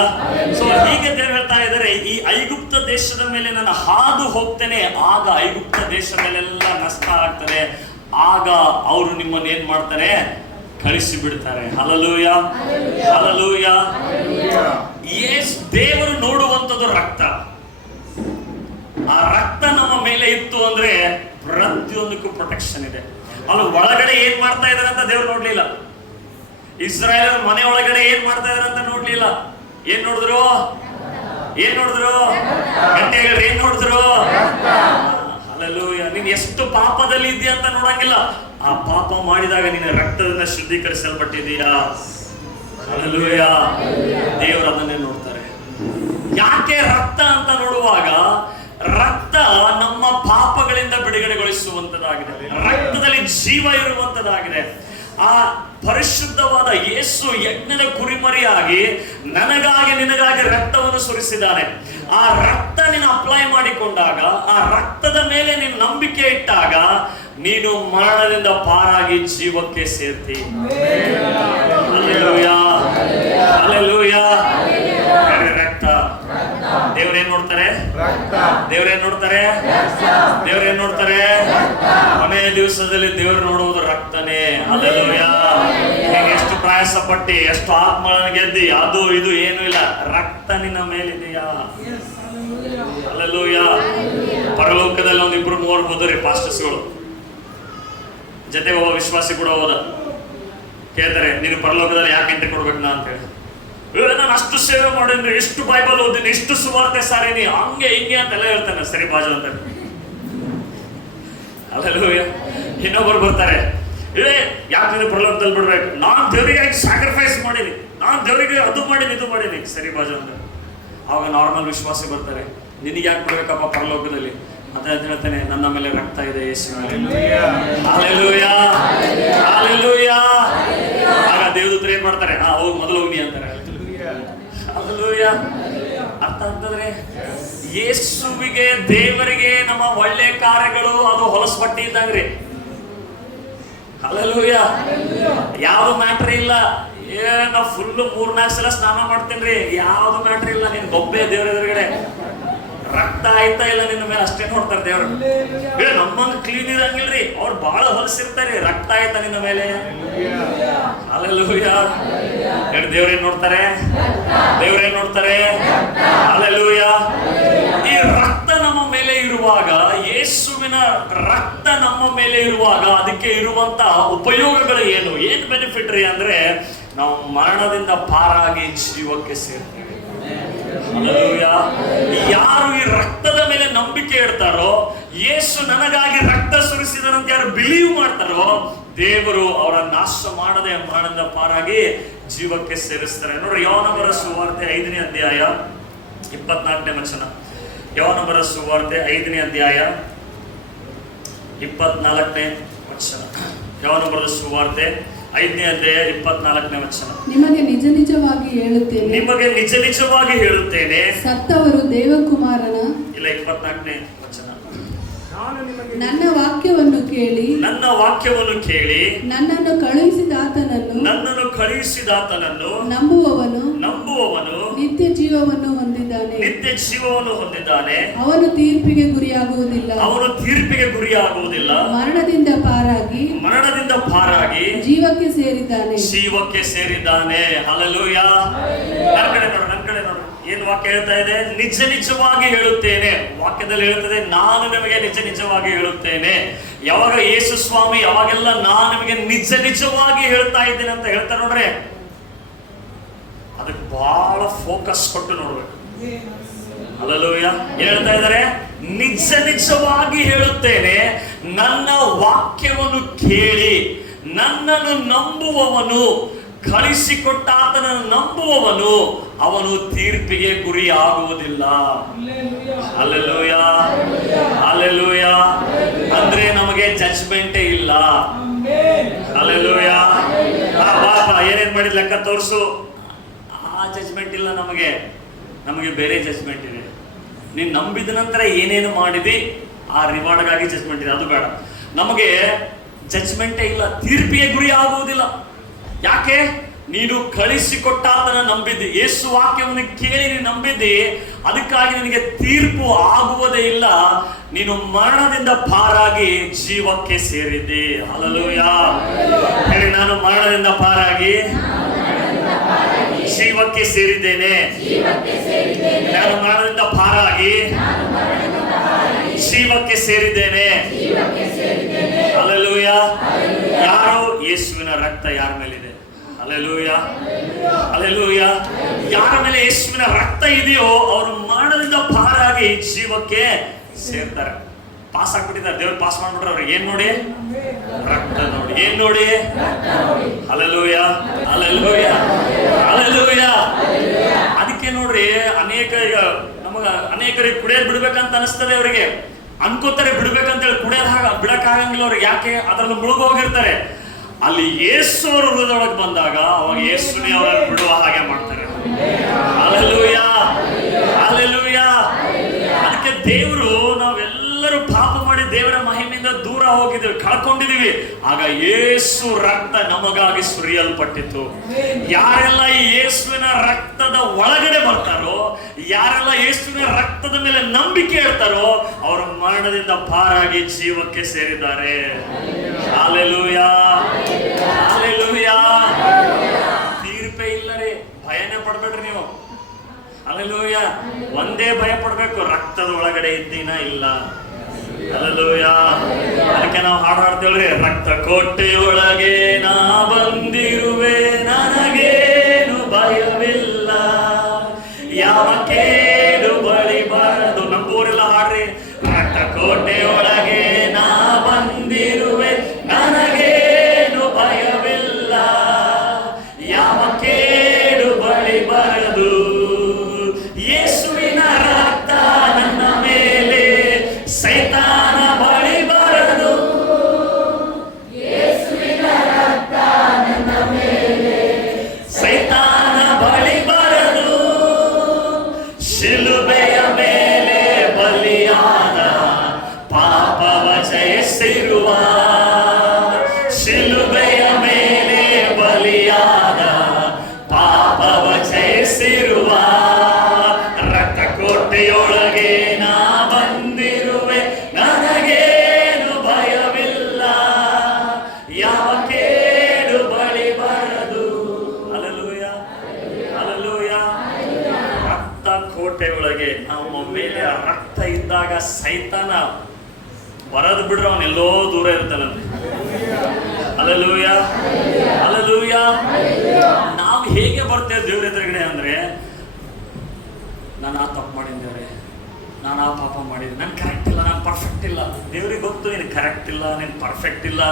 ಸೊ ಹೀಗೆ ದೇವರು ಹೇಳ್ತಾ ಇದ್ದಾರೆ, ಈ ಐಗುಪ್ತ ದೇಶದ ಮೇಲೆ ನಾನು ಹಾದು ಹೋಗ್ತೇನೆ, ಆಗ ಐಗುಪ್ತ ದೇಶ ಮೇಲೆಲ್ಲ ನಷ್ಟ ಆಗ್ತದೆ, ಆಗ ಅವರು ನಿಮ್ಮನ್ನು ಏನ್ ಮಾಡ್ತಾರೆ? ಕಳಿಸಿ ಬಿಡ್ತಾರೆ. Hallelujah, hallelujah. ದೇವರು ನೋಡುವಂಥದ್ದು ರಕ್ತ. ಆ ರಕ್ತ ನಮ್ಮ ಮೇಲೆ ಇತ್ತು ಅಂದ್ರೆ ಪ್ರತಿಯೊಂದಕ್ಕೂ ಪ್ರೊಟೆಕ್ಷನ್ ಇದೆ. ಅಲ್ಲಿ ಒಳಗಡೆ ಏನ್ ಮಾಡ್ತಾ ಇದಾರೆ ಅಂತ ದೇವ್ರು ನೋಡ್ಲಿಲ್ಲ. ಇಸ್ರಾಯೇಲ್ ಮನೆ ಒಳಗಡೆ ಏನ್ ಮಾಡ್ತಾ ಇದಾರೆ ಅಂತ ನೋಡ್ಲಿಲ್ಲ. ಏನ್ ನೋಡಿದ್ರು? ಏನ್ ನೋಡಿದ್ರು? ಗಂಟೆಗಳು ಏನ್ ನೋಡಿದ್ರು? ಹಲ್ಲೆಲೂಯಾ. ನೀನ್ ಎಷ್ಟು ಪಾಪದಲ್ಲಿ ಇದೆಯಾ ಅಂತ ನೋಡಂಗಿಲ್ಲ. ಆ ಪಾಪ ಮಾಡಿದಾಗ ನಿನ್ನ ರಕ್ತದಿಂದ ಶುದ್ಧೀಕರಿಸಲ್ಪಟ್ಟಿದೀಯಾ? ಹಲ್ಲೆಲೂಯಾ. ದೇವರು ಅದನ್ನೇ ನೋಡ್ತಾರೆ. ಯಾಕೆ ರಕ್ತ ಅಂತ ನೋಡುವಾಗ, ರಕ್ತ ನಮ್ಮ ಪಾಪಗಳಿಂದ ಬಿಡುಗಡೆಗೊಳಿಸುವಂತದ್ದಾಗಿದೆ. ರಕ್ತದಲ್ಲಿ ಜೀವ ಇರುವಂತದ್ದಾಗಿದೆ. ಆ ಪರಿಶುದ್ಧವಾದ ಯೇಸು ಯಜ್ಞದ ಕುರಿಮರಿಯಾಗಿ ನನಗಾಗಿ ನಿನಗಾಗಿ ರಕ್ತವನ್ನು ಸುರಿಸಿದ್ದಾನೆ. ಆ ರಕ್ತ ನೀನು ಅಪ್ಲೈ ಮಾಡಿಕೊಂಡಾಗ, ಆ ರಕ್ತದ ಮೇಲೆ ನೀನು ನಂಬಿಕೆ ಇಟ್ಟಾಗ, ನೀನು ಮರಣದಿಂದ ಪಾರಾಗಿ ಜೀವಕ್ಕೆ ಸೇರ್ತಿ. Hallelujah, hallelujah. ರಕ್ತ. ದೇವ್ರೇನ್ ನೋಡ್ತಾರೆ? ದೇವ್ರೇನ್ ನೋಡ್ತಾರೆ? ದೇವ್ರೇನ್ ನೋಡ್ತಾರೆ? ಕೊನೆಯ ದಿವಸದಲ್ಲಿ ದೇವ್ರು ನೋಡುವುದು ರಕ್ತನೇ. ಹಲ್ಲೆಲೂಯಾ. ನೀನು ಎಷ್ಟು ಪ್ರಯಾಸ ಪಟ್ಟಿ, ಎಷ್ಟು ಆತ್ಮಗಳನ್ನು ಗೆದ್ದಿ, ಅದು ಇದು ಏನು ಇಲ್ಲ, ರಕ್ತ ನಿನ್ನ ಮೇಲಿದೆಯಾ? ಹಲ್ಲೆಲೂಯಾ. ಪರಲೋಕದಲ್ಲಿ ಒಂದ್ 2-3 ಹೋದ್ರಿ ಪಾಸ್ಟರ್ಸ್ಗಳು, ಜೊತೆ ಒಬ್ಬ ವಿಶ್ವಾಸಿ ಕೂಡ ಹೋದ. ಕೇಳ್ತಾರೆ, ನೀನು ಪರಲೋಕದಲ್ಲಿ ಯಾಕೆ ಎಂಟ್ರಿ ಕೊಡ್ಬೇಕು ನಾ ಅಂತ ಹೇಳಿ. ನಾನು ಅಷ್ಟು ಸೇವೆ ಮಾಡಿದ್ರಿ, ಎಷ್ಟು ಬೈಬಲ್ ಓದಿನಿ, ಇಷ್ಟು ಸುವಾರ್ತೆ ಸಾರಿನಿ, ಹಂಗೆ ಹಿಂಗೆ ಅಂತೆಲ್ಲ ಹೇಳ್ತಾನೆ. ಸರಿ ಬಾಜು ಅಂತ. ಹಲ್ಲೆಲೂಯಾ. ಇನ್ನೊಬ್ಬರು ಬರ್ತಾರೆ, ಯಾಕೆ ನೀನು ಪರಲೋಕದಲ್ಲಿ ಬಿಡ್ಬೇಕು? ನಾನ್ ದೇವರಿಗೆ ಸ್ಯಾಕ್ರಿಫೈಸ್ ಮಾಡೀನಿ, ನಾನ್ ದೇವರಿಗೆ ಅದು ಮಾಡೀನಿ, ಇದು ಮಾಡೀನಿ. ಸರಿ ಬಾಜು ಅಂತ. ಅವಾಗ ನಾರ್ಮಲ್ ವಿಶ್ವಾಸಿ ಬರ್ತಾರೆ, ನಿನಗೆ ಯಾಕೆ ಬಿಡ್ಬೇಕಪ್ಪ ಪರಲೋಕದಲ್ಲಿ? ಅಂತ ಹೇಳ್ತಾನೆ, ನನ್ನ ಮೇಲೆ ರಕ್ತ ಇದೆ ಯೇಸುವಿನಲ್ಲಿ. Hallelujah, hallelujah. ಆಗ ದೇವದೂತರು ಏನ್ ಮಾಡ್ತಾರೆ? ಹೋಗಿ ಮೊದಲು ಹೋಗಿ ಅಂತಾರೆ. ಹಲ್ಲೆಲೂಯಾ. ಅರ್ಥ ಆಗ್ತದ್ರೆ? ಯೇಸುವಿಗೆ, ದೇವರಿಗೆ ನಮ್ಮ ಒಳ್ಳೆ ಕಾರ್ಯಗಳು ಅದು ಹೊಲಸು ಇದ್ದಂಗ್ರಿ. ಹಲ್ಲೆಲೂಯಾ. ಯಾವ್ದು ಮ್ಯಾಟ್ರ್ ಇಲ್ಲ. ನಾ ಫುಲ್ 3-4 ಸಲ ಸ್ನಾನ ಮಾಡ್ತೇನ್ರಿ, ಯಾವ್ದು ಮ್ಯಾಟ್ರ್ ಇಲ್ಲ. ನಿನ್ ಗೊಬ್ಬೆ ದೇವ್ರ ಎದುರುಗಡೆ ರಕ್ತ ಆಯ್ತಾ ಇಲ್ಲ ನಿನ್ನ ಮೇಲೆ, ಅಷ್ಟೇ ನೋಡ್ತಾರೆ ದೇವ್ರು. ನಮ್ಮಂಗ್ ಕ್ಲೀನ್ ಇರಂಗಿಲ್ರಿ, ಅವ್ರು ಬಹಳ ಹೊಲಸಿರ್ತಾರೆ. ರಕ್ತ ಆಯ್ತಾ ನಿನ್ನ ಮೇಲೆ? ಹಲ್ಲೆಲೂಯಾ. ದೇವ್ರೇನ್ ನೋಡ್ತಾರೆ? ದೇವ್ರೇನ್ ನೋಡ್ತಾರೆ? ಹಲ್ಲೆಲೂಯಾ. ಈ ರಕ್ತ ನಮ್ಮ ಮೇಲೆ ಇರುವಾಗ, ಯೇಸುವಿನ ರಕ್ತ ನಮ್ಮ ಮೇಲೆ ಇರುವಾಗ, ಅದಕ್ಕೆ ಇರುವಂತ ಉಪಯೋಗಗಳು ಏನು? ಏನ್ ಬೆನಿಫಿಟ್ ರೀ ಅಂದ್ರೆ, ನಾವು ಮರಣದಿಂದ ಪಾರಾಗಿ ಜೀವಕ್ಕೆ ಸೇರ್ತೀವಿ. ಹಲ್ಲೆಲೂಯಾ. ಯಾರು ಈ ರಕ್ತದ ಮೇಲೆ ನಂಬಿಕೆ ಇಡ್ತಾರೋ, ಯೇಸು ನನಗಾಗಿ ರಕ್ತ ಸುರಿಸಿದನಂತ ಯಾರು ಬಿಲೀವ್ ಮಾಡ್ತಾರೋ, ದೇವರು ಅವರ ನಾಶ ಮಾಡದೆ ಮರಣದಿಂದ ಪಾರಾಗಿ ಜೀವಕ್ಕೆ ಸೇರಿಸ್ತಾರೆ. ನೋಡ್ರಿ, ಯೋಹಾನ ಬರೆದ ಸುವಾರ್ತೆ 5ನೇ ಅಧ್ಯಾಯ 24ನೇ ವಚನ. ಯೋಹಾನ ಬರೆದ ಸುವಾರ್ತೆ 5ನೇ ಅಧ್ಯಾಯ 24ನೇ ವಚನ. ಯೋಹಾನ ಬರೆದ ಸುವಾರ್ತೆ 5ನೇ ಅಧ್ಯಾಯ 24ನೇ ವಚನ. ನಿಮಗೆ ನಿಜ ನಿಜವಾಗಿ ಹೇಳುತ್ತೇನೆ, ನಿಮಗೆ ನಿಜ ನಿಜವಾಗಿ ಹೇಳುತ್ತೇನೆ, ಸತ್ತವರು ದೇವಕುಮಾರನ. ಇಲ್ಲ, 24ನೇ ವಚನ. ನನ್ನ ವಾಕ್ಯವನ್ನು ಕೇಳಿ ನನ್ನ ವಾಕ್ಯವನ್ನು ಕೇಳಿ ನನ್ನನ್ನು ಕಳುಹಿಸಿದಾತನನ್ನು ನಂಬುವವನು ನಿತ್ಯ ಜೀವವನ್ನು ಹೊಂದಿದ್ದಾನೆ. ಅವನು ತೀರ್ಪಿಗೆ ಗುರಿಯಾಗುವುದಿಲ್ಲ. ಮರಣದಿಂದ ಪಾರಾಗಿ ಜೀವಕ್ಕೆ ಸೇರಿದ್ದಾನೆ. ಹಲ್ಲೆಲೂಯಾ. ನನ್ನ ಕಡೆ ನೋಡು ಏನು ವಾಕ್ಯ ಹೇಳ್ತಾ ಇದೆ? ನಿಜವಾಗಿ ಹೇಳುತ್ತೇನೆ. ವಾಕ್ಯದಲ್ಲಿ ಹೇಳ್ತದೆ, ನಾನು ನಿಮಗೆ ನಿಜವಾಗಿ ಹೇಳುತ್ತೇನೆ. ಯಾವಾಗ ಯೇಸು ಸ್ವಾಮಿ ಯಾವಾಗೆಲ್ಲ ನಾನು ನಿಮಗೆ ನಿಜವಾಗಿ ಹೇಳ್ತಾ ಇದ್ದೇನೆ ಅಂತ ಹೇಳ್ತಾರೆ ನೋಡ್ರೆ, ಅದಕ್ಕೆ ಬಹಳ ಫೋಕಸ್ ಕೊಟ್ಟು ನೋಡ್ಬೇಕು. ಹಲ್ಲೆಲೂಯಾ. ಏನ್ ಹೇಳ್ತಾ ಇದ್ದಾರೆ? ನಿಜವಾಗಿ ಹೇಳುತ್ತೇನೆ, ನನ್ನ ವಾಕ್ಯವನ್ನು ಕೇಳಿ ನನ್ನನ್ನು ನಂಬುವವನು, ಕಳಿಸಿಕೊಟ್ಟಾತನನ್ನು ನಂಬುವವನು, ಅವನು ತೀರ್ಪಿಗೆ ಗುರಿಯಾಗುವುದಿಲ್ಲ. Hallelujah, hallelujah. ಅಂದ್ರೆ ನಮಗೆ ಜಡ್ಜ್ಮೆಂಟೇ ಇಲ್ಲ. ಹಲ್ಲೆಲೂಯಾ. ಬಾಪ ಏನೇನ್ ಮಾಡಿದ ಲೆಕ್ಕ ತೋರಿಸು. ಆ ಜಡ್ಜ್ಮೆಂಟ್ ಇಲ್ಲ ನಮಗೆ ಬೇರೆ ಜಡ್ಜ್ಮೆಂಟ್ ಇದೆ. ನೀನ್ ನಂಬಿದ ನಂತರ ಏನೇನು ಮಾಡಿದಿ ಆ ರಿವಾರ್ಡ್ಗಾಗಿ ಜಡ್ಜ್ಮೆಂಟ್ ಇದೆ, ಅದು ಬೇಡ. ನಮಗೆ ಜಡ್ಜ್ಮೆಂಟೇ ಇಲ್ಲ, ತೀರ್ಪಿಗೆ ಗುರಿ ಆಗುವುದಿಲ್ಲ. ಯಾಕೆ? ನೀನು ಕಳಿಸಿಕೊಟ್ಟಾತನ ನಂಬಿದ್ದಿ, ಯೇಸು ವಾಕ್ಯವನ್ನು ಕೇಳಿ ನೀನು ನಂಬಿದ್ದಿ, ಅದಕ್ಕಾಗಿ ನಿನಗೆ ತೀರ್ಪು ಆಗುವುದೇ ಇಲ್ಲ. ನೀನು ಮರಣದಿಂದ ಪಾರಾಗಿ ಜೀವಕ್ಕೆ ಸೇರಿದ್ದಿ. ಹಲ್ಲೆಲೂಯಾ. ಹೇಳಿ, ನಾನು ಮರಣದಿಂದ ಪಾರಾಗಿ ಜೀವಕ್ಕೆ ಸೇರಿದ್ದೇನೆ. ನಾನು ಮರಣದಿಂದ ಪಾರಾಗಿ ಜೀವಕ್ಕೆ ಸೇರಿದ್ದೇನೆ. ಹಲ್ಲೆಲೂಯಾ. ಯಾರು? ಯೇಸುವಿನ ರಕ್ತ ಯಾರ ಮೇಲಿದೆ? Hallelujah, hallelujah. ಯಾರ ಮೇಲೆ ಯೇಸುವಿನ ರಕ್ತ ಇದೆಯೋ ಅವರು ಮರಣದಿಂದ ಪಾರಾಗಿ ಜೀವಕ್ಕೆ ಸೇರ್ತಾರೆ. ಪಾಸ್ ಆಗ್ಬಿಟ್ಟಿದ್ದಾರೆ, ದೇವ್ರು ಪಾಸ್ ಮಾಡ್ಬಿಟ್ರೆ ಅವ್ರಿಗೆ ಏನ್ ನೋಡಿ? ರಕ್ತ ನೋಡಿ. ಏನ್ ನೋಡಿ? Hallelujah, hallelujah, hallelujah. ಅದಕ್ಕೆ ನೋಡ್ರಿ, ಅನೇಕರಿಗೆ ಕುಡಿಯೋದು ಬಿಡ್ಬೇಕಂತ ಅನಿಸ್ತದೆ. ಅವರಿಗೆ ಅನ್ಕೋತಾರೆ ಬಿಡ್ಬೇಕಂತ ಹೇಳಿ ಬಿಡಕ್ಕಾಗಂಗಿಲ್ಲ ಅವ್ರಿಗೆ. ಯಾಕೆ? ಅದ್ರಲ್ಲಿ ಮುಳುಗ ಹೋಗಿರ್ತಾರೆ. ಅಲ್ಲಿ ಯೇಸು ಅವರ ಹೃದಯದೊಳಗೆ ಬಂದಾಗ ಅವಾಗ ಯೇಸುನೇ ಅವರನ್ನು ಬಿಡುವ ಹಾಗೆ ಮಾಡ್ತಾರೆ. Hallelujah, hallelujah. ಅದಕ್ಕೆ ದೇವರು, ನಾವೆಲ್ಲರೂ ಪಾಪ ಮಾಡಿ ದೇವರ ಮಹಿಮೆಯಿಂದ ದೂರ ಹೋಗಿದ್ದೀವಿ, ಕಳ್ಕೊಂಡಿದೀವಿ. ಆಗ ಯೇಸು ರಕ್ತ ನಮಗಾಗಿ ಸುರಿಯಲ್ಪಟ್ಟಿತು. ಯಾರೆಲ್ಲ ಈ ಯೇಸುವಿನ ರಕ್ತದ ಒಳಗಡೆ ಬರ್ತಾರೋ, ಯಾರೆಲ್ಲ ಯೇಸುವಿನ ರಕ್ತದ ಮೇಲೆ ನಂಬಿಕೆ ಇಡ್ತಾರೋ, ಅವರು ಮರಣದಿಂದ ಪಾರಾಗಿ ಜೀವಕ್ಕೆ ಸೇರಿದ್ದಾರೆ. Hallelujah, hallelujah. ತೀರ್ಪೇ ಇಲ್ಲ ರೀ, ಭಯನೇ ಪಡ್ಬೇಡ್ರಿ ನೀವು. ಹಲ್ಲೆಲೂಯಾ. ಒಂದೇ ಭಯ ಪಡ್ಬೇಕು, ರಕ್ತದ ಒಳಗಡೆ ಇದ್ದೀನ ಇಲ್ಲ. ಹಲ್ಲೆಲೂಯಾ. ಅದಕ್ಕೆ ನಾವು ಹಾಡು ಹಾಡ್ತೇವ್ರಿ, ರಕ್ತ ಕೋಟೆಯೊಳಗೆ ನಾ ಬಂದಿರುವೆ, ನನಗೇನು ಭಯವಿಲ್ಲ, ಯಾವ ಕೇಡು ಬಳಿಬಾರದು. ನಂಬೋರೆಲ್ಲ ಹಾಡ್ರಿ, ರಕ್ತ ಕೋಟೆಯೊಳಗೆ ನಾ ಬಂದಿರುವೆ, ನನಗೇನು ಭಯವಿಲ್ಲ, ಯಾವ ಕೇಡು ಬಳಿಬಾರದು. ಯೇಸುವಿನ ರಕ್ತ ನನ್ನ ಮೇಲೆ, ಸೈತಾನ ಬಳಿಬಾರದು. ಯೇಸುವಿನ ರಕ್ತ ನನ್ನ ಮೇಲೆ, ಸೈತಾನ ಬಳಿಬಾರದು. ಶಿಲುಬೆಯ ಮೇಲೆ ಬಲಿಯಾದ ಪಾಪವ ಜಯಿಸಿರುವ, ಶಿಲುಬೆಯ ಮೇಲೆ ಬಲಿಯಾದ ಪಾಪವ ಜಯಿಸಿರುವ, ರಕ್ತ ಕೋಟೆಯೊಳಗೆ ನಾ ಬಂದಿರುವೆ, ನನಗೇನು ಭಯವಿಲ್ಲ, ಯಾವ ಕೇಡು ಬಳಿಬಾರದು. Hallelujah, hallelujah. ರಕ್ತ ಕೋಟೆಯೊಳಗೆ ನಮ್ಮ ಮೇಲೆ ರಕ್ತ ಇದ್ದಾಗ ಸೈತಾನ ಬರದ್ ಬಿಡ್ರೆ ಅವನೆಲ್ಲೋ ದೂರ ಇರ್ತಾನಂತೆ. Hallelujah, hallelujah. ನಾವು ಹೇಗೆ ಬರ್ತೇವೆ ದೇವ್ರ ಎದುರುಗಡೆ ಅಂದ್ರೆ, ನಾನು ಆ ತಪ್ಪು ಮಾಡಿದ್ದೇವ್ರೆ, ನಾನು ಆ ಪಾಪ ಮಾಡಿದ್ದೆ, ನಾನು ಕರೆಕ್ಟ್ ಇಲ್ಲ, ನಾನು ಪರ್ಫೆಕ್ಟ್ ಇಲ್ಲ. ದೇವ್ರಿಗೆ ಗೊತ್ತು ನೀನು ಕರೆಕ್ಟ್ ಇಲ್ಲ, ನೀನು ಪರ್ಫೆಕ್ಟ್ ಇಲ್ಲ.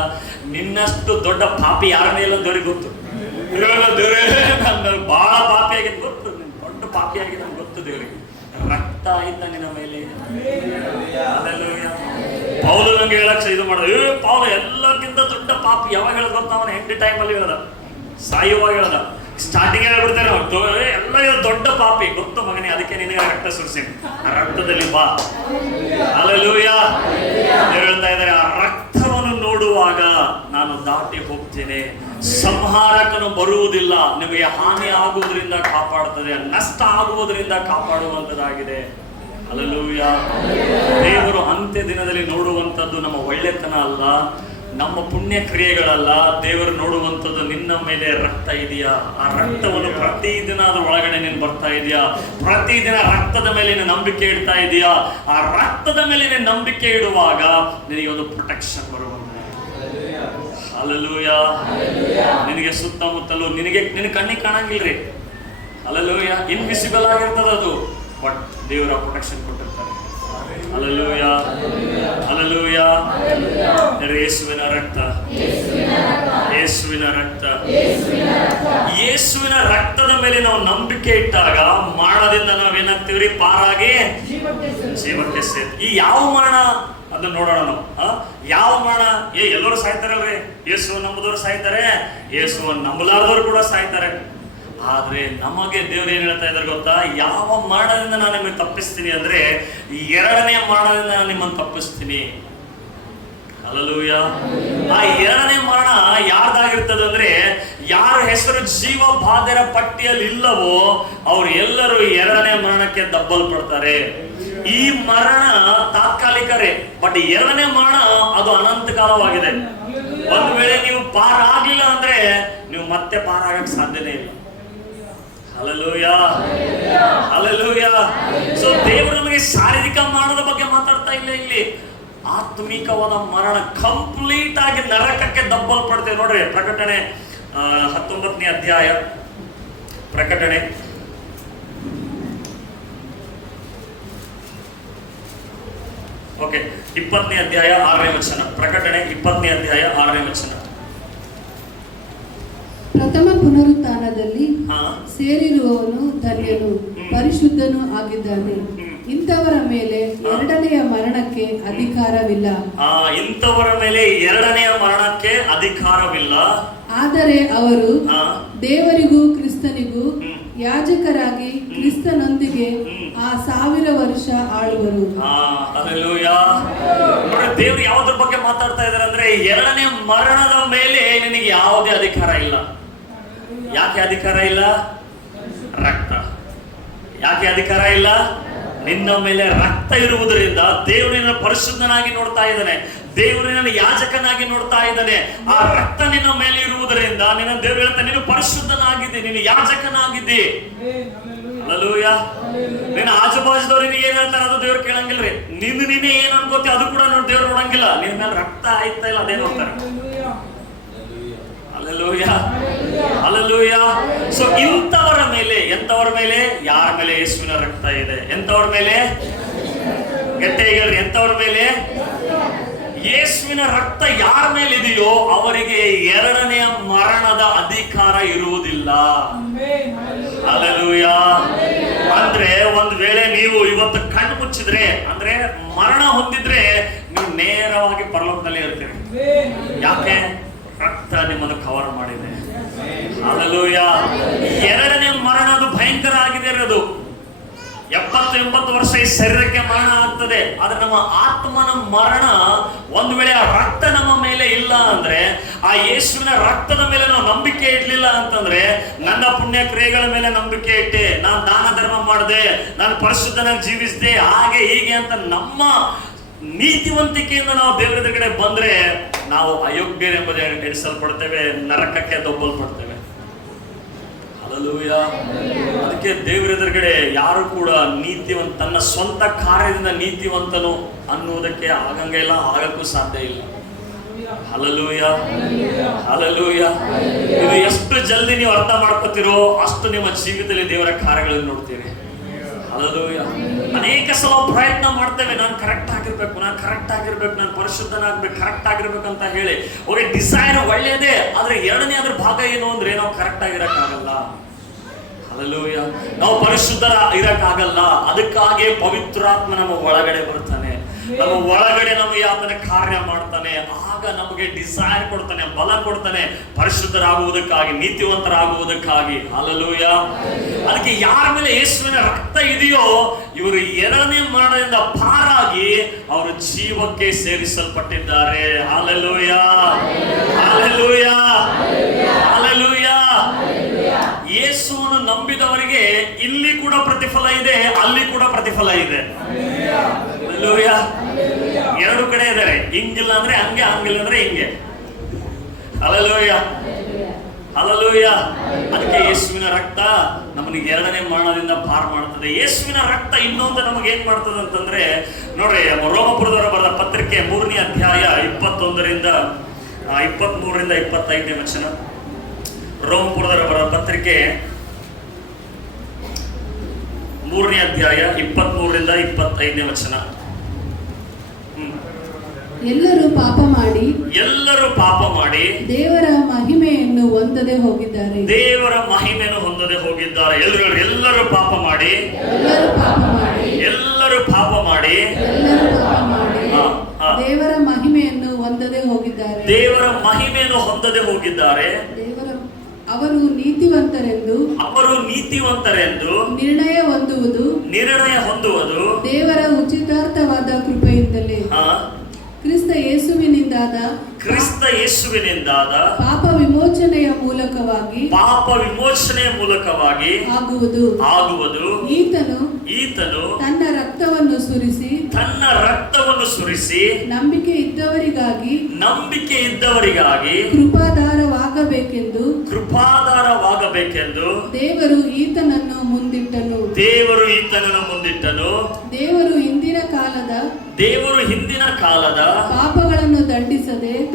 ನಿನ್ನಷ್ಟು ದೊಡ್ಡ ಪಾಪಿ ಯಾರ ಮೇಲೆ ದೇವ್ರಿಗೆ ಗೊತ್ತು. ದೇವ್ರೇ, ನಾನು ಬಹಳ ಪಾಪಿ ಆಗಿದ್ದು ಗೊತ್ತು, ದೊಡ್ಡ ಪಾಪಿ ಆಗಿದೆ ನಮ್ಗೆ ಗೊತ್ತು. ದೇವ್ರಿಗೆ ರಕ್ತ ಆಯ್ತಾ ನಿನ್ನ ಮೇಲೆ. ಹಲ್ಲೆಲೂಯಾ. ಪೌಲು ನಂಗೆ ಹೇಳಕ್ ಇದು ಮಾಡೋದು, ಪೌಲು ಎಲ್ಲರಿಗಿಂತ ದೊಡ್ಡ ಪಾಪಿ. ಯಾವಾಗ ಹೇಳೋದು ಗೊತ್ತಾ? ಅವನ ಹೆಂಡತಿ ಟೈಮಲ್ಲಿ ಹೇಳದ, ಸಾಯುವಾಗ ಹೇಳದ. ಸ್ಟಾರ್ಟಿಂಗ್ ಹೇಳ್ಬಿಡ್ತಾರೆ ಎಲ್ಲ ದೊಡ್ಡ ಪಾಪಿ ಗೊತ್ತು ಮಗನೇ, ಅದಕ್ಕೆ ನಿನಗೆ ರಕ್ತ ಸುರಿಸಿ, ರಕ್ತದಲ್ಲಿ ಬಾ. ಹಲ್ಲೆಲೂಯಾ, ಇದ್ದೇನೆ. ಸಂಹಾರಕನು ಬರುವುದಿಲ್ಲ, ನಿಮಗೆ ಹಾನಿ ಆಗುವುದರಿಂದ ಕಾಪಾಡುತ್ತದೆ, ನಷ್ಟ ಆಗುವುದರಿಂದ ಕಾಪಾಡುವಂತದ್ದಾಗಿದೆ. ಹಲ್ಲೆಲೂಯಾ. ದೇವರು ಅಂತ್ಯ ದಿನದಲ್ಲಿ ನೋಡುವಂಥದ್ದು ನಮ್ಮ ಒಳ್ಳೆತನ ಅಲ್ಲ, ನಮ್ಮ ಪುಣ್ಯ ಕ್ರಿಯೆಗಳಲ್ಲ. ದೇವರು ನೋಡುವಂಥದ್ದು ನಿನ್ನ ಮೇಲೆ ರಕ್ತ ಇದೆಯಾ, ಆ ರಕ್ತವನ್ನು ಪ್ರತಿದಿನ ಅದ್ರ ಒಳಗಡೆ ನೀನು ಬರ್ತಾ ಇದೆಯಾ, ಪ್ರತಿದಿನ ರಕ್ತದ ಮೇಲೆ ನೀನು ನಂಬಿಕೆ ಇಡ್ತಾ ಇದೆಯಾ. ಆ ರಕ್ತದ ಮೇಲೆ ನೀನು ನಂಬಿಕೆ ಇಡುವಾಗ ನಿನಗೆ ಒಂದು ಪ್ರೊಟೆಕ್ಷನ್ ಬರುವಂತೆ. ಹಲ್ಲೆಲೂಯಾ. ನಿನಗೆ ಸುತ್ತಮುತ್ತಲು ನಿನ್ನ ಕಣ್ಣಿಗೆ ಕಾಣಂಗಿಲ್ರಿ. ಹಲ್ಲೆಲೂಯಾ. ಇನ್ವಿಸಿಬಲ್ ಆಗಿರ್ತದ ಅದು, ಬಟ್ ದೇವರ ಪ್ರೊಟೆಕ್ಷನ್ ಕೊಟ್ಟಿರ್ತಾರೆ. Hallelujah, hallelujah. ಯೇಸುವಿನ ರಕ್ತ, ಯೇಸುವಿನ ರಕ್ತ, ಯೇಸುವಿನ ರಕ್ತದ ಮೇಲೆ ನಾವು ನಂಬಿಕೆ ಇಟ್ಟಾಗ ಮರಣದಿಂದ ನಾವೇನಾಗ್ತೀವ್ರಿ? ಪಾರಾಗಿ ಜೀವಕ್ಕೆ ಸೇರಿ. ಈ ಯಾವ ಮರಣ ಅದನ್ನ ನೋಡೋಣ ನಾವು. ಯಾವ ಮರಣ? ಎಲ್ಲರೂ ಸಾಯ್ತಾರಲ್ರಿ. ಯೇಸುವನ್ನು ನಂಬುದವರು ಸಾಯ್ತಾರೆ, ಯೇಸುವನ್ನು ನಂಬಲಾರದವರು ಕೂಡ ಸಾಯ್ತಾರೆ. ಆದ್ರೆ ನಮಗೆ ದೇವ್ರು ಏನ್ ಹೇಳ್ತಾ ಇದ್ದಾರೆ ಗೊತ್ತಾ? ಯಾವ ಮರಣದಿಂದ ನಾನು ನಿಮ್ಮನ್ನು ತಪ್ಪಿಸ್ತೀನಿ ಅಂದ್ರೆ ಈ ಎರಡನೇ ಮರಣದಿಂದ ನಾನು ನಿಮ್ಮನ್ನು ತಪ್ಪಿಸ್ತೀನಿ. ಹಲ್ಲೆಲೂಯಾ. ಆ ಎರಡನೇ ಮರಣ ಯಾರ್ದಾಗಿರ್ತದೆ ಅಂದ್ರೆ, ಯಾರ ಹೆಸರು ಜೀವ ಬಾಧ್ಯರ ಪಟ್ಟಿಯಲ್ಲಿ ಇಲ್ಲವೋ ಅವ್ರು ಎಲ್ಲರೂ ಎರಡನೇ ಮರಣಕ್ಕೆ ದಬ್ಬಲ್ಪಡ್ತಾರೆ. ಈ ಮರಣ ತಾತ್ಕಾಲಿಕರೇ, ಬಟ್ ಎರಡನೇ ಮರಣ ಅದು ಅನಂತ ಕಾಲವಾಗಿದೆ. ಒಂದು ವೇಳೆ ನೀವು ಪಾರಾಗ್ಲಿಲ್ಲ ಅಂದ್ರೆ ನೀವು ಮತ್ತೆ ಪಾರಾಗಕ್ಕೆ ಸಾಧ್ಯನೇ ಇಲ್ಲ. Hallelujah, hallelujah. ಸೊ ದೇವರು ನಮಗೆ ಶಾರೀರಿಕ ಮರಣದ ಬಗ್ಗೆ ಮಾತಾಡ್ತಾ ಇಲ್ಲ ಇಲ್ಲಿ. ಆತ್ಮಿಕವಾದ ಮರಣ, ಕಂಪ್ಲೀಟ್ ಆಗಿ ನರಕಕ್ಕೆ ದಬ್ಬಲ್ಪಡ್ತೇವೆ ನೋಡ್ರಿ. ಪ್ರಕಟಣೆ 19ನೇ ಅಧ್ಯಾಯ, ಪ್ರಕಟಣೆ ಓಕೆ 20ನೇ ಅಧ್ಯಾಯ 6ನೇ ವಚನ. ಪ್ರಕಟಣೆ 20ನೇ ಅಧ್ಯಾಯ 6ನೇ ವಚನ. ಪ್ರಥಮ ಪುನರುತ್ಥಾನದಲ್ಲಿ ಸೇರಿರುವವನು ಧನ್ಯನು, ಪರಿಶುದ್ಧನೂ ಆಗಿದ್ದಾನೆ. ಇಂಥವರ ಮೇಲೆ ಎರಡನೆಯ ಮರಣಕ್ಕೆ ಅಧಿಕಾರವಿಲ್ಲ. ಇಂಥವರ ಮೇಲೆ ಎರಡನೆಯ ಮರಣಕ್ಕೆ ಅಧಿಕಾರವಿಲ್ಲ. ಆದರೆ ಅವರು ದೇವರಿಗೂ ಕ್ರಿಸ್ತನಿಗೂ ಯಾಜಕರಾಗಿ ಕ್ರಿಸ್ತನೊಂದಿಗೆ ಆ 1000 ವರ್ಷ ಆಳುವರು. ದೇವರು ಯಾವುದ್ರ ಬಗ್ಗೆ ಮಾತಾಡ್ತಾ ಇದ್ದಾರೆ ಅಂದ್ರೆ, ಎರಡನೇ ಮರಣದ ಮೇಲೆ ನಿನಗೆ ಯಾವುದೇ ಅಧಿಕಾರ ಇಲ್ಲ. ಯಾಕೆ ಅಧಿಕಾರ ಇಲ್ಲ? ರಕ್ತ. ಯಾಕೆ ಅಧಿಕಾರ ಇಲ್ಲ? ನಿನ್ನ ಮೇಲೆ ರಕ್ತ ಇರುವುದರಿಂದ ದೇವರಿನ ಪರಿಶುದ್ಧನಾಗಿ ನೋಡ್ತಾ ಇದ್ದಾನೆ, ದೇವರಿನ ಯಾಜಕನಾಗಿ ನೋಡ್ತಾ ಇದ್ದಾನೆ. ಆ ರಕ್ತ ನಿನ್ನ ಮೇಲೆ ಇರುವುದರಿಂದ ನಿನ್ನ ದೇವರು ಹೇಳ್ತಾನೆ, ನೀನು ಪರಿಶುದ್ಧನಾಗಿದ್ದಿ, ನೀನು ಯಾಜಕನಾಗಿದ್ದಿ. ಹಲ್ಲೆಲೂಯಾ. ನಿನ್ನ ಆಜುಬಾಜುದವ್ರಿಗೆ ಏನ್ ಹೇಳ್ತಾರೆ ಅದು ದೇವ್ರು ಕೇಳಂಗಿಲ್ರಿ. ನೀನೇ ಏನ್ ಅನ್ಕೋತಿ ಅದು ಕೂಡ ದೇವ್ರು ನೋಡಂಗಿಲ್ಲ. ನಿನ್ನ ಮೇಲೆ ರಕ್ತ ಆಯ್ತಾ ಇಲ್ಲ ಅದೇ ನೋಡ್ತಾರೆ. Hallelujah, hallelujah. ಸೊ ಇಂಥವರ ಮೇಲೆ, ಎಂತವರ ಮೇಲೆ? ಯಾರ ಮೇಲೆ ಯೇಸುವಿನ ರಕ್ತ ಇದೆ. ಎಂತವರ ಮೇಲೆ? ಗಟ್ಟಿಯಾಗಿ ಹೇಳ್ರಿ, ಎಂತವರ ಮೇಲೆ? ಯೇಸುವಿನ ರಕ್ತ ಯಾರ ಮೇಲೆ ಇದೆಯೋ ಅವರಿಗೆ ಎರಡನೆಯ ಮರಣದ ಅಧಿಕಾರ ಇರುವುದಿಲ್ಲ. ಹಲ್ಲೆಲೂಯಾ. ಅಂದ್ರೆ ಒಂದ್ ವೇಳೆ ನೀವು ಇವತ್ತು ಕಣ್ಣು ಮುಚ್ಚಿದ್ರೆ, ಅಂದ್ರೆ ಮರಣ ಹೊಂದಿದ್ರೆ, ನೀವು ನೇರವಾಗಿ ಪರಲೋಕದಲ್ಲಿ ಇರ್ತೀರಿ. ಯಾಕೆ? ರಕ್ತ ನಿಮ್ಮನ್ನು ಕವರ್ ಮಾಡಿದೆ. ಹಲ್ಲೆಲೂಯಾ. ಎರಡನೇ ಮರಣ ಅದು ಭಯಂಕರ ಆಗಿದೆ. ಅದು 70-80 ವರ್ಷ ಈ ಶರೀರಕ್ಕೆ ಮರಣ ಆಗ್ತದೆ. ಆದ್ರೆ ನಮ್ಮ ಆತ್ಮನ ಮರಣ, ಒಂದು ವೇಳೆ ಆ ರಕ್ತ ನಮ್ಮ ಮೇಲೆ ಇಲ್ಲ ಅಂದ್ರೆ, ಆ ಯೇಸುವಿನ ರಕ್ತದ ಮೇಲೆ ನಾವು ನಂಬಿಕೆ ಇಡ್ಲಿಲ್ಲ ಅಂತಂದ್ರೆ, ನನ್ನ ಪುಣ್ಯ ಕ್ರಿಯೆಗಳ ಮೇಲೆ ನಂಬಿಕೆ ಇಟ್ಟೆ, ನಾನು ದಾನ ಧರ್ಮ ಮಾಡಿದೆ, ನಾನು ಪರಿಶುದ್ಧನಾಗಿ ಜೀವಿಸಿದೆ, ಹಾಗೆ ಹೀಗೆ ಅಂತ ನಮ್ಮ ನೀತಿವಂತಿಕೆಯಿಂದ ನಾವು ದೇವರ ಎದುರುಗಡೆ ಬಂದ್ರೆ ನಾವು ಅಯೋಗ್ಯರೆಂಬುದೇ ಎಣಿಸಲ್ಪಡ್ತೇವೆ, ನರಕಕ್ಕೆ ದೊಬ್ಬಲ್ಪಡ್ತೇವೆ. ಹಲ್ಲೆಲೂಯಾ. ಅದಕ್ಕೆ ದೇವರ ಎದುರುಗಡೆ ಯಾರು ಕೂಡ ನೀತಿವಂತ, ತನ್ನ ಸ್ವಂತ ಕಾರ್ಯದಿಂದ ನೀತಿವಂತನು ಅನ್ನುವುದಕ್ಕೆ ಆಗಂಗೇ ಇಲ್ಲ, ಆಗಕ್ಕೂ ಸಾಧ್ಯ ಇಲ್ಲ. Hallelujah, hallelujah. ಇದು ಎಷ್ಟು ಜಲ್ದಿ ನೀವು ಅರ್ಥ ಮಾಡ್ಕೋತೀರೋ ಅಷ್ಟು ನಿಮ್ಮ ಜೀವಿತದಲ್ಲಿ ದೇವರ ಕಾರ್ಯಗಳನ್ನು ನೋಡ್ತೀರಿ. ಹಲ್ಲೆಲೂಯಾ. ಅನೇಕ ಸಲ ಪ್ರಯತ್ನ ಮಾಡ್ತೇವೆ, ನಾನು ಕರೆಕ್ಟ್ ಆಗಿರ್ಬೇಕು, ನಾನು ಕರೆಕ್ಟ್ ಆಗಿರ್ಬೇಕು, ನಾನು ಪರಿಶುದ್ಧನಾಗ್ಬೇಕು, ಕರೆಕ್ಟ್ ಆಗಿರ್ಬೇಕು ಅಂತ ಹೇಳಿ. ಓಕೆ, ಡಿಸೈರ್ ಒಳ್ಳೆಯದೇ, ಆದ್ರೆ ಎರಡನೇ ಅದ್ರ ಭಾಗ ಏನು ಅಂದ್ರೆ ನಾವು ಕರೆಕ್ಟ್ ಆಗಿರಕ್ಕಾಗಲ್ಲ. ಹಲ್ಲೆಲೂಯಾ. ನಾವು ಪರಿಶುದ್ಧ ಇರಕ್ಕಾಗಲ್ಲ. ಅದಕ್ಕಾಗಿ ಪವಿತ್ರಾತ್ಮ ನಮ್ಮ ಒಳಗಡೆ ಬರ್ತಾನೆ. ನಮ್ಮ ಒಳಗಡೆ ನಮಗೆ ಆತನ ಕಾರ್ಯ ಮಾಡ್ತಾನೆ. ಆಗ ನಮಗೆ ಡಿಸೈರ್ ಕೊಡ್ತಾನೆ, ಬಲ ಕೊಡ್ತಾನೆ, ಪರಿಶುದ್ಧರಾಗುವುದಕ್ಕಾಗಿ, ನೀತಿವಂತರಾಗುವುದಕ್ಕಾಗಿ. ಹಲ್ಲೆಲೂಯಾ. ಅದಕ್ಕೆ ಯಾರ ಮೇಲೆ ಯೇಸುವಿನ ರಕ್ತ ಇದೆಯೋ ಇವರು ಎರಡನೇ ಮರಣದಿಂದ ಪಾರಾಗಿ ಅವರು ಜೀವಕ್ಕೆ ಸೇರಿಸಲ್ಪಟ್ಟಿದ್ದಾರೆ. Hallelujah, hallelujah, hallelujah. ಯೇಸುವನ್ನು ನಂಬಿದವರಿಗೆ ಇಲ್ಲಿ ಕೂಡ ಪ್ರತಿಫಲ ಇದೆ, ಅಲ್ಲಿ ಕೂಡ ಪ್ರತಿಫಲ ಇದೆ. ಹಲ್ಲೆಲೂಯಾ. ಎರಡು ಕಡೆ ಇದ್ದಾರೆ. ಹಿಂಗಿಲ್ಲ ಅಂದ್ರೆ ಹಂಗೆ, ಹಂಗಿಲ್ಲ ಅಂದ್ರೆ ಹಿಂಗೆ. Hallelujah, hallelujah. ಅದಕ್ಕೆ ಯೇಸುವಿನ ರಕ್ತ ನಮಗೆ ಎರಡನೇ ಮರಣದಿಂದ ಪಾರ ಮಾಡ್ತದೆ. ಯೇಸುವಿನ ರಕ್ತ ಇನ್ನೊಂದು ನಮಗೆ ಏನ್ ಮಾಡ್ತದೆ ಅಂತಂದ್ರೆ, ನೋಡ್ರಿ, ರೋಮಪುರದವರ ಬರೆದ ಪತ್ರಿಕೆ 3ನೇ ಅಧ್ಯಾಯ 21ರಿಂದ 23ರಿಂದ 25ನೇ ವಚನ. ರೋಮಪುರದವರ ಬರೆದ ಪತ್ರಿಕೆ 3ನೇ ಅಧ್ಯಾಯ 23ರಿಂದ 25ನೇ ವಚನ. ಎಲ್ಲರೂ ಪಾಪ ಮಾಡಿ ದೇವರ ಮಹಿಮೆಯನ್ನು ಹೊಂದದೆ ಹೋಗಿದ್ದಾರೆ. ಎಲ್ಲರೂ ಪಾಪ ಮಾಡಿ ದೇವರ ಮಹಿಮೆಯನ್ನು ಹೊಂದದೆ ಹೋಗಿದ್ದಾರೆ. ಅವರು ನೀತಿವಂತರೆಂದು ನಿರ್ಣಯ ಹೊಂದುವುದು ದೇವರ ಉಚಿತಾರ್ಥವಾದ ಕೃಪೆಯಿಂದಲೇ ಕ್ರಿಸ್ತ ಯೇಸುವಿನಿಂದಾದ ಪಾಪ ವಿಮೋಚನೆಯ ಮೂಲಕವಾಗಿ ಆಗುವುದು. ಈತನು ತನ್ನ ರಕ್ತವನ್ನು ಸುರಿಸಿ ನಂಬಿಕೆ ಇದ್ದವರಿಗಾಗಿ ಕೃಪಾಧಾರವಾಗಬೇಕೆಂದು ದೇವರು ಈತನನ್ನು ಮುಂದಿಟ್ಟನು. ದೇವರು ಹಿಂದಿನ ಕಾಲದ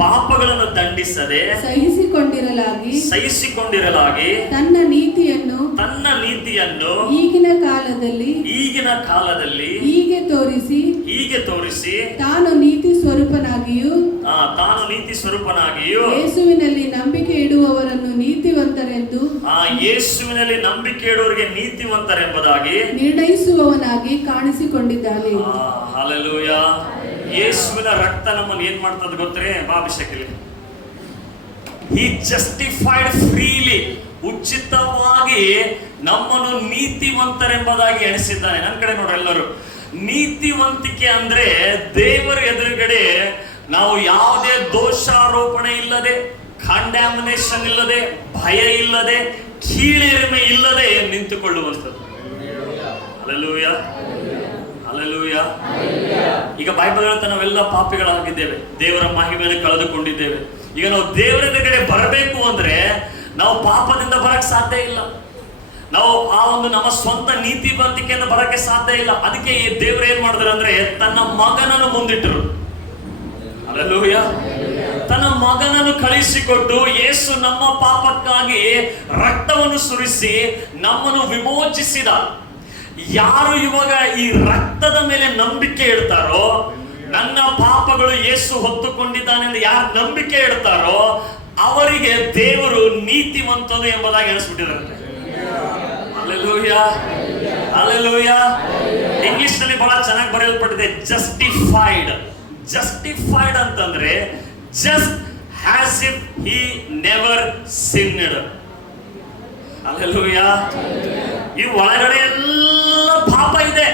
ಪಾಪಗಳನ್ನು ದಂಡಿಸದೆ ಸಹಿಸಿಕೊಂಡಿರಲಾಗಿ ತನ್ನ ನೀತಿಯನ್ನು ಈಗಿನ ಕಾಲದಲ್ಲಿ ಹೀಗೆ ತೋರಿಸಿ ತಾನು ನೀತಿ ಸ್ವರೂಪನಾಗಿಯೂ ಯೇಸುವಿನಲ್ಲಿ ನಂಬಿಕೆ ಇಡುವವರನ್ನು ನೀತಿವಂತರೆಂಬುದಾಗಿ ನಿರ್ಣಯಿಸುವವನಾಗಿ ಕಾಣಿಸಿಕೊಂಡಿದ್ದಾನೆ. ಹಲ್ಲೆಲೂಯಾ. ಯೇಸುವಿನ ರಕ್ತ ನಮ್ಮನ್ನು ಏನ್ ಮಾಡ್ತದೆ ಗೊತ್ತೇ? ಅಭಿಷೇಕಲ್ಲಿ He justified freely, ಉಚಿತವಾಗಿ ನಮ್ಮನ್ನು ನೀತಿವಂತರೆಂಬುದಾಗಿ ಎಣಿಸಿದ್ದಾನೆ. ನನ್ನ ಕಡೆ ನೋಡ್ರಿ ಎಲ್ಲರೂ. ನೀತಿವಂತಿಕೆ ಅಂದ್ರೆ ದೇವರ ಎದುರುಗಡೆ ನಾವು ಯಾವುದೇ ದೋಷಾರೋಪಣೆ ಇಲ್ಲದೆ, ಕಂಡ್ಯಾಮಿನೇಷನ್ ಇಲ್ಲದೆ, ಭಯ ಇಲ್ಲದೆ, ಕೀಳರಿಮೆ ಇಲ್ಲದೆ ನಿಂತುಕೊಳ್ಳುವಂಥದ್ದು. Hallelujah, hallelujah. ಈಗ ಬೈಬಲ್ ಹೇಳ್ತಾ ನಾವೆಲ್ಲ ಪಾಪಿಗಳಾಗಿದ್ದೇವೆ, ದೇವರ ಮಹಿಮೆಯನ್ನು ಕಳೆದುಕೊಂಡಿದ್ದೇವೆ. ಈಗ ನಾವು ದೇವರ ಕಡೆ ಬರಬೇಕು ಅಂದ್ರೆ ನಾವು ಪಾಪದಿಂದ ಬರಕ್ ಸಾಧ್ಯ ಇಲ್ಲ. ನಾವು ಆ ಒಂದು ನಮ್ಮ ಸ್ವಂತ ನೀತಿವಂತಿಕೆಯಿಂದ ಬರಕ್ಕೆ ಸಾಧ್ಯ ಇಲ್ಲ. ಅದಕ್ಕೆ ಈ ದೇವರು ಏನ್ ಮಾಡಿದ್ರು ಅಂದ್ರೆ ತನ್ನ ಮಗನನ್ನು ಮುಂದಿಟ್ಟರು. ಹಲ್ಲೆಲೂಯಾ. ತನ್ನ ಮಗನನ್ನು ಕಳಿಸಿಕೊಟ್ಟು ಯೇಸು ನಮ್ಮ ಪಾಪಕ್ಕಾಗಿ ರಕ್ತವನ್ನು ಸುರಿಸಿ ನಮ್ಮನ್ನು ವಿಮೋಚಿಸಿದ. ಯಾರು ಇವಾಗ ಈ ರಕ್ತದ ಮೇಲೆ ನಂಬಿಕೆ ಇಡ್ತಾರೋ, ನನ್ನ ಪಾಪಗಳು ಯೇಸು ಹೊತ್ತುಕೊಂಡಿದ್ದಾನೆ ಎಂದು ಯಾರು ನಂಬಿಕೆ ಇಡ್ತಾರೋ ಅವರಿಗೆ ದೇವರು ನೀತಿವಂತನು ಎಂಬುದಾಗಿ ಎಣಿಸ್ಬಿಟ್ಟಿದ್ದಾರೆ. Hallelujah, hallelujah. ಇಂಗ್ಲಿಷ್ ನಲ್ಲಿ ಬಹಳ ಚೆನ್ನಾಗಿ ಬರೆಯಲ್ಪಟ್ಟಿದೆ ಜಸ್ಟಿಫೈಡ್. ಜಸ್ಟಿಫೈಡ್ ಅಂತಂದ್ರೆ just as if he never sinned. Hallelujah. ಈ ಒಳಗಡೆ ಎಲ್ಲ ಪಾಪ ಇದೆ.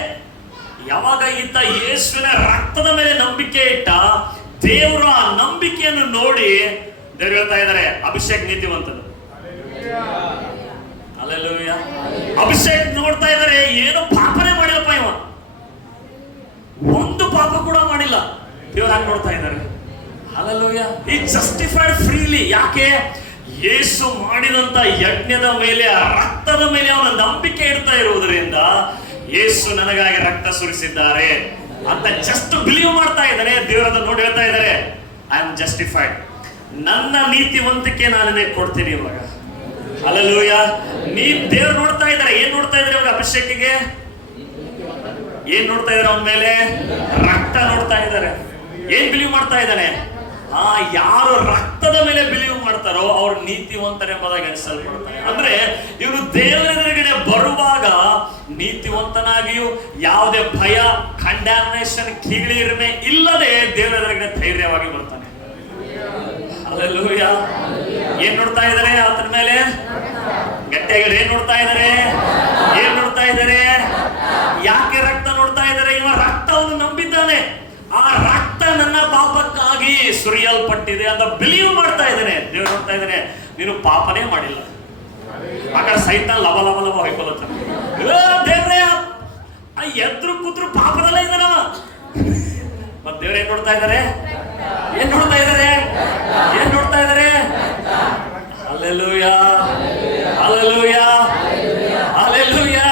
ಯಾವಾಗ ಈತ ಯೇಸುವಿನ ರಕ್ತದ ಮೇಲೆ ನಂಬಿಕೆ ಇಟ್ಟ, ದೇವರು ಆ ನಂಬಿಕೆಯನ್ನು ನೋಡಿ ದೇವರು ಹೇಳ್ತಾ ಇದ್ದಾರೆ ಅಭಿಷೇಕ್ ನೀತಿವಂತನು. ಹಲ್ಲೆಲೂಯಾ. ಅಭಿಷೇಕ್ ನೋಡ್ತಾ ಇದ್ದಾರೆ ಏನು ಪಾಪನೇ ಮಾಡಿಲ್ಲಪ್ಪ ಇವ, ಒಂದು ಪಾಪ ಕೂಡ ಮಾಡಿಲ್ಲ. ದೇವರು ಹಾಗೆ ನೋಡ್ತಾ ಇದ್ದಾರೆ. ಹಲ್ಲೆಲೂಯಾ. ಈ ಜಸ್ಟಿಫೈಡ್ ಫ್ರೀಲಿ. ಯಾಕೆ? ಯೇಸು ಮಾಡಿದಂತ ಯಜ್ಞದ ಮೇಲೆ, ಆ ರಕ್ತದ ಮೇಲೆ ಅವನ ನಂಬಿಕೆ ಇಡ್ತಾ ಇರುವುದರಿಂದ ಯೇಸು ನನಗಾಗಿ ರಕ್ತ ಸುರಿಸಿದ್ದಾರೆ ಅಂತ ಜಸ್ಟ್ ಬಿಲೀವ್ ಮಾಡ್ತಾ ಇದ್ದಾರೆ. ದೇವರನ್ನ ನೋಡಿ ಹೇಳ್ತಾ ಇದ್ದಾರೆ ಐ ಆಮ್ ಜಸ್ಟಿಫೈಡ್. ನನ್ನ ನೀತಿವಂತಿಕೆ ನಾನು ನಿನಗೆ ಕೊಡ್ತೀನಿ ಇವಾಗ. ಹಲ್ಲೆಲೂಯಾ. ದೇವ್ರು ನೋಡ್ತಾ ಇದ್ದಾರೆ. ಏನ್ ನೋಡ್ತಾ ಇದ್ದಾರೆ ಇವಾಗ? ಅಭಿಷೇಕಿಗೆ ಏನ್ ನೋಡ್ತಾ ಇದ್ದಾರೆ? ಅವನ ಮೇಲೆ ರಕ್ತ ನೋಡ್ತಾ ಇದ್ದಾರೆ. ಏನ್ ಬಿಲೀವ್ ಮಾಡ್ತಾ ಇದ್ದಾನೆ? ಯಾರು ರಕ್ತದ ಮೇಲೆ ಬಿಲೀವ್ ಮಾಡ್ತಾರೋ ಅವ್ರು ನೀತಿವಂತರೆಂಬುದಾಗಿ ಎಣಿಸಲ್ಪಡ್ತಾರೆ. ಅಂದ್ರೆ ಇವನು ದೇವರ ಎದುರುಗಡೆ ಬರುವಾಗ ನೀತಿವಂತನಾಗಿಯೂ ಯಾವುದೇ ಭಯ, ಕಂಡ್ಯಾಮಿನೇಷನ್, ಕೀಳಿರಿಮೆ ಇಲ್ಲದೆ ದೇವರ ಎದುರುಗಡೆ ಧೈರ್ಯವಾಗಿ ಬರ್ತಾನೆ. ಹಲ್ಲೆಲೂಯಾ. ಏನ್ ನೋಡ್ತಾ ಇದ್ದಾರೆ ಆತನ ಮೇಲೆ? ಗಟ್ಟಿಯಾಗಿ ಏನ್ ನೋಡ್ತಾ ಇದ್ದಾರೆ? ಏನ್ ನೋಡ್ತಾ ಇದ್ದಾರೆ? ಯಾಕೆ ರಕ್ತ ನೋಡ್ತಾ ಇದ್ದಾರೆ? ಇವ ರಕ್ತವನ್ನು ನಂಬಿದ್ದಾನೆ. ಆ ರಕ್ತ ನನ್ನ ಪಾಪಕ್ಕಾಗಿ ಸುರಿಯಲ್ಪಟ್ಟಿದೆ ಅಂತ ಬಿಲೀವ್ ಮಾಡ್ತಾ ಇದ್ದಾನೆ. ದೇವ್ರು ನೋಡ್ತಾ ಇದ್ದಾನೆ, ನೀನು ಪಾಪನೇ ಮಾಡಿಲ್ಲ. ಆಗ ಸೈತಾನ್ ಲವ ಲವ ಲವ ಹೊಯ್ಕೊಳ್ತಾನೆ. ದೇವ್ರೇ, ಎದ್ರು ಕೂತ್ರು ಪಾಪದಲ್ಲೇ ಇದ್ದಾನ. ಮತ್ ದೇವ್ರ ಏನ್ ನೋಡ್ತಾ ಇದ್ದಾರೆ? ಏನ್ ನೋಡ್ತಾ ಇದ್ದಾರೆ? ಏನ್ ನೋಡ್ತಾ ಇದ್ದಾರೆ? Hallelujah, hallelujah, hallelujah.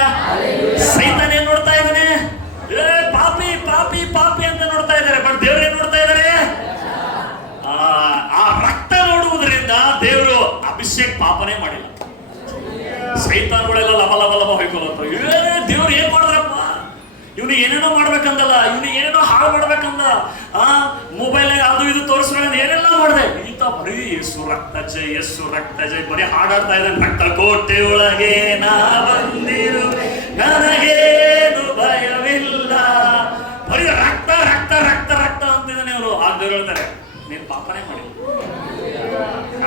ಸೈತಾನ್ ಏನ್ ನೋಡ್ತಾ ಇದ್ದಾನೆ? ಪಾಪಿ ಪಾಪಿ ಪಾಪಿ ಅಂತ ನೋಡ್ತಾ ಇದ್ದಾರೆ. ಬಟ್ ದೇವ್ರ ಏನ್ ನೋಡ್ತಾ ಇದ್ದಾರೆ? ಆ ರಕ್ತ ನೋಡುವುದರಿಂದ ದೇವರು ಅಭಿಷೇಕ್ ಪಾಪನೇ ಮಾಡಿಲ್ಲ. ಸೈತಾನ್ಗಳೆಲ್ಲ ಲವ ಲವ ಲವ ಹೊಯ್ಕೊಳ್ಳುತ್ತ, ದೇವ್ರು ಏನ್ ಮಾಡಿದ್ರಪ್ಪ, ಇವನು ಏನೇನೋ ಮಾಡ್ಬೇಕಂದಲ್ಲ, ಇವನು ಏನೇನೋ ಹಾಳು ಮಾಡ್ಬೇಕಂದ, ಮೊಬೈಲ್ ಅದು ಇದು ತೋರಿಸ್ಬೇಕಂದ ಏನೆಲ್ಲ ಮಾಡಿದೆ. ಈತ ಬರೀ ಯೇಸು ರಕ್ತ ಜೈ, ಯೇಸು ರಕ್ತ ಜೈ ಬರೀ ಹಾಡಾಡ್ತಾ ಇದ್ದಾನೆ. ರಕ್ತ ಕೋಟೆ ಒಳಗೆ ನಾ ಬಂದಿರು, ನನಗೇನು ಭಯವಿಲ್ಲ. ಬರೀ ರಕ್ತ ರಕ್ತ ರಕ್ತ ರಕ್ತ ಅಂತಿದ್ದಾನೆ ಅವರು. ಆಗ ದೇವ್ರು ಹೇಳ್ತಾರೆ, ನೀನು ಪಾಪನೇ ಮಾಡಿಲ್ಲ.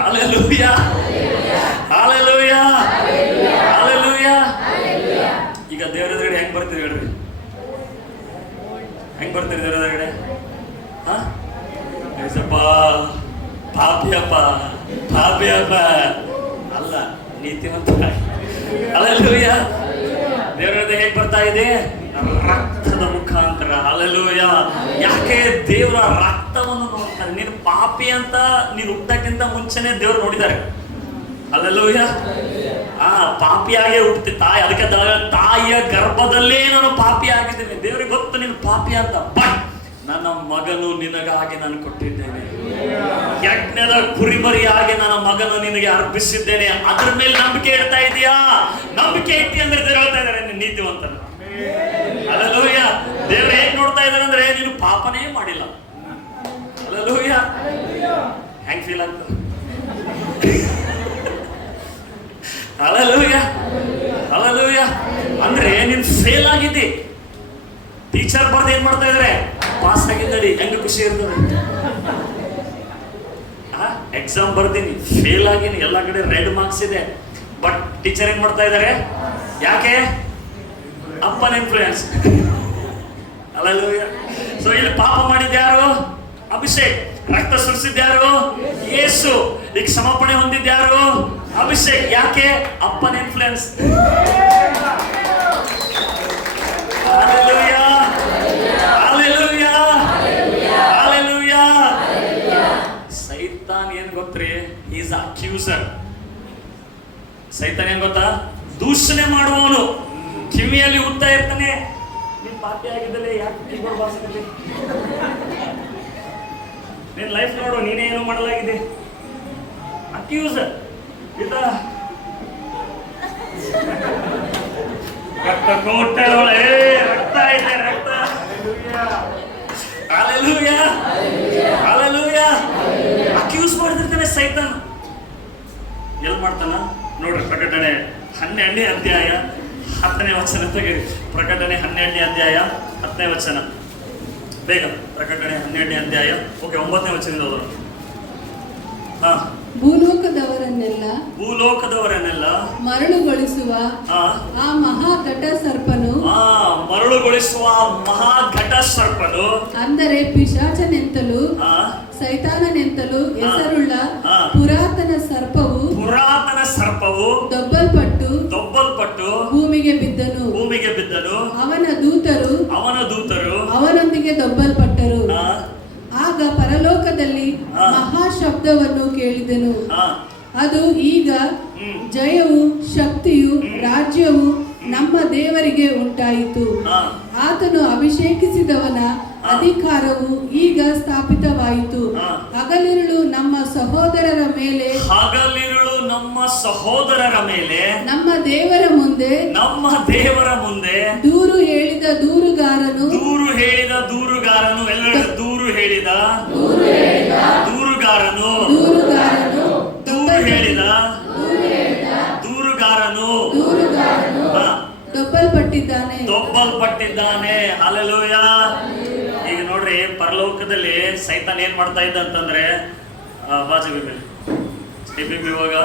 Hallelujah, hallelujah, hallelujah. ಈಗ ದೇವರ ಎದುರುಗಡೆ ಹೆಂಗ್ ಬರ್ತೀವಿ ಹೇಳ್ರಿ? ಹೆಂಗ್ ಬರ್ತೀರಿ ದೇವರ ಎದುರುಗಡೆ? ಪಾಪಿಯಪ್ಪ ಪಾಪಿಯಪ್ಪ ಅಲ್ಲ, ನೀತಿವಂತ. ಹಲ್ಲೆಲೂಯಾ. ದೇವರ ಹೇಗೆ ಬರ್ತಾ ಇದೆ? ರಕ್ತದ ಮುಖಾಂತರ. ಹಲ್ಲೆಲೂಯಾ. ಯಾಕೆ ದೇವರ ರಕ್ತವನ್ನು ನೋಡ್ತಾರೆ? ನೀನು ಪಾಪಿ ಅಂತ ನೀನು ಹುಟ್ಟಕ್ಕಿಂತ ಮುಂಚೆನೆ ದೇವ್ರು ನೋಡಿದ್ದಾರೆ. ಹಲ್ಲೆಲೂಯಾ. ಪಾಪಿಯಾಗೆ ಹುಟ್ಟಿ ತಾಯಿ, ಅದಕ್ಕೆ ತಾಯಿಯ ಗರ್ಭದಲ್ಲೇ ನಾನು ಪಾಪಿ ಆಗಿದ್ದೇನೆ. ದೇವರಿಗೆ ಗೊತ್ತು ನೀನು ಪಾಪಿ ಅಂತ. ಬಟ್ ನನ್ನ ಮಗನು ನಿನಗಾಗಿ ನಾನು ಕೊಟ್ಟಿದ್ದೇನೆ. ಯಜ್ಞದ ಕುರಿಮರಿಯಾಗಿ ನನ್ನ ಮಗನು ನಿನಗೆ ಅರ್ಪಿಸಿದ್ದೇನೆ. ಅದ್ರ ಮೇಲೆ ನಂಬಿಕೆ ಇಡ್ತಾ ಇದೀಯಾ? ನಂಬಿಕೆ ಇಟ್ಟಿ ಅಂದ್ರೆ ದೇವ್ರು ಹೇಳ್ತಾ ಇದ್ದಾರೆ ನೀನು ನೀತಿವಂತನ. ಹಲ್ಲೆಲೂಯಾ. ದೇವ್ರು ಹೇಗ್ ನೋಡ್ತಾ ಇದ್ದಾರೆ ಅಂದ್ರೆ ನೀನು ಪಾಪನೇ ಮಾಡಿಲ್ಲ. ಹಲ್ಲೆಲೂಯಾ. ಹೆಂಗ್ ಫೀಲ್ ಆಗ್ತದೆ? Hallelujah, hallelujah. ಅಂದ್ರೆ ನೀನ್ ಫೇಲ್ ಆಗಿದ್ದಿ. ಟೀಚರ್ ಬರ್ದು ಏನ್ ಮಾಡ್ತಾ ಇದಾರೆ? ಪಾಸ್ ಆಗಿದ್ದಡಿ. ಹೆಂಗ ಖುಷಿ ಇರ್ತದೆ? ಎಕ್ಸಾಮ್ ಬರ್ದೀನಿ, ಫೇಲ್ ಆಗಿನಿ, ಎಲ್ಲ ಕಡೆ ರೆಡ್ ಮಾರ್ಕ್ಸ್ ಇದೆ. ಬಟ್ ಟೀಚರ್ ಏನ್ ಮಾಡ್ತಾ ಇದಾರೆ? ಯಾಕೆ? ಅಪ್ಪನ ಇನ್ಫ್ಲೂಯೆನ್ಸ್. ಹಲ್ಲೆಲೂಯಾ. ಸೊ ಇಲ್ಲಿ ಪಾಪ ಮಾಡಿದ್ಯಾರು? ಅಭಿಷೇಕ್. ರಕ್ತ ಸುರಿಸಿದ್ಯಾರು? ಯೇಸು. ಈಗ ಸಮರ್ಪಣೆ ಹೊಂದಿದ್ಯಾರು? ಅಭಿಷೇಕ್. ಯಾಕೆ? ಅಪ್ಪನ ಇನ್ಫ್ಲುಯೆನ್ಸ್. Hallelujah, hallelujah, hallelujah. ಸೈತಾನ್ ಏನ್ ಗೊತ್ತ್ರಿ? ಈಸ್ ಅಕ್ಯೂಸರ್. ಸೈತಾನ್ ಏನ್ ಗೊತ್ತಾ? ದೂಷಣೆ ಮಾಡುವವನು. ಕಿವಿಯಲ್ಲಿ ಉತ್ತಾ ಇರ್ತಾನೆ, ನೀನ್ ಪಾಪಿ ಆಗಿದ್ದಲೇ ಯಾಕೆ ಕೀಬೋರ್ಡ್ ಬಾರಿಸ್ತೀರಿ? ನಿನ್ ಲೈಫ್ ನೋಡು, ನೀನೇ ಏನು ಮಾಡಲಾಗಿದೆ. ಅಕ್ಯೂಸರ್. ರಕ್ತ ಕೋಟೆ ಒಳಗೆ ರಕ್ತ ಇದೆ, ರಕ್ತ. Hallelujah, hallelujah. ಅಕ್ಯೂಸ್ ಮಾಡ್ತಿರ್ತಾನೆ ಸೈತಾನ್. ಎಲ್ಲಿ ಮಾಡ್ತಾನ ನೋಡ್ರಿ? ಪ್ರಕಟಣೆ 12ನೇ ಅಧ್ಯಾಯ 10ನೇ ವಚನ ತೆಗೀರಿ. ಪ್ರಕಟಣೆ 12ನೇ ಅಧ್ಯಾಯ 10ನೇ ವಚನ. ಬೇಗ. ಪ್ರಕಟಣೆ 12ನೇ ಅಧ್ಯಾಯ. ಓಕೆ, 9ನೇ ವಚನದಿಂದ ಓದೋಣ. ಭೂಲೋಕದವರನ್ನೆಲ್ಲ ಮರಳುಗೊಳಿಸುವ ಆ ಮಹಾಘಟ ಸರ್ಪನು ಅಂದರೆ ಪಿಶಾಚನೆಂತಲೂ ಸೈತಾನನೆಂತಲೂ ಹೆಸರುಳ್ಳ ಪುರಾತನ ಸರ್ಪವು ದೊಬ್ಬಲ್ಪಟ್ಟು ಭೂಮಿಗೆ ಬಿದ್ದನು. ಅವನ ದೂತರು ಅವನೊಂದಿಗೆ ದೊಬ್ಬಲ್ಪಟ್ಟರು. ಆಗ ಪರಲೋಕದಲ್ಲಿ ಮಹಾಶಬ್ದವನ್ನು ಕೇಳಿದೆನು. ಅದು ಈಗ ಜಯವು, ಶಕ್ತಿಯು, ರಾಜ್ಯವು ನಮ್ಮ ದೇವರಿಗೆ ಉಂಟಾಯಿತು. ಆತನು ಅಭಿಷೇಕಿಸಿದವನ ಅಧಿಕಾರವು ಈಗ ಸ್ಥಾಪಿತವಾಯಿತು. ಹಗಲಿರುಳು ನಮ್ಮ ಸಹೋದರರ ಮೇಲೆ ನಮ್ಮ ದೇವರ ಮುಂದೆ ದೂರು ಹೇಳಿದ ದೂರುಗಾರನು ಎಲ್ಲರೂ ದೂರು ಹೇಳಿದ ದೂರುಗಾರನು ದೂರುಗಾರನು ದೂರು ಹೇಳಿದ ದೂರುಗಾರನು ಹಾ, ದೊಬ್ಬಲ್ಪಟ್ಟಿದ್ದಾನೆ. ದೊಬ್ಬಲ್ಪಟ್ಟಿದ್ದಾನೆ. ಹಲ್ಲೆಲೂಯಾ. ಈಗ ನೋಡ್ರಿ, ಪರಲೋಕದಲ್ಲಿ ಸೈತಾನ್ ಏನ್ ಮಾಡ್ತಾ ಇದ್ದ ಅಂತಂದ್ರೆ, ಇವಾಗ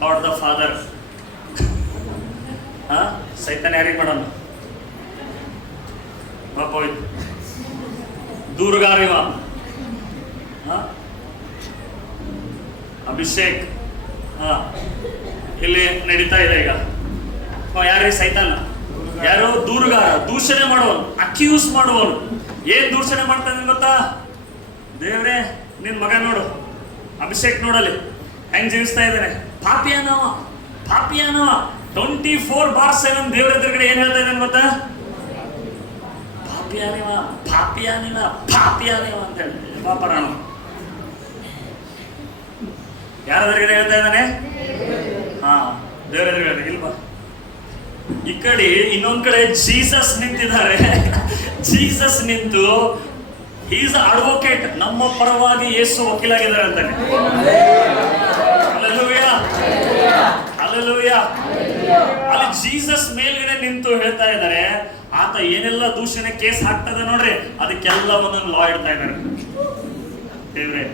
ಗಾಡ್ ದ ಫಾದರ್, ಸೈತಾನ್ ಯಾರಿಗೆ ಮಾಡೋಣ? ದೂರುಗಾರ ಇವ, ಅಭಿಷೇಕ್ ಇಲ್ಲಿ ನಡೀತಾ ಇದೆ ಈಗ. ಯಾರೇ ಸೈತಾನ? ಯಾರೋ ದೂರುಗಾರ, ದೂಷಣೆ ಮಾಡುವನು, ಅಕ್ಯೂಸ್ ಮಾಡುವನು. ಏನ್ ದೂಷಣೆ ಮಾಡ್ತಾನೆ ಗೊತ್ತಾ? ದೇವ್ರೇ, ನಿನ್ ಮಗ ನೋಡು, ಅಭಿಷೇಕ್ ನೋಡಲಿ ಹೆಂಗ್ ಜೀವಿಸ್ತಾ ಇದ್ದಾನೆ, ಪಾಪಿಯಾನವ 24/7 ದೇವ್ರ ಎದುರುಗಡೆ ಏನ್ ಹೇಳ್ತಾ ಇದ್ದಾನೆ ಗೊತ್ತಾ? ಪಾಪಿಯಾನಿವ ಅಂತ ಹೇಳಿ ಪಾಪರಾಣ ಯಾರ ಎದುರುಗಡೆ ಹೇಳ್ತಾ ಇದ್ದಾನೆ? ದೇವರ ಎದುರುಗಡೆ. ಇಲ್ವಾ? ಈ ಕಡೆ ಇನ್ನೊಂದ್ ಕಡೆ ಜೀಸಸ್ ನಿಂತಿದ್ದಾರೆ. ಜೀಸಸ್ ನಿಂತು ಈಸ್ ಅಡ್ವೊಕೇಟ್, ನಮ್ಮ ಪರವಾಗಿ ಯೇಸು ವಕೀಲಾಗಿದ್ದಾರೆ ಅಂತಾನೆ. Hallelujah, hallelujah. ಅಲ್ಲಿ ಜೀಸಸ್ ಮೇಲ್ಗಡೆ ನಿಂತು ಹೇಳ್ತಾ ಇದ್ದಾರೆ, ಆತ ಏನೆಲ್ಲ ದೂಷಣೆ ಕೇಸ್ ಹಾಕ್ತದೆ ನೋಡ್ರಿ, ಅದಕ್ಕೆಲ್ಲ ಒಂದೊಂದು ಲಾ ಇಡ್ತಾ ಇದ್ದಾರೆ. ದೇವ್ರೆ,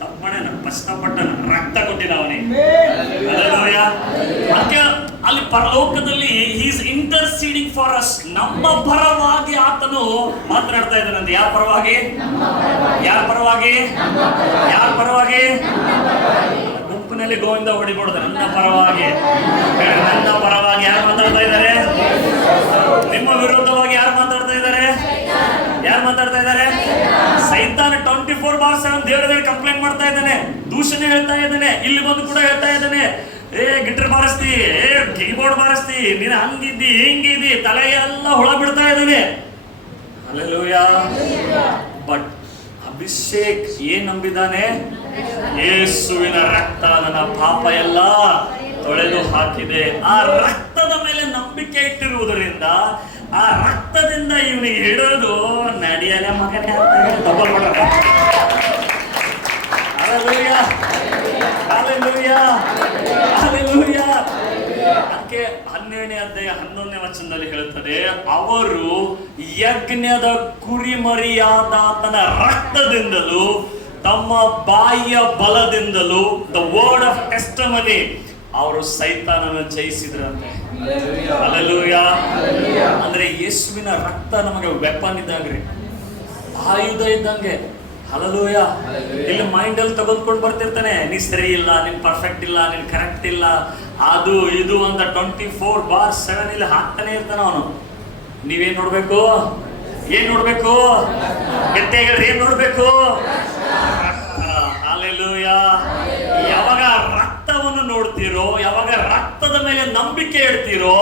ತಪ್ಪು ಮಾಡ್ಯಾನ, ಕಷ್ಟಪಟ್ಟನ, ರಕ್ತ ಕೊಟ್ಟಿನ ಅವನಿಗೆ. ಹಲ್ಲೆಲೂಯಾ. ಅದಕ್ಕೆ ಅಲ್ಲಿ ಪರಲೋಕದಲ್ಲಿ ಈಸ್ ಇಂಟರ್ಸೀಡಿಂಗ್ ಫಾರ್ ಅಸ್, ನಮ್ಮ ಪರವಾಗಿ ಆತನು ಮಾತನಾಡ್ತಾ ಇದ್ದಾನಂತೆ. ಯಾರ ಪರವಾಗಿ? ಯಾರ ಪರವಾಗಿ? ಯಾರ ಪರವಾಗಿ? ಗುಂಪಿನಲ್ಲಿ ಗೋವಿಂದ ಹೊಡಿಬಾರ್ದು. ನನ್ನ ಪರವಾಗಿ, ನನ್ನ ಪರವಾಗಿ ಯಾರು ಮಾತಾಡ್ತಾ ಇದ್ದಾರೆ? ನಿಮ್ಮ ವಿರುದ್ಧವಾಗಿ ಯಾರು ಮಾತಾಡ್ತಾ ಇದ್ದಾರೆ? ಯಾರು ಮಾತಾಡ್ತಾ ಇದ್ದಾರೆ? ಸೈತಾನ 24/7 ದೇವರ ಕಂಪ್ಲೇಂಟ್ ಮಾಡ್ತಾ ಇದ್ದಾನೆ, ದೂಷಣೆ ಹೇಳ್ತಾ ಇದ್ದಾನೆ. ಇಲ್ಲಿ ಬಂದು ಕೂಡ ಹೇಳ್ತಾ ಇದ್ದಾನೆ, ಗಿಟಾರ್ ಬಾರಿಸ್ತಿ, ಕೀಬೋರ್ಡ್ ಬಾರಿಸ್ತಿ, ನೀನು ಹಂಗಿದ್ದಿ ಹಿಂಗಿದ್ದಿ, ತಲೆ ಎಲ್ಲ ಹುಳ ಬಿಡ್ತಾ ಇದ್ದಾನೆ. ಹಲ್ಲೆಲೂಯಾ. ಬಟ್ ಅಭಿಷೇಕ್ ಏನ್ ನಂಬಿದ್ದಾನೆ? ಯೇಸುವಿನ ರಕ್ತ ನನ್ನ ಪಾಪ ಎಲ್ಲ ತೊಳೆದು ಹಾಕಿದೆ. ಆ ರಕ್ತದ ಮೇಲೆ ನಂಬಿಕೆ ಇಟ್ಟಿರುವುದರಿಂದ, ಆ ರಕ್ತದಿಂದ ಇವನಿಗೆ ಹಿಡಿದು ನಡೆಯಲ್ಲ ಮಗನೇ ಅಂತ ಹೇಳಿ ಡಬ್ಬಲ್ ಮಾಡೋಣ. Hallelujah, hallelujah, hallelujah. ಅದಕ್ಕೆ 12ನೇ ಅಧ್ಯಾಯ 11ನೇ ವಚನದಲ್ಲಿ ಹೇಳುತ್ತದೆ, ಅವರು ಯಜ್ಞದ ಕುರಿಮರಿಯಾದಾತನ ರಕ್ತದಿಂದಲೂ ತಮ್ಮ ಬಾಯಿಯ ಬಲದಿಂದಲೂ, ದ ವರ್ಡ್ ಆಫ್ ಟೆಸ್ಟಮನಿ, ಅವರು ಸೈತಾನನ್ನು ಜಯಿಸಿದ್ರಂತೆ. ಹಲ್ಲೆಲೂಯಾ. ಅಂದ್ರೆ ಯೇಸುವಿನ ರಕ್ತ ನಮಗೆ ವೆಪನ್ ಇದ್ದಂಗ್ರಿ, ಆಯುಧ ಇದ್ದಂಗೆ. ಹಲ್ಲೆಲೂಯಾ. ಇಲ್ಲಿ ಮೈಂಡ್ ಅಲ್ಲಿ ತಗೊಂಡ್ಕೊಂಡು ಬರ್ತಿರ್ತಾನೆ, ನೀ ಸರಿ ಇಲ್ಲ, ನೀನ್ ಪರ್ಫೆಕ್ಟ್ ಇಲ್ಲ, ನೀನ್ ಕರೆಕ್ಟ್ ಇಲ್ಲ, ಅದು ಇದು ಅಂತ 24/7 ಇಲ್ಲಿ ಹಾಕ್ತಾನೆ ಇರ್ತಾನ ಅವನು. ನೀವೇನ್ ನೋಡ್ಬೇಕು? ಏನ್ ನೋಡ್ಬೇಕು? ಗಟ್ಟಿಯಾಗಿ ಏನ್ ನೋಡ್ಬೇಕು? ಹಲ್ಲೆಲೂಯಾ. ಯಾವಾಗ ರಕ್ತವನ್ನು ನೋಡ್ತೀರೋ, ಯಾವಾಗ ರಕ್ತದ ಮೇಲೆ ನಂಬಿಕೆ ಇಡ್ತೀರೋ,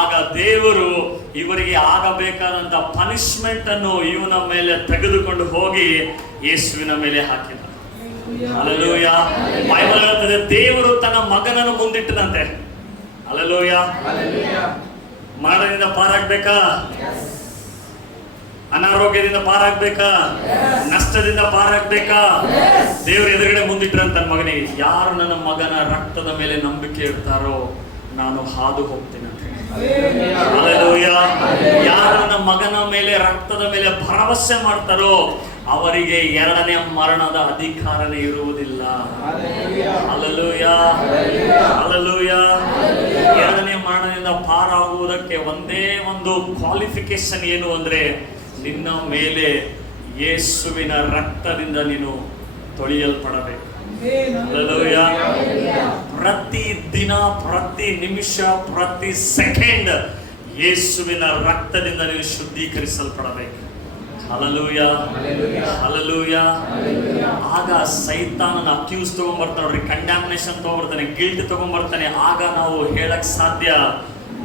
ಆಗ ದೇವರು ಇವರಿಗೆ ಆಗಬೇಕಾದಂತ ಪನಿಷ್ಮೆಂಟ್ ಅನ್ನು ಇವನ ಮೇಲೆ ತೆಗೆದುಕೊಂಡು ಹೋಗಿ ಯೇಸುವಿನ ಮೇಲೆ ಹಾಕಿದ. ಹಲ್ಲೆಲೂಯಾ. ಬೈಬಲ್ ಹೇಳ್ತದೆ, ದೇವರು ತನ್ನ ಮಗನನ್ನು ಮುಂದಿಟ್ಟನಂತೆ. ಹಲ್ಲೆಲೂಯಾ. ಮರಣದಿಂದ ಪಾರಾಗ್ಬೇಕಾ? ಅನಾರೋಗ್ಯದಿಂದ ಪಾರಾಗ್ಬೇಕಾ? ನಷ್ಟದಿಂದ ಪಾರಾಗ್ಬೇಕಾ? ದೇವ್ರ ಎದುರುಗಡೆ ಮುಂದಿಟ್ರಂತ ತನ್ನ ಮಗನಿಗೆ, ಯಾರು ನನ್ನ ಮಗನ ರಕ್ತದ ಮೇಲೆ ನಂಬಿಕೆ ಇಡ್ತಾರೋ ನಾನು ಹಾದು ಹೋಗ್ತೀನಿ ಅಂತ ಹೇಳಿ. ಹಲ್ಲೆಲೂಯಾ. ಯಾರು ನನ್ನ ಮಗನ ಮೇಲೆ, ರಕ್ತದ ಮೇಲೆ ಭರವಸೆ ಮಾಡ್ತಾರೋ ಅವರಿಗೆ 2ನೇ ಮರಣದ ಅಧಿಕಾರನೇ ಇರುವುದಿಲ್ಲ. Hallelujah, hallelujah. 2ನೇ ಮರಣದಿಂದ ಪಾರಾಗುವುದಕ್ಕೆ ಒಂದೇ ಒಂದು ಕ್ವಾಲಿಫಿಕೇಶನ್ ಏನು ಅಂದ್ರೆ, ನಿನ್ನ ಮೇಲೆ ಯೇಸುವಿನ ರಕ್ತದಿಂದ ನೀನು ತೊಳೆಯಲ್ಪಡಬೇಕು. ಹಲ್ಲೆಲೂಯಾ. ಪ್ರತಿ ದಿನ, ಪ್ರತಿ ನಿಮಿಷ, ಪ್ರತಿ ಸೆಕೆಂಡ್ ಯೇಸುವಿನ ರಕ್ತದಿಂದ ನೀನು ಶುದ್ಧೀಕರಿಸಲ್ಪಡಬೇಕು. Hallelujah, hallelujah. ಆಗ ಸೈತಾನನ ಅಕ್ಯೂಸ್ ತಗೊಂಡ್ಬರ್ತಾನೆ ನೋಡ್ರಿ, ಕಂಡ್ಯಾಮಿನೇಷನ್ ತಗೊಂಡ್ಬರ್ತಾನೆ, ಗಿಲ್ಟ್ ತಗೊಂಡ್ಬರ್ತಾನೆ. ಆಗ ನಾವು ಹೇಳಕ್ ಸಾಧ್ಯ,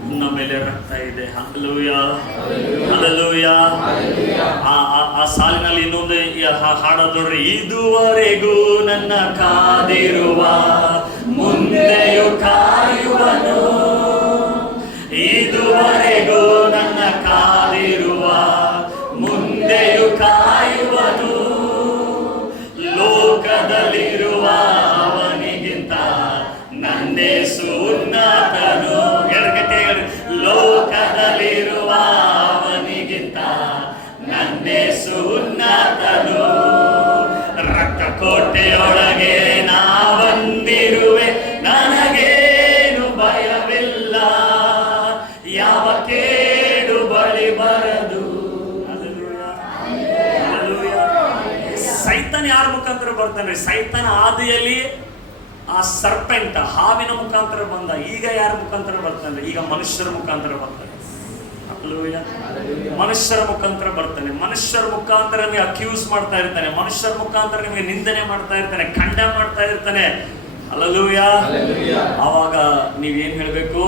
ನನ್ನ ಮೇಲೆ ರಕ್ತ ಇದೆ. Hallelujah, hallelujah. ಆ ಸಾಲಿನಲ್ಲಿ ಇನ್ನೊಂದು ಹಾಡೋದು ನೋಡ್ರಿ, ಇದುವರೆಗೂ ನನ್ನ ಕಾದಿರುವ ಮುಂದೆಯೂ ಕಾಯುವನು, ಇದುವರೆಗೂ ನನ್ನ ಕಾದಿರುವ ಮುಂದೆಯೂ ಕಾಯುವನು, ಯೇಸು ಉನ್ನತನು, ರಕ್ತ ಕೋಟೆಯೊಳಗೆ ನಾವಂದಿರುವೆ, ನನಗೇನು ಭಯವಿಲ್ಲ, ಯಾವ ಕೇಡು ಬಳಿ ಬರದು. ಸೈತಾನ ಯಾರ ಮುಖಾಂತರ ಬರ್ತಾನೆ? ಸೈತಾನ ಆದಿಯಲ್ಲಿ ಆ ಸರ್ಪೆಂಟ್ ಹಾವಿನ ಮುಖಾಂತರ ಬಂದ. ಈಗ ಯಾರ ಮುಖಾಂತರ ಬರ್ತಾನೆ? ಈಗ ಮನುಷ್ಯರ ಮುಖಾಂತರ ಬರ್ತಾನೆ. ಮನುಷ್ಯರ ಮುಖಾಂತರ ಬರ್ತಾನೆ. ಮನುಷ್ಯರ ಮುಖಾಂತರ ನಿಮಗೆ ಅಕ್ಯೂಸ್ ಮಾಡ್ತಾ ಇರ್ತಾನೆ. ಮನುಷ್ಯರ ಮುಖಾಂತರ ನಿಮಗೆ ನಿಂದನೆ ಮಾಡ್ತಾ ಇರ್ತಾನೆ, ಖಂಡ ಮಾಡ್ತಾ ಇರ್ತಾನೆ. ಹಲ್ಲೆಲೂಯ. ಆವಾಗ ನೀವೇನ್ ಹೇಳ್ಬೇಕು?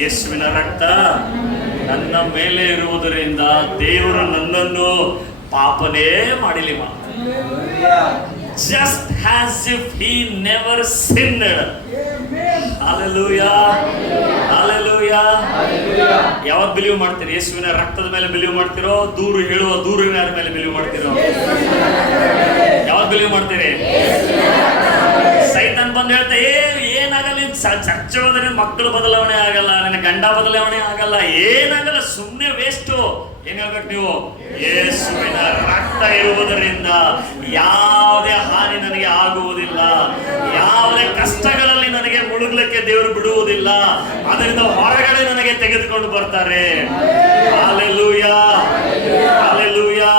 ಯೇಸುವಿನ ರಕ್ತ ನನ್ನ ಮೇಲೆ ಇರುವುದರಿಂದ ದೇವರು ನನ್ನನ್ನು ಪಾಪನೇ ಮಾಡಿಲಿಲ್ಲ. Just as if he never sinned. Hallelujah. Hallelujah. ಯಾವಾಗ ಬಿಲೀವ್ ಮಾಡ್ತೀರಿ? ಯೇಸುವಿನ ರಕ್ತದ ಮೇಲೆ ಬಿಲೀವ್ ಮಾಡ್ತಿರೋ? ದೂರು ಹೇಳುವ ದೂರಿನ ಮೇಲೆ ಬಿಲೀವ್ ಮಾಡ್ತಿರೋ? ಯಾವಾಗ ಬಿಲೀವ್ ಮಾಡ್ತೀರಿ? ಸೈತಾನ್ ಬಂದು ಹೇಳ್ತಾ ಏನಾಗಲ್ಲ, ಚರ್ಚೆ ಹೋದ್ರೆ ಮಕ್ಕಳು ಬದಲಾವಣೆ ಆಗಲ್ಲ, ನನ್ನ ಗಂಡ ಬದಲಾವಣೆ ಆಗಲ್ಲ, ಏನಾಗಲ್ಲ, ಸುಮ್ಮನೆ ವೇಸ್ಟು. ಏನ್ ಹೇಳ್ಬೇಕು ನೀವು? ಯೇಸುವಿನ ರಕ್ತ ಇರುವುದರಿಂದ ಯಾವುದೇ ಹಾನಿ ನನಗೆ ಆಗುವುದಿಲ್ಲ, ಯಾವುದೇ ಕಷ್ಟಗಳಲ್ಲಿ ನನಗೆ ಮುಳುಗಲಿಕ್ಕೆ ದೇವರು ಬಿಡುವುದಿಲ್ಲ, ಅದರಿಂದ ಹೊರಗಡೆ ನನಗೆ ತೆಗೆದುಕೊಂಡು ಬರ್ತಾರೆ. Hallelujah, hallelujah,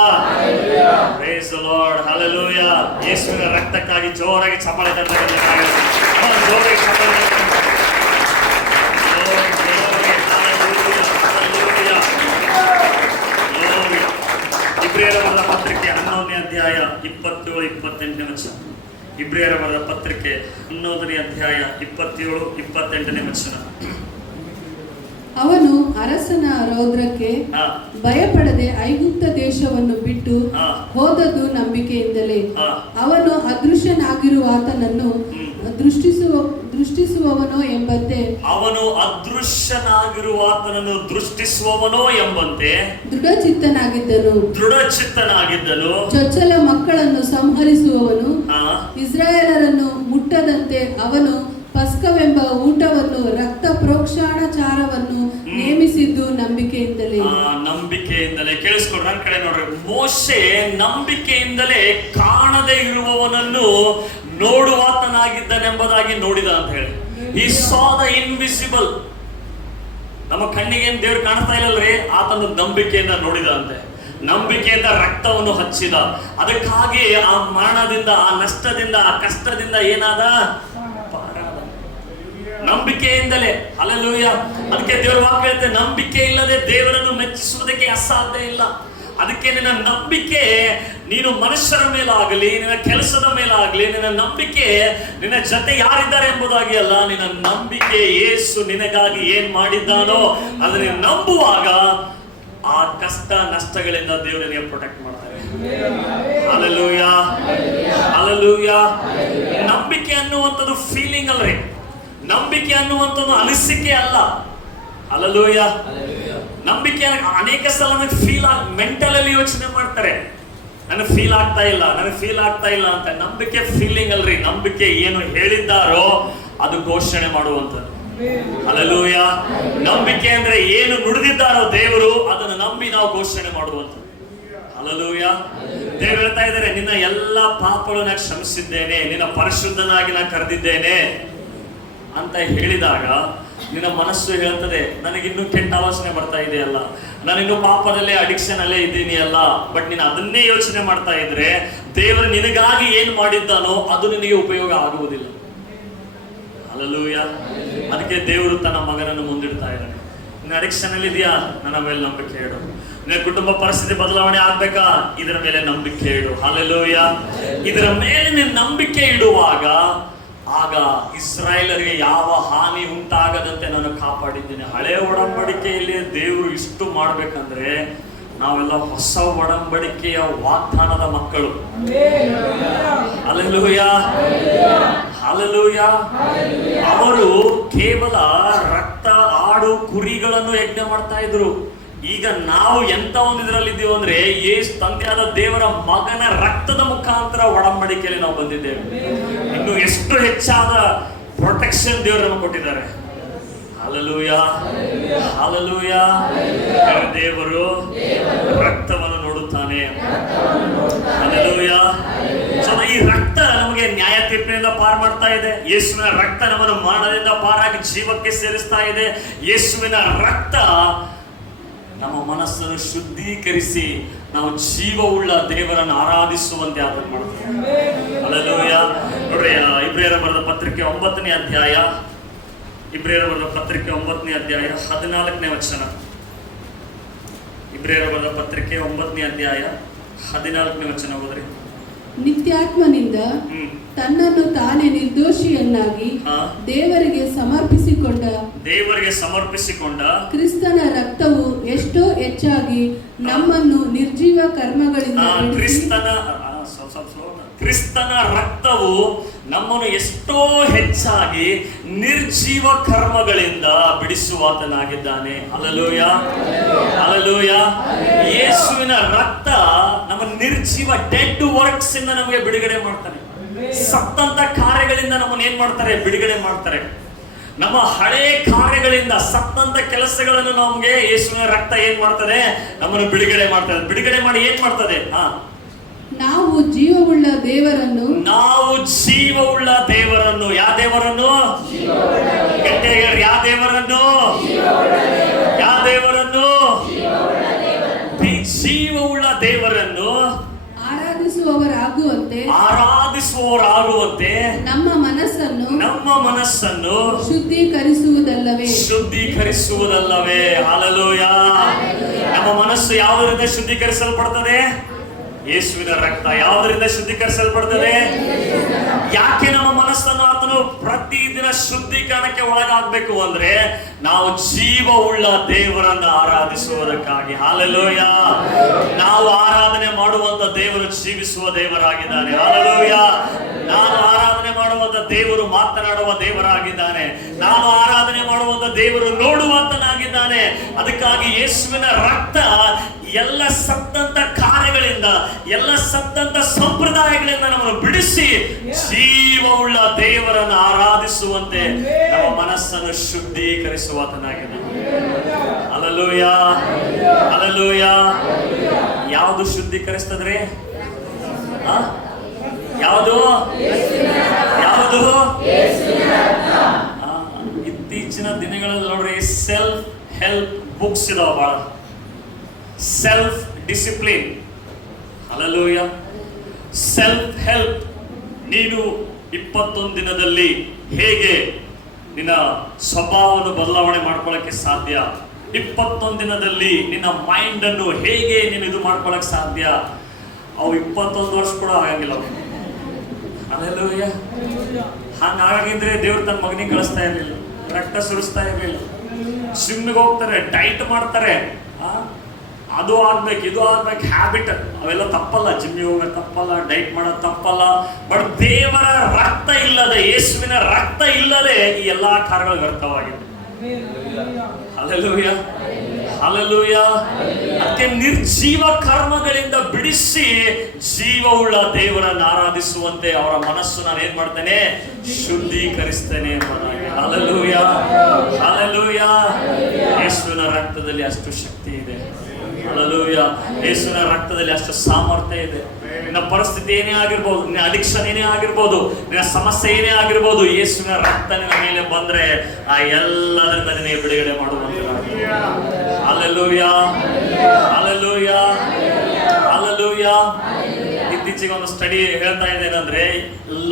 praise the Lord, hallelujah. ಯೇಸುವಿನ ರಕ್ತಕ್ಕಾಗಿ ಜೋರಾಗಿ ಚಪ್ಪಾಳೆ ತಟ್ಟಬೇಕು. ಜೋರಾಗಿ ಚಪ್ಪಾಳೆ ತಟ್ಟಬೇಕು. ಇಬ್ರಿಯರ ಬರೆದ ಪತ್ರಿಕೆ 11ನೇ ಅಧ್ಯಾಯ 27-28ನೇ ವಚನ. ಇಬ್ರಿಯರ ಬರೆದ ಪತ್ರಿಕೆ 11ನೇ ಅಧ್ಯಾಯ 27-28ನೇ ವಚನ. ಅವನು ಅರಸನ ರೌದ್ರಕ್ಕೆ ಭಯಪಡದೆ ಐಗುಪ್ತ ದೇಶವನ್ನು ಬಿಟ್ಟು ಹೋದದ್ದು ನಂಬಿಕೆಯಿಂದಲೇ. ಅವನು ಅದೃಶ್ಯನಾಗಿರುವ ಆತನನ್ನು ದೃಷ್ಟಿಸುವವನೋ ಎಂಬಂತೆ, ಅವನು ಅದೃಶ್ಯನಾಗಿರುವ ಆತನನ್ನು ದೃಷ್ಟಿಸುವವನೋ ಎಂಬಂತೆ ದೃಢಚಿತ್ತನಾಗಿದ್ದನು. ಚೊಚ್ಚಲ ಮಕ್ಕಳನ್ನು ಸಂಹರಿಸುವವನು, ಇಸ್ರಾಯೇಲರನ್ನು ಮುಟ್ಟದಂತೆ ಅವನು ಪಸ್ಕವೆಂಬ ಊಟವನ್ನು, ರಕ್ತ ಪ್ರೋಕ್ಷಾಣಚಾರವನ್ನು ನೇಮಿಸಿದ್ದು ನಂಬಿಕೆಯಿಂದಲೇ. ನಂಬಿಕೆಯಿಂದಲೇ. ಕೇಳಿಸ್ಕೊಡ್ರಿ, ನನ್ನ ಕಡೆ ನೋಡ್ರಿ. ಮೋಶೆ ನಂಬಿಕೆಯಿಂದಲೇ ಕಾಣದೇ ಇರುವವನನ್ನು ನೋಡುವಾತನಾಗಿದ್ದನೆಂಬುದಾಗಿ ನೋಡಿದ ಅಂತ ಹೇಳಿ. He saw the invisible. ನಮ್ಮ ಕಣ್ಣಿಗೆ ಏನ್ ದೇವ್ರು ಕಾಣ್ತಾ ಇಲ್ಲಲ್ರಿ, ಆತನ ನಂಬಿಕೆಯಿಂದ ನೋಡಿದ ಅಂತೆ. ನಂಬಿಕೆಯಿಂದ ರಕ್ತವನ್ನು ಹಚ್ಚಿದ. ಅದಕ್ಕಾಗಿ ಆ ಮರಣದಿಂದ, ಆ ನಷ್ಟದಿಂದ, ಆ ಕಷ್ಟದಿಂದ ಏನಾದ? ನಂಬಿಕೆಯಿಂದಲೇ. ಹಲ್ಲೆಲೂಯಾ. ಅದಕ್ಕೆ ದೇವರ ವಾಕ್ಯ ಹೇಳುತ್ತೆ, ನಂಬಿಕೆ ಇಲ್ಲದೆ ದೇವರನ್ನು ಮೆಚ್ಚಿಸುವುದಕ್ಕೆ ಅಸಾಧ್ಯ ಇಲ್ಲ. ಅದಕ್ಕೆ ನಿನ್ನ ನಂಬಿಕೆ ನೀನು ಮನುಷ್ಯರ ಮೇಲಾಗಲಿ, ನಿನ್ನ ಕೆಲಸದ ಮೇಲಾಗಲಿ, ನಿನ್ನ ನಂಬಿಕೆ ನಿನ್ನ ಜೊತೆ ಯಾರಿದ್ದಾರೆ ಎಂಬುದಾಗಿ ಅಲ್ಲ, ನಿನ್ನ ನಂಬಿಕೆ ಯೇಸು ನಿನಗಾಗಿ ಏನ್ ಮಾಡಿದ್ದಾನೋ ಅದನ್ನ ನಂಬುವಾಗ ಆ ಕಷ್ಟ ನಷ್ಟಗಳಿಂದ ದೇವರು ನಿನಗೆ ಪ್ರೊಟೆಕ್ಟ್ ಮಾಡ್ತಾರೆ. Hallelujah, hallelujah. ನಂಬಿಕೆ ಅನ್ನುವಂಥದ್ದು ಫೀಲಿಂಗ್ ಅಲ್ರಿ, ನಂಬಿಕೆ ಅನ್ನುವಂಥದ್ದು ಅನಿಸಿಕೆ ಅಲ್ಲ. ಹಲ್ಲೆಲೂಯಾ. ನಂಬಿಕೆ ಅನೇಕ ಸಲ ನಮಗೆ ಫೀಲ್ ಮೆಂಟಲ್ ಅಲ್ಲಿ ಯೋಚನೆ ಮಾಡ್ತಾರೆ, ನನಗೆ ಫೀಲ್ ಆಗ್ತಾ ಇಲ್ಲ, ನನಗೆ ಫೀಲ್ ಆಗ್ತಾ ಇಲ್ಲ ಅಂತ. ನಂಬಿಕೆ ಫೀಲಿಂಗ್ ಅಲ್ರಿ, ನಂಬಿಕೆ ಏನು ಹೇಳಿದ್ದಾರೋ ಅದು ಘೋಷಣೆ ಮಾಡುವಂಥದ್ದು. ಹಲ್ಲೆಲೂಯಾ. ನಂಬಿಕೆ ಅಂದ್ರೆ ಏನು ನುಡಿದಿದ್ದಾರೋ ದೇವರು, ಅದನ್ನು ನಂಬಿ ನಾವು ಘೋಷಣೆ ಮಾಡುವಂಥದ್ದು. ಹಲ್ಲೆಲೂಯಾ. ದೇವರು ಹೇಳ್ತಾ ಇದ್ದಾರೆ, ನಿನ್ನ ಎಲ್ಲ ಪಾಪಗಳನ್ನು ಕ್ಷಮಿಸಿದ್ದೇನೆ, ನಿನ್ನ ಪರಿಶುದ್ಧನಾಗಿ ನಾನು ಕರೆದಿದ್ದೇನೆ ಅಂತ ಹೇಳಿದಾಗ ನಿನ್ನ ಮನಸ್ಸು ಹೇಳ್ತದೆ, ನನಗಿನ್ನೂ ಕೆಟ್ಟ ಆಲೋಚನೆ ಬರ್ತಾ ಇದೆಯಲ್ಲ, ನಾನಿನ್ನೂ ಪಾಪದಲ್ಲೇ ಅಡಿಕ್ಷನ್ ಅಲ್ಲೇ ಇದ್ದೀನಿ ಅಲ್ಲ. ಬಟ್ ನೀನು ಅದನ್ನೇ ಯೋಚನೆ ಮಾಡ್ತಾ ಇದ್ರೆ ದೇವರು ನಿನಗಾಗಿ ಏನು ಮಾಡಿದ್ದಾನೋ ಅದು ನಿನಗೆ ಉಪಯೋಗ ಆಗುವುದಿಲ್ಲ. ಹಲ್ಲೆಲೂಯಾ. ಅದಕ್ಕೆ ದೇವರು ತನ್ನ ಮಗನನ್ನು ಮುಂದಿಡ್ತಾ ಇದ್ದಾನೆ. ನಿನ್ನ ಅಡಿಕ್ಷನ್ ಅಲ್ಲಿ ಇದೆಯಾ? ನನ್ನ ಮೇಲೆ ನಂಬಿಕೆ ಇಡು. ನಿನ್ನ ಕುಟುಂಬ ಪರಿಸ್ಥಿತಿ ಬದಲಾವಣೆ ಆಗ್ಬೇಕಾ? ಇದರ ಮೇಲೆ ನಂಬಿಕೆ ಇಡು. ಹಲ್ಲೆಲೂಯಾ. ಇದರ ಮೇಲೆ ನೀನು ನಂಬಿಕೆ ಇಡುವಾಗ ಆಗ ಇಸ್ರಾಯೇಲರಿಗೆ ಯಾವ ಹಾನಿ ಉಂಟಾಗದಂತೆ ನಾನು ಕಾಪಾಡಿದ್ದೇನೆ. ಹಳೆ ಒಡಂಬಡಿಕೆಯಲ್ಲಿ ದೇವರು ಇಷ್ಟು ಮಾಡ್ಬೇಕಂದ್ರೆ ನಾವೆಲ್ಲ ಹೊಸ ಒಡಂಬಡಿಕೆಯ ವಾಗ್ದಾನದ ಮಕ್ಕಳು. Hallelujah, hallelujah. ಅವರು ಕೇವಲ ರಕ್ತ, ಆಡು, ಕುರಿಗಳನ್ನು ಯಜ್ಞ ಮಾಡ್ತಾ ಇದ್ರು. ಈಗ ನಾವು ಎಂತ ಒಂದಿದ್ರಲ್ಲಿದ್ದೀವಿ ಅಂದ್ರೆ ತಂದೆಯಾದ ದೇವರ ಮಗನ ರಕ್ತದ ಮುಖಾಂತರ ಒಡಂಬಡಿಕೆಯಲ್ಲಿ ನಾವು ಬಂದಿದ್ದೇವೆ. ಇನ್ನು ಎಷ್ಟು ಹೆಚ್ಚಾದ ಪ್ರೊಟೆಕ್ಷನ್ ದೇವರು ನಮಗೆ ಕೊಟ್ಟಿದ್ದಾರೆ. Hallelujah, hallelujah. ದೇವರು ರಕ್ತವನ್ನು ನೋಡುತ್ತಾನೆ. ನೋಡುತ್ತಾನೆ. ಹಲ್ಲೆಲೂಯಾ. ಸೊ ಈ ರಕ್ತ ನಮಗೆ ನ್ಯಾಯ ತೀರ್ಪಿನಿಂದ ಪಾರು ಮಾಡ್ತಾ ಇದೆ. ಯೇಸುವಿನ ರಕ್ತ ನಮ್ಮನ್ನು ಮರಣದಿಂದ ಪಾರಾಗಿ ಜೀವಕ್ಕೆ ಸೇರಿಸ್ತಾ ಇದೆ. ಯೇಸುವಿನ ರಕ್ತ ನಮ್ಮ ಮನಸ್ಸನ್ನು ಶುದ್ಧೀಕರಿಸಿ ನಾವು ಜೀವವುಳ್ಳ ದೇವರನ್ನು ಆರಾಧಿಸುವಂತೆ ಅದನ್ನು ಮಾಡ್ತೇವೆ. ಹಲ್ಲೆಲೂಯಾ. ನೋಡ್ರಿ, ಇಬ್ರಿಯರ ಬರೆದ ಪತ್ರಿಕೆ 9ನೇ ಅಧ್ಯಾಯ, ಇಬ್ರಿಯರ ಬರೆದ ಪತ್ರಿಕೆ 9ನೇ ಅಧ್ಯಾಯ 14ನೇ ವಚನ. ಇಬ್ರಿಯರ ಬರೆದ ಪತ್ರಿಕೆ 9ನೇ ಅಧ್ಯಾಯ 14ನೇ ವಚನ ಹೋದ್ರಿ. ನಿತ್ಯಾತ್ಮನಿಂದ ತನ್ನನ್ನು ತಾನೇ ನಿರ್ದೋಷಿಯನ್ನಾಗಿ ದೇವರಿಗೆ ಸಮರ್ಪಿಸಿಕೊಂಡ ಕ್ರಿಸ್ತನ ರಕ್ತವು ಎಷ್ಟೋ ಹೆಚ್ಚಾಗಿ ನಮ್ಮನ್ನು ನಿರ್ಜೀವ ಕರ್ಮಗಳಿಂದ ಕ್ರಿಸ್ತನ ರಕ್ತವು ನಮ್ಮನ್ನು ಎಷ್ಟೋ ಹೆಚ್ಚಾಗಿ ನಿರ್ಜೀವ ಕರ್ಮಗಳಿಂದ ಬಿಡಿಸುವಾತನಾಗಿದ್ದಾನೆ. Hallelujah, hallelujah. ಯೇಸುವಿನ ರಕ್ತ ನಮ್ಮ ನಿರ್ಜೀವ ಡೆಡ್ ವರ್ಕ್ಸ್ ಇಂದ ನಮಗೆ ಬಿಡುಗಡೆ ಮಾಡ್ತಾನೆ. ಸತ್ತಂತ ಕಾರ್ಯಗಳಿಂದ ನಮ್ಮನ್ನು ಏನ್ ಮಾಡ್ತಾರೆ? ಬಿಡುಗಡೆ ಮಾಡ್ತಾರೆ. ನಮ್ಮ ಹಳೆ ಕಾರ್ಯಗಳಿಂದ, ಸತ್ತಂತ ಕೆಲಸಗಳನ್ನು ನಮಗೆ ಯೇಸುವಿನ ರಕ್ತ ಏನ್ ಮಾಡ್ತದೆ? ನಮ್ಮನ್ನು ಬಿಡುಗಡೆ ಮಾಡ್ತದೆ. ಬಿಡುಗಡೆ ಮಾಡಿ ಏನ್ ಮಾಡ್ತದೆ? ನಾವು ಜೀವವುಳ್ಳ ದೇವರನ್ನು ಯಾವ ದೇವರನ್ನು? ಯಾವ ದೇವರನ್ನು? ಜೀವವುಳ್ಳ ದೇವರನ್ನು ಆರಾಧಿಸುವವರಾಗುವಂತೆ ನಮ್ಮ ಮನಸ್ಸನ್ನು ಶುದ್ಧೀಕರಿಸುವುದಲ್ಲವೇ? ಹಲ್ಲೆಲೂಯಾ. ನಮ್ಮ ಮನಸ್ಸು ಯಾವುದರಿಂದ ಶುದ್ಧೀಕರಿಸಲ್ಪಡ್ತದೆ? ಯೇಸುವಿನ ರಕ್ತ. ಯಾವುದರಿಂದ ಶುದ್ಧೀಕರಿಸಲ್ಪಡ್ತದೆ? ಯಾಕೆ ನಮ್ಮ ಮನಸ್ಸನ್ನು ಆತನು ಪ್ರತಿದಿನ ಶುದ್ಧೀಕರಣಕ್ಕೆ ಒಳಗಾಗಬೇಕು ಅಂದ್ರೆ ನಾವು ಜೀವವುಳ್ಳ ದೇವರನ್ನು ಆರಾಧಿಸುವುದಕ್ಕಾಗಿ. ಹಲ್ಲೆಲೂಯಾ. ನಾವು ಆರಾಧನೆ ಮಾಡುವಂತ ದೇವರು ಜೀವಿಸುವ ದೇವರಾಗಿದ್ದಾನೆ. ಹಲ್ಲೆಲೂಯಾ. ನಾನು ಆರಾಧನೆ ಮಾಡುವಂತ ದೇವರು ಮಾತನಾಡುವ ದೇವರಾಗಿದ್ದಾನೆ. ನಾನು ಆರಾಧನೆ ಮಾಡುವಂತ ದೇವರು ನೋಡುವಂತನಾಗಿದ್ದಾನೆ. ಅದಕ್ಕಾಗಿ ಯೇಸುವಿನ ರಕ್ತ ಎಲ್ಲ ಸತ್ತಂತ ಕಾರ್ಯಗಳಿಂದ, ಎಲ್ಲ ಸತ್ತಂತ ಸಂಪ್ರದಾಯಗಳಿಂದ ನಮ್ಮನ್ನು ಬಿಡಿಸಿ ಜೀವವುಳ್ಳ ದೇವರನ್ನು ಆರಾಧಿಸುವಂತೆ ನಮ್ಮ ಮನಸ್ಸನ್ನು ಶುದ್ಧೀಕರಿಸುವಾತನಾಗಿದ್ದಾನೆ. Hallelujah, hallelujah. ಯಾವುದು ಶುದ್ಧೀಕರಿಸ್ತದ್ರಿ? ಯಾವುದು? ಇತ್ತೀಚಿನ ದಿನಗಳಲ್ಲಿ ನೋಡ್ರಿ, ಸೆಲ್ಫ್ ಹೆಲ್ಪ್ ಬುಕ್ಸ್ ಇದಾವ ಬಹಳ. Self discipline. Hallelujah. Self help. ನೀನು 21 ದಿನದಲ್ಲಿ ಹೇಗೆ ನಿನ್ನ ಸ್ವಭಾವವನ್ನು ಬದಲಾವಣೆ ಮಾಡ್ಕೊಳ್ಳಕ್ಕೆ ಸಾಧ್ಯ? 21 ದಿನದಲ್ಲಿ ನಿನ್ನ ಮೈಂಡ್ ಅನ್ನು ಹೇಗೆ ನೀನು ಇದು ಮಾಡ್ಕೊಳ್ಳಕ್ಕೆ ಸಾಧ್ಯ? ಅವು 21 ವರ್ಷ ಕೂಡ ಆಗಂಗಿಲ್ಲ. ಹಲ್ಲೆಲೂಯಾ. ಹಂಗಾಗಿದ್ರೆ ದೇವ್ರು ತನ್ನ ಮಗನಿಗೆ ಕಳಿಸ್ತಾ ಇರಲಿಲ್ಲ, ರಕ್ತ ಸುರಿಸ್ತಾ ಇರಲಿಲ್ಲ. ಜಿಮ್ಗೆ ಹೋಗ್ತಾರೆ, ಡೈಟ್ ಮಾಡ್ತಾರೆ. ಅದು ಆಗ್ಬೇಕು, ಇದು ಆಗ್ಬೇಕು, ಹ್ಯಾಬಿಟ್ ಅವೆಲ್ಲ ತಪ್ಪಲ್ಲ. ಜಿಮ್ಮಿಗೆ ಹೋಗೋದು ತಪ್ಪಲ್ಲ, ಡೈಟ್ ಮಾಡೋದು ತಪ್ಪಲ್ಲ. ಬಟ್ ದೇವರ ರಕ್ತ ಇಲ್ಲದೆ, ಯೇಸುವಿನ ರಕ್ತ ಇಲ್ಲದೆ ಈ ಎಲ್ಲಾ ಕಾರ್ಯಗಳು ವ್ಯರ್ಥವಾಗಿದೆ. Hallelujah, hallelujah. ಅದಕ್ಕೆ ನಿರ್ಜೀವ ಕರ್ಮಗಳಿಂದ ಬಿಡಿಸಿ ಜೀವವುಳ್ಳ ದೇವರನ್ನು ಆರಾಧಿಸುವಂತೆ ಅವರ ಮನಸ್ಸು ನಾನು ಏನ್ ಮಾಡ್ತೇನೆ? ಶುದ್ಧೀಕರಿಸ್ತೇನೆ ಎಂಬುದಾಗಿ. Hallelujah, hallelujah. ಯೇಸುವಿನ ರಕ್ತದಲ್ಲಿ ಅಷ್ಟು ಶಕ್ತಿ ಇದೆ. ಹಲ್ಲೆಲೂಯಾ. ಯೇಸುವಿನ ರಕ್ತದಲ್ಲಿ ಅಷ್ಟು ಸಾಮರ್ಥ್ಯ ಇದೆ. ನಿನ್ನ ಪರಿಸ್ಥಿತಿ ಏನೇ ಆಗಿರ್ಬೋದು, ನಿನ್ನ ಅಡಿಕ್ಷನ್ ಏನೇ ಆಗಿರ್ಬೋದು, ನಿನ್ನ ಸಮಸ್ಯೆ ಏನೇ ಆಗಿರ್ಬೋದು, ಯೇಸುವಿನ ರಕ್ತ ನಿನ್ನ ಮೇಲೆ ಬಂದ್ರೆ ಆ ಎಲ್ಲದರಿಂದ ನಿನಗೆ ಬಿಡುಗಡೆ ಮಾಡುವಂತೆ. Hallelujah, hallelujah, hallelujah. ಇತ್ತೀಚೆಗೆ ಒಂದು ಸ್ಟಡಿ ಹೇಳ್ತಾ ಇದೆ ಏನಂದ್ರೆ,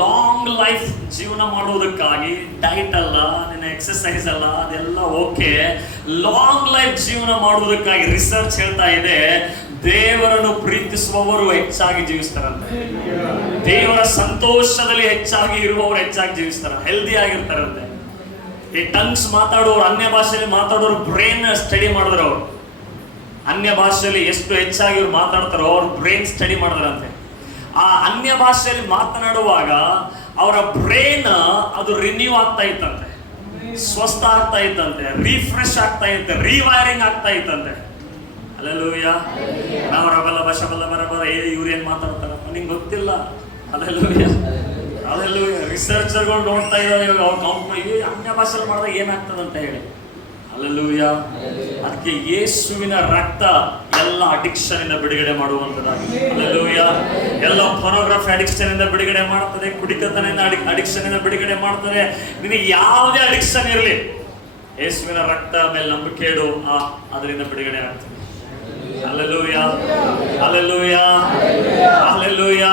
ಲಾಂಗ್ ಲೈಫ್ ಜೀವನ ಮಾಡುವುದಕ್ಕಾಗಿ ಡೈಟ್ ಅಲ್ಲ, ನಿನ್ನ ಎಕ್ಸರ್ಸೈಸ್ ಅಲ್ಲ, ಅದೆಲ್ಲ ಓಕೆ. ಲಾಂಗ್ ಲೈಫ್ ಜೀವನ ಮಾಡುವುದಕ್ಕಾಗಿ ರಿಸರ್ಚ್ ಹೇಳ್ತಾ ಇದೆ, ದೇವರನ್ನು ಪ್ರೀತಿಸುವವರು ಹೆಚ್ಚಾಗಿ ಜೀವಿಸ್ತಾರಂತೆ. ದೇವರ ಸಂತೋಷದಲ್ಲಿ ಹೆಚ್ಚಾಗಿ ಇರುವವರು ಹೆಚ್ಚಾಗಿ ಜೀವಿಸ್ತಾರ, ಹೆಲ್ದಿ ಆಗಿರ್ತಾರಂತೆ. ಈ ಟಂಗ್ಸ್ ಮಾತಾಡೋರು, ಅನ್ಯ ಭಾಷೆಯಲ್ಲಿ ಮಾತಾಡೋರು ಬ್ರೈನ್ ಸ್ಟಡಿ ಮಾಡಿದ್ರು. ಅವರು ಅನ್ಯ ಭಾಷೆಯಲ್ಲಿ ಎಷ್ಟು ಹೆಚ್ಚಾಗಿ ಇವ್ರು ಮಾತಾಡ್ತಾರೋ ಅವ್ರ ಬ್ರೈನ್ ಸ್ಟಡಿ ಮಾಡಿದ್ರಂತೆ. ಆ ಅನ್ಯ ಭಾಷೆಯಲ್ಲಿ ಮಾತನಾಡುವಾಗ ಅವರ ಬ್ರೈನ್ ಅದು ರಿನ್ಯೂ ಆಗ್ತಾ ಇತ್ತಂತೆ, ಸ್ವಸ್ಥ ಆಗ್ತಾ ಇತ್ತಂತೆ, ರಿಫ್ರೆಶ್ ಆಗ್ತಾ ಇತ್ತು, ರಿವೈರಿಂಗ್ ಆಗ್ತಾ ಇತ್ತಂತೆ. ಹಲ್ಲೆಲೂಯಾ. ನಾವು ರಬಲ ಭಾಷೆ ಬರಬರ ಇವ್ರೇನ್ ಮಾತಾಡ್ತಾರಪ್ಪ ನಿಂಗೆ ಗೊತ್ತಿಲ್ಲ. Hallelujah, hallelujah. ರಿಸರ್ಚರ್ಗಳು ನೋಡ್ತಾ ಇದ್ದಾರೆ ಅನ್ಯ ಭಾಷೆಯಲ್ಲಿ ಮಾಡಿದಾಗ ಏನಾಗ್ತದಂತ ಹೇಳಿ. ಹಲ್ಲೆಲೂಯಾ. ಅದಕ್ಕೆ ಯೇಸುವಿನ ರಕ್ತ ಎಲ್ಲ ಅಡಿಕ್ಷನ್ ಇಂದ ಬಿಡುಗಡೆ ಮಾಡುವಂತದ್ದಾಗಿ. ಹಲ್ಲೆಲೂಯಾ. ಎಲ್ಲ ಫೋನೋಗ್ರಫಿ ಅಡಿಕ್ಷನ್ ಇಂದ ಬಿಡುಗಡೆ ಮಾಡ್ತದೆ, ಕುಡಿತನದಿಂದ ಅಡಿಕ್ಷನ್ ಇಂದ ಬಿಡುಗಡೆ ಮಾಡ್ತದೆ. ನಿನಗೆ ಯಾವುದೇ ಅಡಿಕ್ಷನ್ ಇರಲಿ, ಯೇಸುವಿನ ರಕ್ತ ಮೇಲೆ ನಂಬಿಕೆ ಇಡು, ಅದರಿಂದ ಬಿಡುಗಡೆ ಆಗ್ತದೆ. Hallelujah, hallelujah, hallelujah.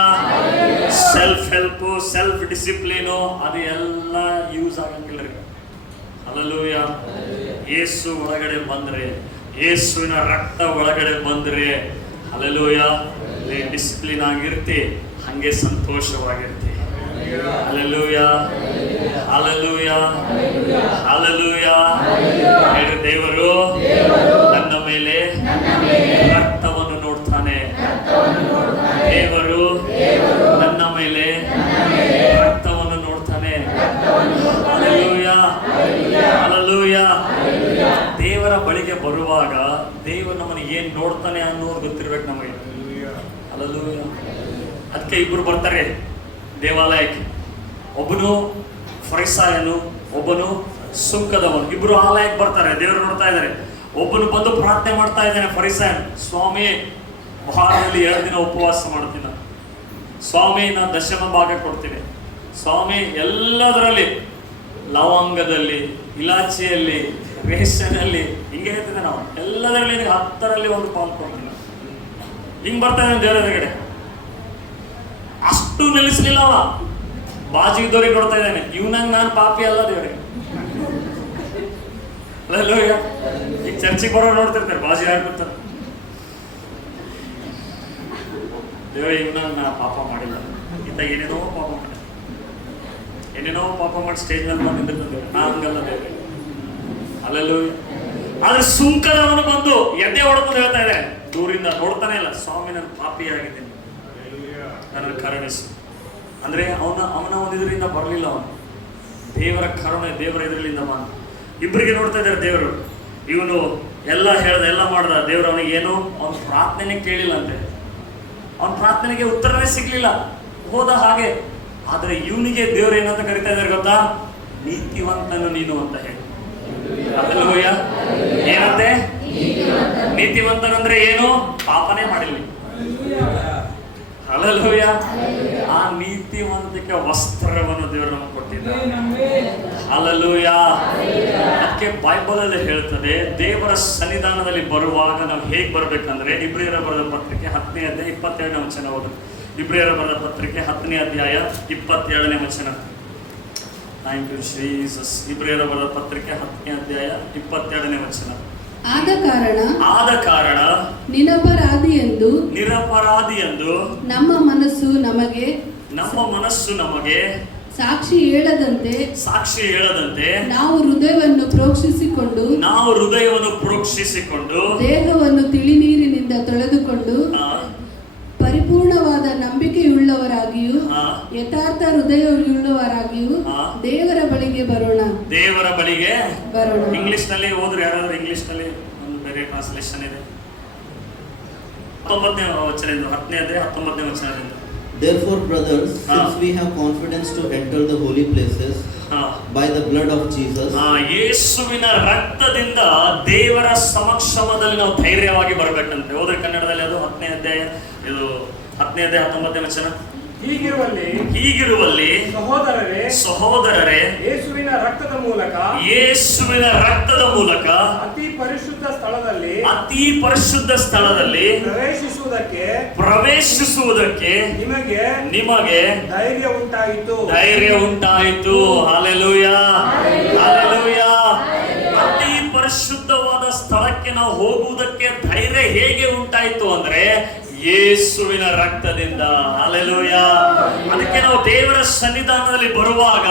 Self help, self discipline ಅದು ಎಲ್ಲ ಯೂಸ್ ಆಗಂಗಿಲ್ಲ. ಹಲ್ಲೆಲೂಯಾ. ಯೇಸು ಒಳಗಡೆ ಬಂದ್ರೆ, ಯೇಸುವಿನ ರಕ್ತ ಒಳಗಡೆ ಬಂದ್ರೆ, ಹಲ್ಲೆಲೂಯಾ, ಡಿಸಿಪ್ಲಿನ್ ಆಗಿರ್ತಿ, ಹಂಗೆ ಸಂತೋಷವಾಗಿರ್ತಿ. Hallelujah, hallelujah, hallelujah. ಹೇಳಿ, ದೇವರು ನನ್ನ ಮೇಲೆ ರಕ್ತವನ್ನು ನೋಡ್ತಾನೆ. ದೇವರು ನನ್ನ ಮೇಲೆ ರಕ್ತವನ್ನು ನೋಡ್ತಾನೆ. Hallelujah, hallelujah. ದೇವರ ಬಳಿಗೆ ಬರುವಾಗ ದೇವರು ನಮ್ಮನ್ನು ಏನ್ ನೋಡ್ತಾನೆ ಅನ್ನೋದು ಗೊತ್ತಿರ್ಬೇಕು ನಮಗೆ. ಹಲ್ಲೆಲೂಯಾ. ಅದಕ್ಕೆ ಇಬ್ರು ಬರ್ತಾರೆ ದೇವಾಲಯಕ್ಕೆ, ಒಬ್ಬನು ಫರಿಸಾಯನು, ಒಬ್ಬನು ಸುಂಕದವನು. ಇಬ್ರು ಆಲಯಕ್ಕೆ ಬರ್ತಾರೆ, ದೇವರು ನೋಡ್ತಾ ಇದ್ದಾರೆ. ಒಬ್ಬನು ಬಂದು ಪ್ರಾರ್ಥನೆ ಮಾಡ್ತಾ ಇದ್ದಾನೆ, ಫರಿಸಾಯನ್, ಸ್ವಾಮಿ ವಾರದಲ್ಲಿ 2 ದಿನ ಉಪವಾಸ ಮಾಡ್ತೀನಿ, ಸ್ವಾಮಿ ನಾನು ದಶಮ ಭಾಗ ಕೊಡ್ತೀನಿ, ಸ್ವಾಮಿ ಎಲ್ಲದರಲ್ಲಿ ಲವಂಗದಲ್ಲಿ, ಇಲಾಚಿಯಲ್ಲಿ, ರೇಷನಲ್ಲಿ, ಹಿಂಗೆ ಹೇಳ್ತಿದ್ದೆ ನಾವು, ಎಲ್ಲದರಲ್ಲಿ 10ರಲ್ಲಿ 1 ಪಾಲು ಕೊಡ್ತೀನಿ. ಹಿಂಗ್ ಬರ್ತಾ ಇದ್ದಾನೆ ದೇವರ ಎದುರುಗಡೆ. ಅಷ್ಟು ನಿಲ್ಲಿಸ್ಲಿಲ್ಲ ಅವ, ಬಾಜಿಗಿದ್ದವ್ರಿಗೆ ನೋಡ್ತಾ ಇದ್ದಾನೆ, ಇವನಂಗ್ ನಾನು ಪಾಪಿ ಅಲ್ಲ ದೇವ್ರೆ. ಈಗ ಚರ್ಚಿಗೆ ಬರೋ ನೋಡ್ತಿರ್ತಾರೆ, ಬಾಜಿ ಹಾಕ್ಬಿಡ್ತಾರೆ, ದೇವ್ರೆ ಇವನಂಗ್ ನಾ ಪಾಪ ಮಾಡಿಲ್ಲ, ಇಂಥ ಏನೇನೋ ಪಾಪ ಮಾಡಿಲ್ಲ, ಏನೇನೋ ಪಾಪ ಮಾಡಿ ಸ್ಟೇಜ್ ಮೇಲೆ ಬಂದು ನಿಂತಿರ್ತಾರೆ, ನಾ ಹಂಗಲ್ಲ ದೇವ್ರೆ. ಹಲ್ಲೆಲೂಯಾ. ಆದ್ರೆ ಸುಂಕದವನು ಬಂದು ಎದೆ ಹೊಡ್ಕೊಂಡು ಹೇಳ್ತಾ ಇದೆ, ದೂರಿಂದ ನೋಡ್ತಾನೆ ಇಲ್ಲ, ಸ್ವಾಮಿ ನಾನು ಪಾಪಿಯಾಗಿದ್ದೀನಿ, ನನ್ನ ಕರುಣಿಸು. ಅಂದ್ರೆ ಅವನ ಒಂದಿದ್ರಿಂದ ಬರಲಿಲ್ಲ, ಅವನು ದೇವರ ಕರುಣೆ, ದೇವರ ಇದರಿಂದ ಬಂದ. ಇಬ್ಬರಿಗೆ ನೋಡ್ತಾ ಇದ್ದಾರೆ ದೇವರು. ಇವನು ಎಲ್ಲ ಹೇಳ್ದ, ಎಲ್ಲ ಮಾಡ್ದ, ದೇವರು ಅವನಿಗೆ ಏನು, ಅವನ ಪ್ರಾರ್ಥನೆ ಕೇಳಿಲ್ಲ ಅಂತೆ, ಅವನ ಪ್ರಾರ್ಥನೆಗೆ ಉತ್ತರನೇ ಸಿಗ್ಲಿಲ್ಲ, ಹೋದ ಹಾಗೆ. ಆದ್ರೆ ಇವನಿಗೆ ದೇವ್ರು ಏನಂತ ಕರಿತಾ ಇದ್ದಾರೆ ಗೊತ್ತಾ? ನೀತಿವಂತನು ನೀನು ಅಂತ ಹೇಳಿ. ಹಲ್ಲೆಲೂಯಾ. ಏನಂತೆ? ನೀತಿವಂತನಂದ್ರೆ ಏನು? ಪಾಪನೇ ಮಾಡಿಲ್ಲ. ಹಲ್ಲೆಲೂಯಾ. ಆ ನೀತಿವಂತಿಕೆ ವಸ್ತ್ರವನ್ನು ದೇವರು ನಮಗೆ ಕೊಟ್ಟಿದ್ದಾರೆ. ಹಲ್ಲೆಲೂಯಾ. ಅದಕ್ಕೆ ಬೈಬಲ್ ಅಲ್ಲಿ ಹೇಳ್ತದೆ, ದೇವರ ಸನ್ನಿಧಾನದಲ್ಲಿ ಬರುವಾಗ ನಾವು ಹೇಗೆ ಬರ್ಬೇಕಂದ್ರೆ, ಇಬ್ರಿಯರ ಬರೆದ ಪತ್ರಿಕೆ 10ನೇ ಅಧ್ಯಾಯ 22ನೇ ವಚನ ಓದು. ಇಬ್ರಿಯರ ಬರೆದ ಪತ್ರಿಕೆ 10ನೇ ಅಧ್ಯಾಯ 22ನೇ ವಚನ. Thank you Jesus. ಇಬ್ರಿಯರ ಬರೆದ ಪತ್ರಿಕೆ 10ನೇ ಅಧ್ಯಾಯ 22ನೇ ವಚನ. ಆದ ಕಾರಣ ನಿರಪರಾಧಿ ಎಂದು ನಮ್ಮ ಮನಸ್ಸು ನಮಗೆ ಸಾಕ್ಷಿ ಹೇಳದಂತೆ ನಾವು ಹೃದಯವನ್ನು ಪ್ರೋಕ್ಷಿಸಿಕೊಂಡು ದೇಹವನ್ನು ತಿಳಿನೀರಿನಿಂದ ತೊಳೆದುಕೊಂಡು ಪರಿಪೂರ್ಣವಾದ ನಂಬಿಕೆಯುಳ್ಳವರಾಗಿಯೂ ಯಥಾರ್ಥ ಹೃದಯವುಳ್ಳವರಾಗಿಯೂ ದೇವರ ಬಳಿಗೆ ಬರೋಣ. ಇಂಗ್ಲಿಷ್ ನಲ್ಲಿ ಹೋದ್ರೆ, ಯಾರಾದ್ರೂ ಇಂಗ್ಲಿಷ್ ನಲ್ಲಿ ಒಂದು ಬೇರೆ ಟ್ರಾನ್ಸ್ಲೇಷನ್ ಇದೆ, 19ನೇ ವಚನದಿಂದ, 10ನೇ ಅಧ್ಯಾಯ 19ನೇ ವಚನದಿಂದ. Therefore, brothers, since we have confidence to enter the holy places by the blood of Jesus, ಯೇಸುವಿನ ರಕ್ತದಿಂದ ದೇವರ ಸಮಕ್ಷಮದಲ್ಲಿ ನಾವು ಧೈರ್ಯವಾಗಿ ಬರಬೇಕಂತೆ. ಹೋದ್ರೆ ಕನ್ನಡದಲ್ಲಿ ಅದು 10ನೇ ಅಧ್ಯಾಯ 19ನೇ ವಚನ. ಹೀಗಿರುವಲ್ಲಿ ಸಹೋದರರೇ ಯೇಸುವಿನ ರಕ್ತದ ಮೂಲಕ ಅತಿ ಪರಿಶುದ್ಧ ಸ್ಥಳದಲ್ಲಿ ಪ್ರವೇಶಿಸುವುದಕ್ಕೆ ನಿಮಗೆ ಧೈರ್ಯ ಉಂಟಾಯಿತು. Hallelujah, hallelujah. ಅತಿ ಪರಿಶುದ್ಧವಾದ ಸ್ಥಳಕ್ಕೆ ನಾವು ಹೋಗುವುದಕ್ಕೆ ಧೈರ್ಯ ಹೇಗೆ ಉಂಟಾಯಿತು ಅಂದ್ರೆ ಯೇಸುವಿನ ರಕ್ತದಿಂದ. ಹಲ್ಲೆಲೂಯಾ. ಅದಕ್ಕೆ ನಾವು ದೇವರ ಸನ್ನಿಧಾನದಲ್ಲಿ ಬರುವಾಗ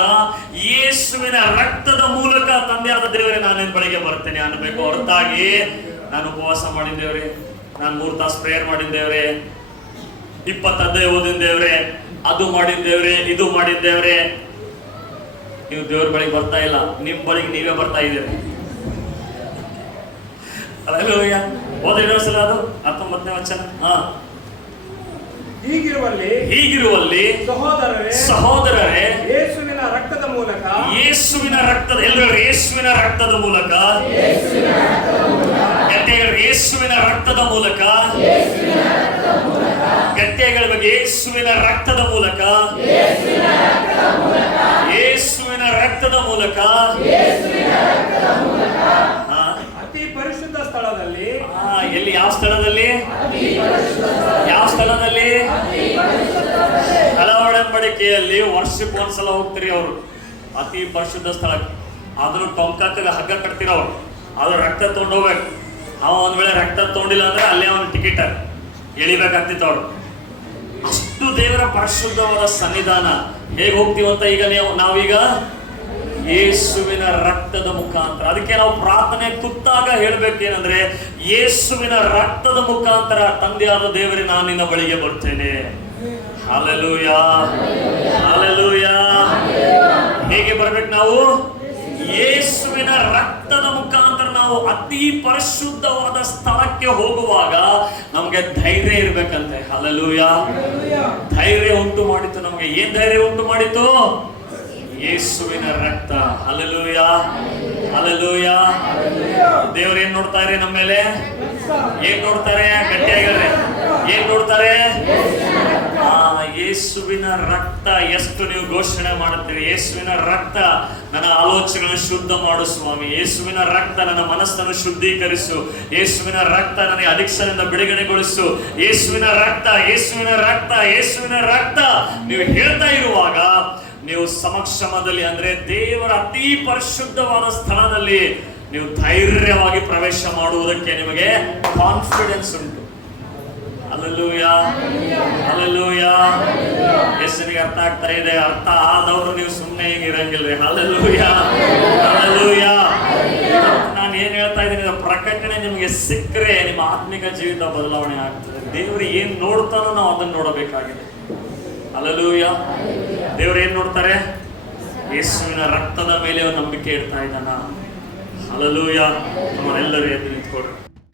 ಯೇಸುವಿನ ರಕ್ತದ ಮೂಲಕ ತಂದೆಯಾದ ದೇವರೇ ನಾನು ನಿನ್ನ ಬಳಿಗೆ ಬರ್ತೇನೆ ಅನ್ನಬೇಕು. ಹೊರತಾಗಿ ನಾನು ಉಪವಾಸ ಮಾಡಿದ್ದೇವ್ರೆ, ನಾನು 3 ತಾಸು ಪ್ರೇಯರ್ ಮಾಡಿದ್ದೇವ್ರೆ, 20 ಅಧ್ಯಾಯ ಓದಿದ್ದೇವ್ರೆ, ಅದು ಮಾಡಿದ್ದೇವ್ರೆ, ಇದು ಮಾಡಿದ್ದೇವ್ರೆ, ನೀವು ದೇವ್ರ ಬಳಿಗೆ ಬರ್ತಾ ಇಲ್ಲ, ನಿಮ್ ಬಳಿಗೆ ನೀವೇ ಬರ್ತಾ ಇದ್ದೀರಿ. ಹಲ್ಲೆಲೂಯಾ. ಓದಿ ಸಲ ಅದು 19ನೇ ವಚನ. ಹೀಗಿರುವಲ್ಲಿ ಸಹೋದರರೇ ಯೇಸುವಿನ ರಕ್ತದ ಮೂಲಕ ಎಲ್ಲರೂ ಯೇಸುವಿನ ರಕ್ತದ ಮೂಲಕ ಗಟ್ಟಿಯಾಗಿ ಯೇಸುವಿನ ರಕ್ತದ ಮೂಲಕ, ಗಟ್ಟಿಯಾಗಿ ಬಗ್ಗೆ ಯೇಸುವಿನ ರಕ್ತದ ಮೂಲಕ, ಯೇಸುವಿನ ರಕ್ತದ ಮೂಲಕ. ಅತಿ ಪರಿಶುದ್ಧ ಸ್ಥಳದಲ್ಲಿ, ಎಲ್ಲಿ? ಯಾವ ಸ್ಥಳದಲ್ಲಿ? ಯಾವ ಸ್ಥಳದಲ್ಲಿ? ಒಡಂಬಡಿಕೆಯಲ್ಲಿ ವರ್ಷಕ್ಕೆ ಒಂದ್ಸಲ ಹೋಗ್ತೀರಿ ಅವರು ಅತಿ ಪರಿಶುದ್ಧ ಸ್ಥಳಕ್ಕೆ. ಆದ್ರೂ ಟೊಂಕಾಕ ಹಗ್ಗ ಕಟ್ತಿರ ಅವ್ರು, ಆದ್ರೂ ರಕ್ತ ತಗೊಂಡು ಹೋಗ್ಬೇಕು. ಅವ ಒಂದ್ ವೇಳೆ ರಕ್ತ ತಗೊಂಡಿಲ್ಲ ಅಂದ್ರೆ ಅಲ್ಲೇ ಅವನ ಟಿಕೆಟ್ ಎಳಿಬೇಕಾಗ್ತಿತ್ತು ಅವ್ರು. ಅಷ್ಟು ದೇವರ ಪರಿಶುದ್ಧವಾದ ಸನ್ನಿಧಾನ. ಹೇಗೆ ಹೋಗ್ತೀವಂತ ಈಗ ನಾವೀಗ ಯೇಸುವಿನ ರಕ್ತದ ಮುಖಾಂತರ. ಅದಕ್ಕೆ ನಾವು ಪ್ರಾರ್ಥನೆ ಕೂತಾಗ ಹೇಳ್ಬೇಕೇನಂದ್ರೆ, ಯೇಸುವಿನ ರಕ್ತದ ಮುಖಾಂತರ ತಂದೆಯಾದ ದೇವರೇ ನಾನು ನಿನ್ನ ಬಳಿಗೆ ಬರ್ತೇನೆ. Hallelujah, hallelujah. ಹೇಗೆ ಬರ್ಬೇಕು ನಾವು? ಯೇಸುವಿನ ರಕ್ತದ ಮುಖಾಂತರ ನಾವು ಅತಿ ಪರಿಶುದ್ಧವಾದ ಸ್ಥಳಕ್ಕೆ ಹೋಗುವಾಗ ನಮ್ಗೆ ಧೈರ್ಯ ಇರ್ಬೇಕಂತೆ. ಹಲ್ಲೆಲೂಯಾ. ಧೈರ್ಯ ಉಂಟು ಮಾಡಿತು ನಮ್ಗೆ. ಏನ್ ಧೈರ್ಯ ಉಂಟು ಮಾಡಿತು? ಯೇಸುವಿನ ರಕ್ತ. Hallelujah, hallelujah. ದೇವ್ರು ಏನ್ ನೋಡ್ತಾ ಇರಿ ನಮ್ಮ ಮೇಲೆ? ಏನ್ ನೋಡ್ತಾರೆ? ಗಟ್ಟಿಯಾಗಿರ್ರಿ. ಏನ್ ನೋಡ್ತಾರೆ? ಯೇಸುವಿನ ರಕ್ತ. ಎಷ್ಟು ನೀವು ಘೋಷಣೆ ಮಾಡುತ್ತೀರಿ, ಯೇಸುವಿನ ರಕ್ತ ನನ್ನ ಆಲೋಚನೆಗಳನ್ನು ಶುದ್ಧ ಮಾಡು ಸ್ವಾಮಿ, ಯೇಸುವಿನ ರಕ್ತ ನನ್ನ ಮನಸ್ಸನ್ನು ಶುದ್ಧೀಕರಿಸು, ಯೇಸುವಿನ ರಕ್ತ ನನಗೆ ಅಡಿಕ್ಷನ್ ಇಂದ ಬಿಡುಗಡೆಗೊಳಿಸು, ಯೇಸುವಿನ ರಕ್ತ, ಯೇಸುವಿನ ರಕ್ತ, ಯೇಸುವಿನ ರಕ್ತ. ನೀವು ಹೇಳ್ತಾ ಇರುವಾಗ ನೀವು ಸಮಕ್ಷಮದಲ್ಲಿ, ಅಂದ್ರೆ ದೇವರ ಅತಿ ಪರಿಶುದ್ಧವಾದ ಸ್ಥಳದಲ್ಲಿ ನೀವು ಧೈರ್ಯವಾಗಿ ಪ್ರವೇಶ ಮಾಡುವುದಕ್ಕೆ ನಿಮಗೆ ಕಾನ್ಫಿಡೆನ್ಸ್ ಉಂಟು. Hallelujah, hallelujah. ಎಷ್ಟನಿಗೆ ಅರ್ಥ ಆಗ್ತಾ ಇದೆ? ಅರ್ಥ ಆದವರು ನೀವು ಸುಮ್ಮನೆ ಹಿಂಗೆ ಇರಂಗಿಲ್ರಿ. Hallelujah, hallelujah. ನಾನು ಏನ್ ಹೇಳ್ತಾ ಇದ್ದೀನಿ, ಪ್ರಕಟಣೆ ನಿಮಗೆ ಸಿಕ್ಕರೆ ನಿಮ್ಮ ಆತ್ಮಿಕ ಜೀವಿತ ಬದಲಾವಣೆ ಆಗ್ತದೆ. ದೇವರು ಏನ್ ನೋಡ್ತಾನೋ ನಾವು ಅದನ್ನು ನೋಡಬೇಕಾಗಿದೆ. ಹಲ್ಲೆಲೂಯಾ. ದೇವರು ಏನ್ ನೋಡ್ತಾರೆ? ಯೇಸುವಿನ ರಕ್ತದ ಮೇಲೆ ನಂಬಿಕೆ ಇಡ್ತಾ ಇದ್ದಾನ. ಹಲ್ಲೆಲೂಯಾ. ನಮ್ಮನ್ನೆಲ್ಲರೂ ಎದ್ದು ನಿಂತ್ಕೊಡ್ರಿ.